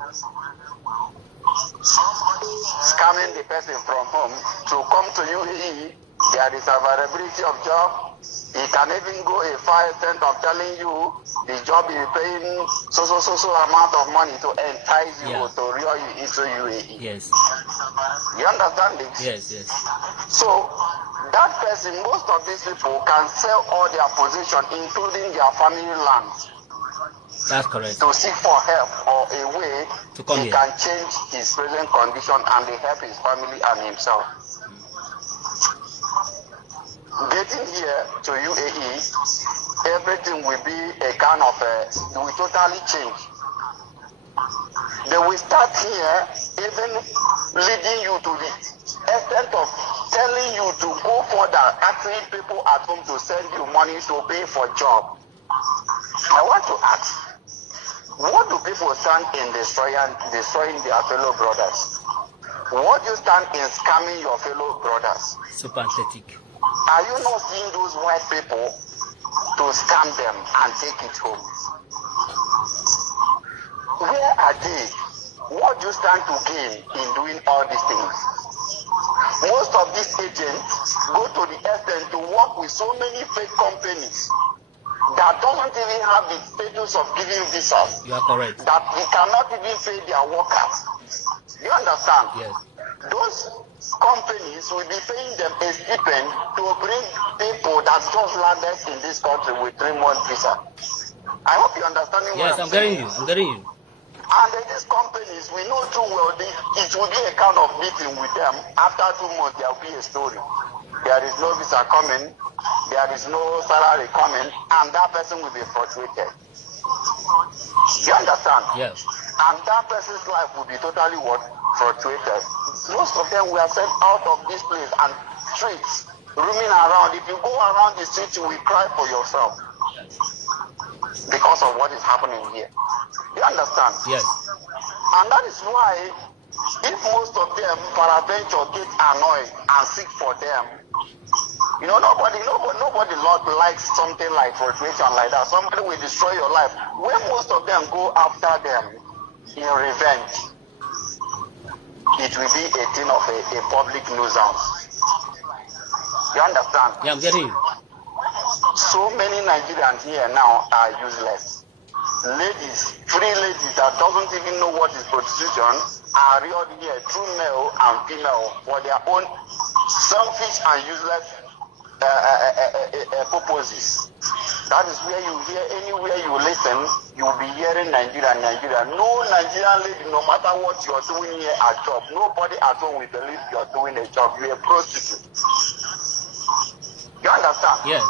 Scamming the person from home to come to UAE. There is availability of job. He can even go a far extent of telling you the job is paying so amount of money to entice you to lure you into UAE. Yes. You understand this? Yes. So that person, most of these people can sell all their possession, including their family land. That's correct. To seek for help or a way to come he here. can change his present condition and help his family and himself. Getting here to UAE, everything will be a kind of will totally change. They will start here, even leading you to the extent of telling you to go further, asking people at home to send you money to pay for job. I want to ask, what do people stand in destroying their fellow brothers? What do you stand in scamming your fellow brothers? So pathetic. Are you not seeing those white people to scam them and take it home? Where are they? What do you stand to gain in doing all these things? Most of these agents go to the extent to work with so many fake companies that doesn't even have the status of giving visas. You are correct. That they cannot even pay their workers. You understand? Yes. Those companies will be paying them a stipend to bring people that just landed in this country with 3-month visa. I hope you're understanding yes, what I'm saying. saying. I'm getting you. And these companies, we know too well, it will be a kind of meeting with them. After 2 months, there will be a story. There is no visa coming, there is no salary coming, and that person will be frustrated. You understand? Yes. And that person's life will be totally frustrated. Most of them were sent out of this place and streets, roaming around. If you go around the streets, you will cry for yourself because of what is happening here. You understand? Yes. And that is why, if most of them, peradventure, get annoyed and seek for them, you know, nobody likes something like frustration like that. Somebody will destroy your life. When most of them go after them in revenge, it will be a thing of a public nuisance. You understand? Yeah, I'm getting you. So many Nigerians here now are useless. Ladies, free ladies that doesn't even know what is prostitution are reared here through male and female for their own selfish and useless purposes. That is where you hear, anywhere you listen, you will be hearing Nigeria. No Nigerian lady, no matter what you are doing here at job, nobody at home will believe you are doing a job. You are a prostitute. You understand? Yes.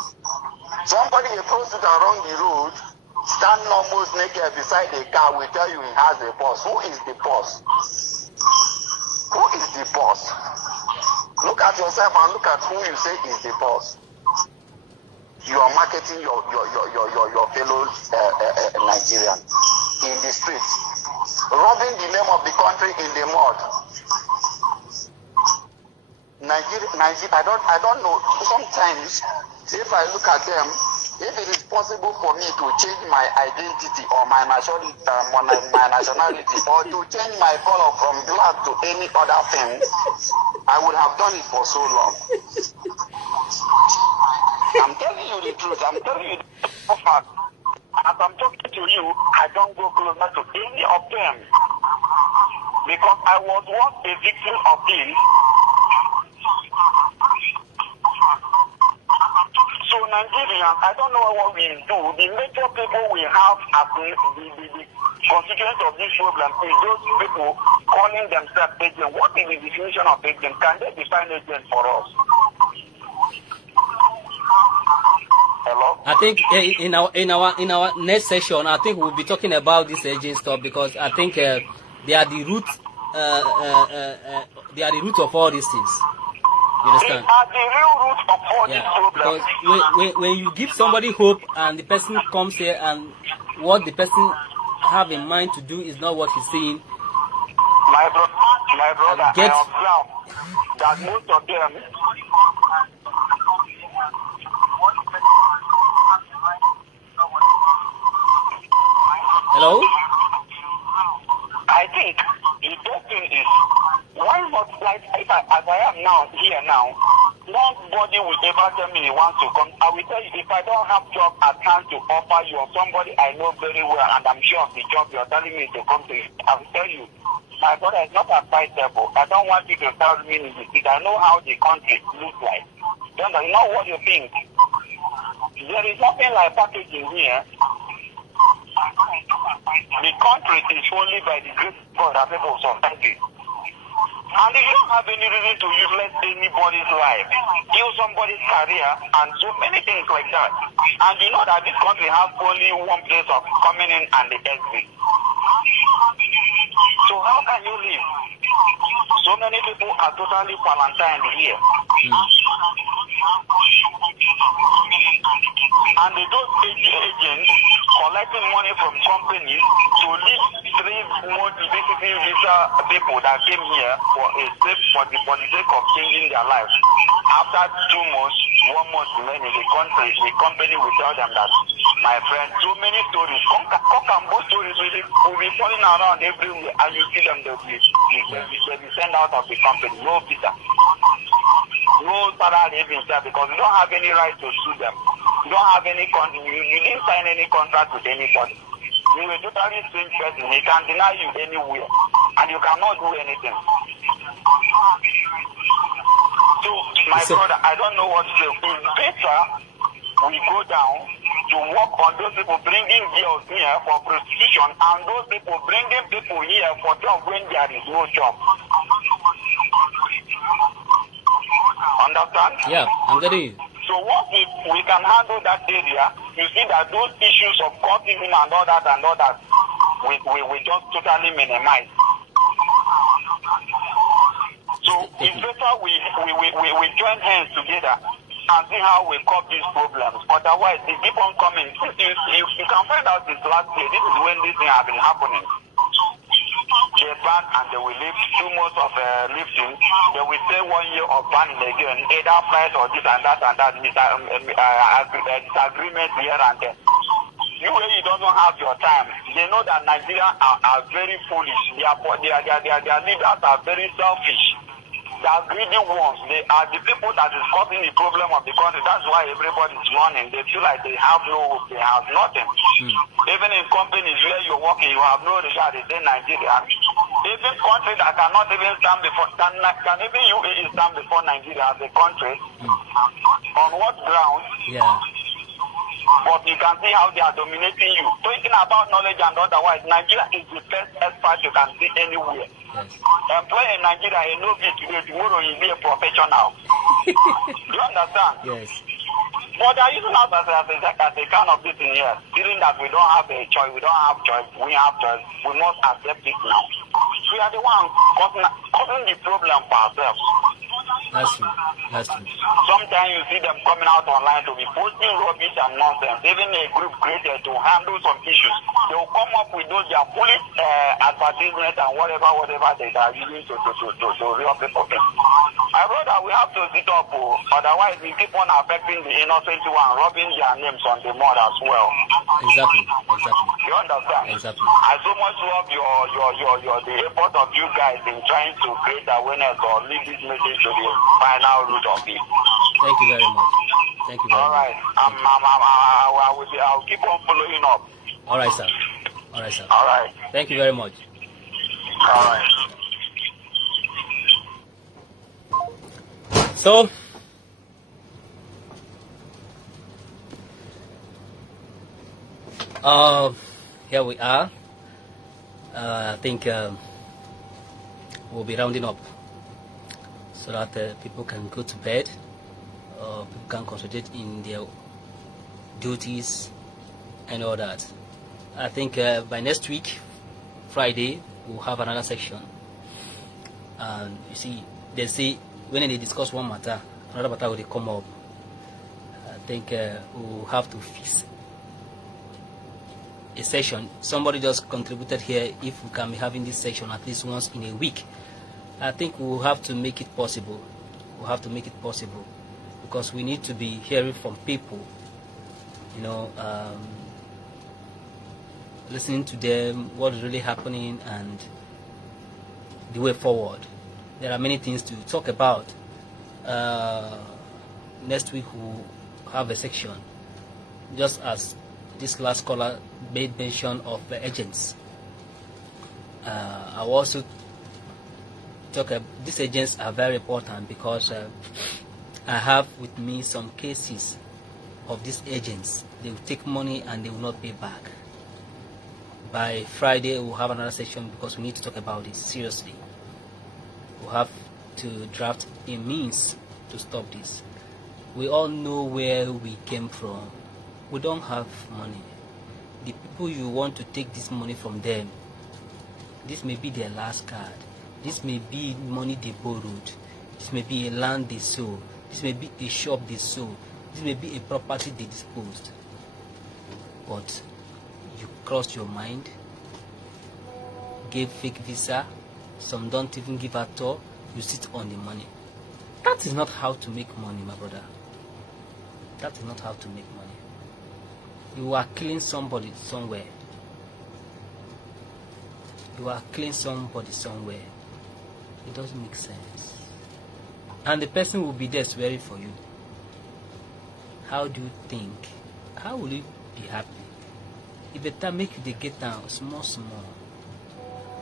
Somebody, a prostitute along the road, standing almost naked beside a car, will tell you he has a boss. Who is the boss? Who is the boss? Look at yourself and look at who you say is the boss. You are marketing your fellow Nigerians in the streets, robbing the name of the country in the mud. Nigeria, I don't know. Sometimes, if I look at them, if it is possible for me to change my identity or my nationality, or to change my color from black to any other thing, I would have done it for so long. I'm telling you the truth. I'm telling you the fact. As I'm talking to you, I don't go closer to any of them because I was once a victim of this. So Nigerians, I don't know what we do. The major people we have as the constituents of this problem is those people calling themselves agents. What is the definition of agent? Can they define agent for us? Hello? I think in our next session, I think we'll be talking about this agent stuff because I think they are the root they are the root of all these things. You understand? They are the real root of all these problems. Because when you give somebody hope and the person comes here and what the person have in mind to do is not what he's saying. My brother, I observe that most of them. Hello? I think the best thing is, why not, like, as I am now, here now, nobody will ever tell me he wants to come. I will tell you, if I don't have job at hand to offer you or somebody I know very well and I'm sure of the job you're telling me to come to, I will tell you, my brother is not advisable. I don't want you to tell me in the street. I know how the country looks like. You know what you think? There is nothing like packaging here. The country is only by the grace of God that people survive it. And you don't have any reason to useless anybody's life, kill somebody's career, and so many things like that. And you know that this country has only one place of coming in and the exit. So how can you live? So many people are totally quarantined here. And those agents collecting money from companies to leave 3 months basically visa people that came here for the sake of changing their lives. After 2 months, 1 month remaining, the company will tell them that, my friend, so many stories, cock and bull stories will be falling around everywhere, and you see them, they'll be sent out of the company, no visa, no salary even there, because you don't have any right to sue them. You don't have any you didn't sign any contract with anybody. You are a totally strange person. He can deny you anywhere, and you cannot do anything. So, my brother, I don't know what to say. It's better we go down to work on those people bringing girls here for prostitution and those people bringing people here for job when there is no job. Understand? Yeah, I'm getting you. So what if we can handle that area, you see that those issues of cultism and all that, we just totally minimize. So it's better we join hands together and see how we curb these problems. Otherwise, they keep on coming. You can find out this last year, this is when this thing has been happening. They ban and they will lift 2 months of lifting. They will stay 1 year of banning again, either price or this and that, disagreement here and there. UAE doesn't have your time. They know that Nigeria are very foolish. Their leaders are very selfish. They are greedy ones. They are the people that is causing the problem of the country. That's why everybody is running. They feel like they have no hope. They have nothing. Even in companies where you're working, you have no regard. It's in Nigeria. Even country that cannot even stand before, can even UAE stand before Nigeria as a country? On what ground? Yeah. But you can see how they are dominating you. Talking about knowledge and otherwise, Nigeria is the best expert you can see anywhere. Yes. Employ in Nigeria, a novice today, tomorrow you'll be a professional. You understand? Yes. But they are using us as a kind of this in here, feeling that we don't have a choice, we don't have choice, we have choice, we must accept it now. We are the ones causing the problem for ourselves. That's true. That's true. Sometimes you see them coming out online to be posting rubbish and nonsense. Even a group created to handle some issues, they will come up with those their foolish advertisements and whatever they are using to real people. My brother, we have to sit up, otherwise we keep on affecting the innocent one, rubbing their names on the mud as well. Exactly. You understand? Exactly. I so much love the effort of you guys in trying to create awareness or lead this message to the final root of it. Thank you very much. Thank you very All right. much. I'll keep on following up. All right, sir. All right, sir. All right. Thank you very much. All right. So, here we are. I think we'll be rounding up so that people can go to bed, people can concentrate in their duties and all that. I think by next week, Friday, we'll have another section. And you see, they say when they discuss one matter, another matter will come up. I think we'll have to fix a session. Somebody just contributed here, if we can be having this session at least once in a week. I think we'll have to make it possible. We'll have to make it possible because we need to be hearing from people, you know, listening to them, what is really happening and the way forward. There are many things to talk about. Next week we'll have a section, just as this last caller made mention of the agents. I will also talk about these agents are very important because I have with me some cases of these agents. They will take money and they will not pay back. By Friday we'll have another section because we need to talk about it seriously. We'll have to draft a means to stop this. We all know where we came from. We don't have money. The people you want to take this money from them, this may be their last card. This may be money they borrowed. This may be a land they sold. This may be a shop they sold. This may be a property they disposed. But you crossed your mind, gave fake visa, some don't even give at all, you sit on the money. That is not how to make money, my brother. That is not how to make money. You are killing somebody somewhere. You are killing somebody somewhere. It doesn't make sense. And the person will be there swearing for you. How do you think? How will you be happy? It better make you get down small.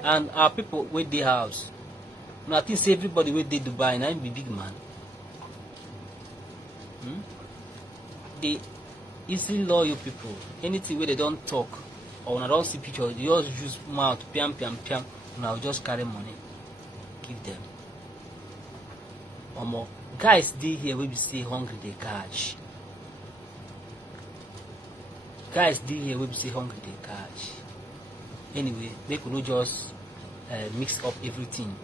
And our people with the house. I think say everybody with the Dubai and I'm be big man. They easily loyal people. Anything where they don't talk or when I don't see pictures, they just use mouth, piam, and I'll just carry money. Give them. Or more. Guys, they here will be say hungry, they catch. Guys, they here will be say hungry, they catch. Anyway, they could not just mix up everything.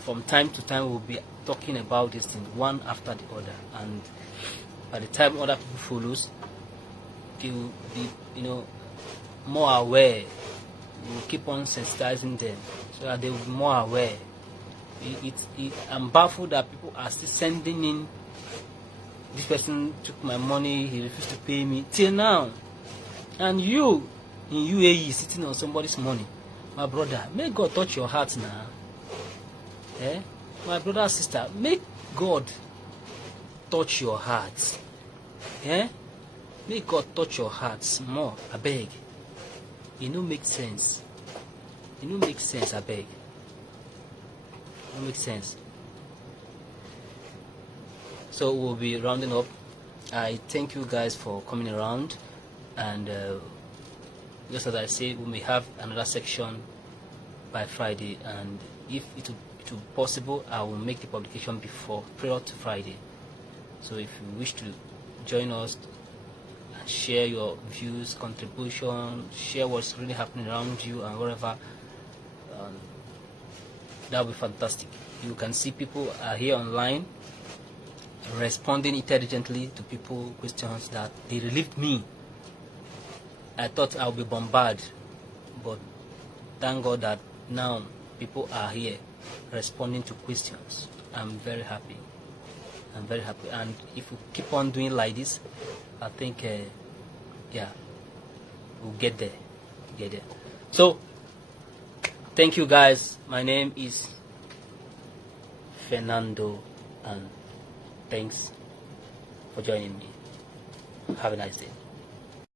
From time to time, we'll be talking about this thing one after the other, and by the time other people follows, they will be, more aware. We will keep on sensitizing them so that they will be more aware. I'm baffled that people are still sending in. This person took my money, he refused to pay me till now, and you in UAE sitting on somebody's money, my brother. May God touch your heart now. My brother and sister, make God touch your hearts. Make God touch your hearts more, I beg. It no make sense. It no make sense, I beg. It no make sense. So we'll be rounding up. I thank you guys for coming around, and just as I said, we may have another section by Friday, and if it will be possible, I will make the publication prior to Friday. So if you wish to join us and share your views, contribution, share what's really happening around you and wherever, that will be fantastic. You can see people are here online responding intelligently to people questions that they relieved me. I thought I'll be bombarded, but thank God that now people are here responding to questions. I'm very happy. I'm very happy, and if we keep on doing like this, I think yeah, we'll get there. So thank you guys. My name is Fernando, and thanks for joining me. Have a nice day.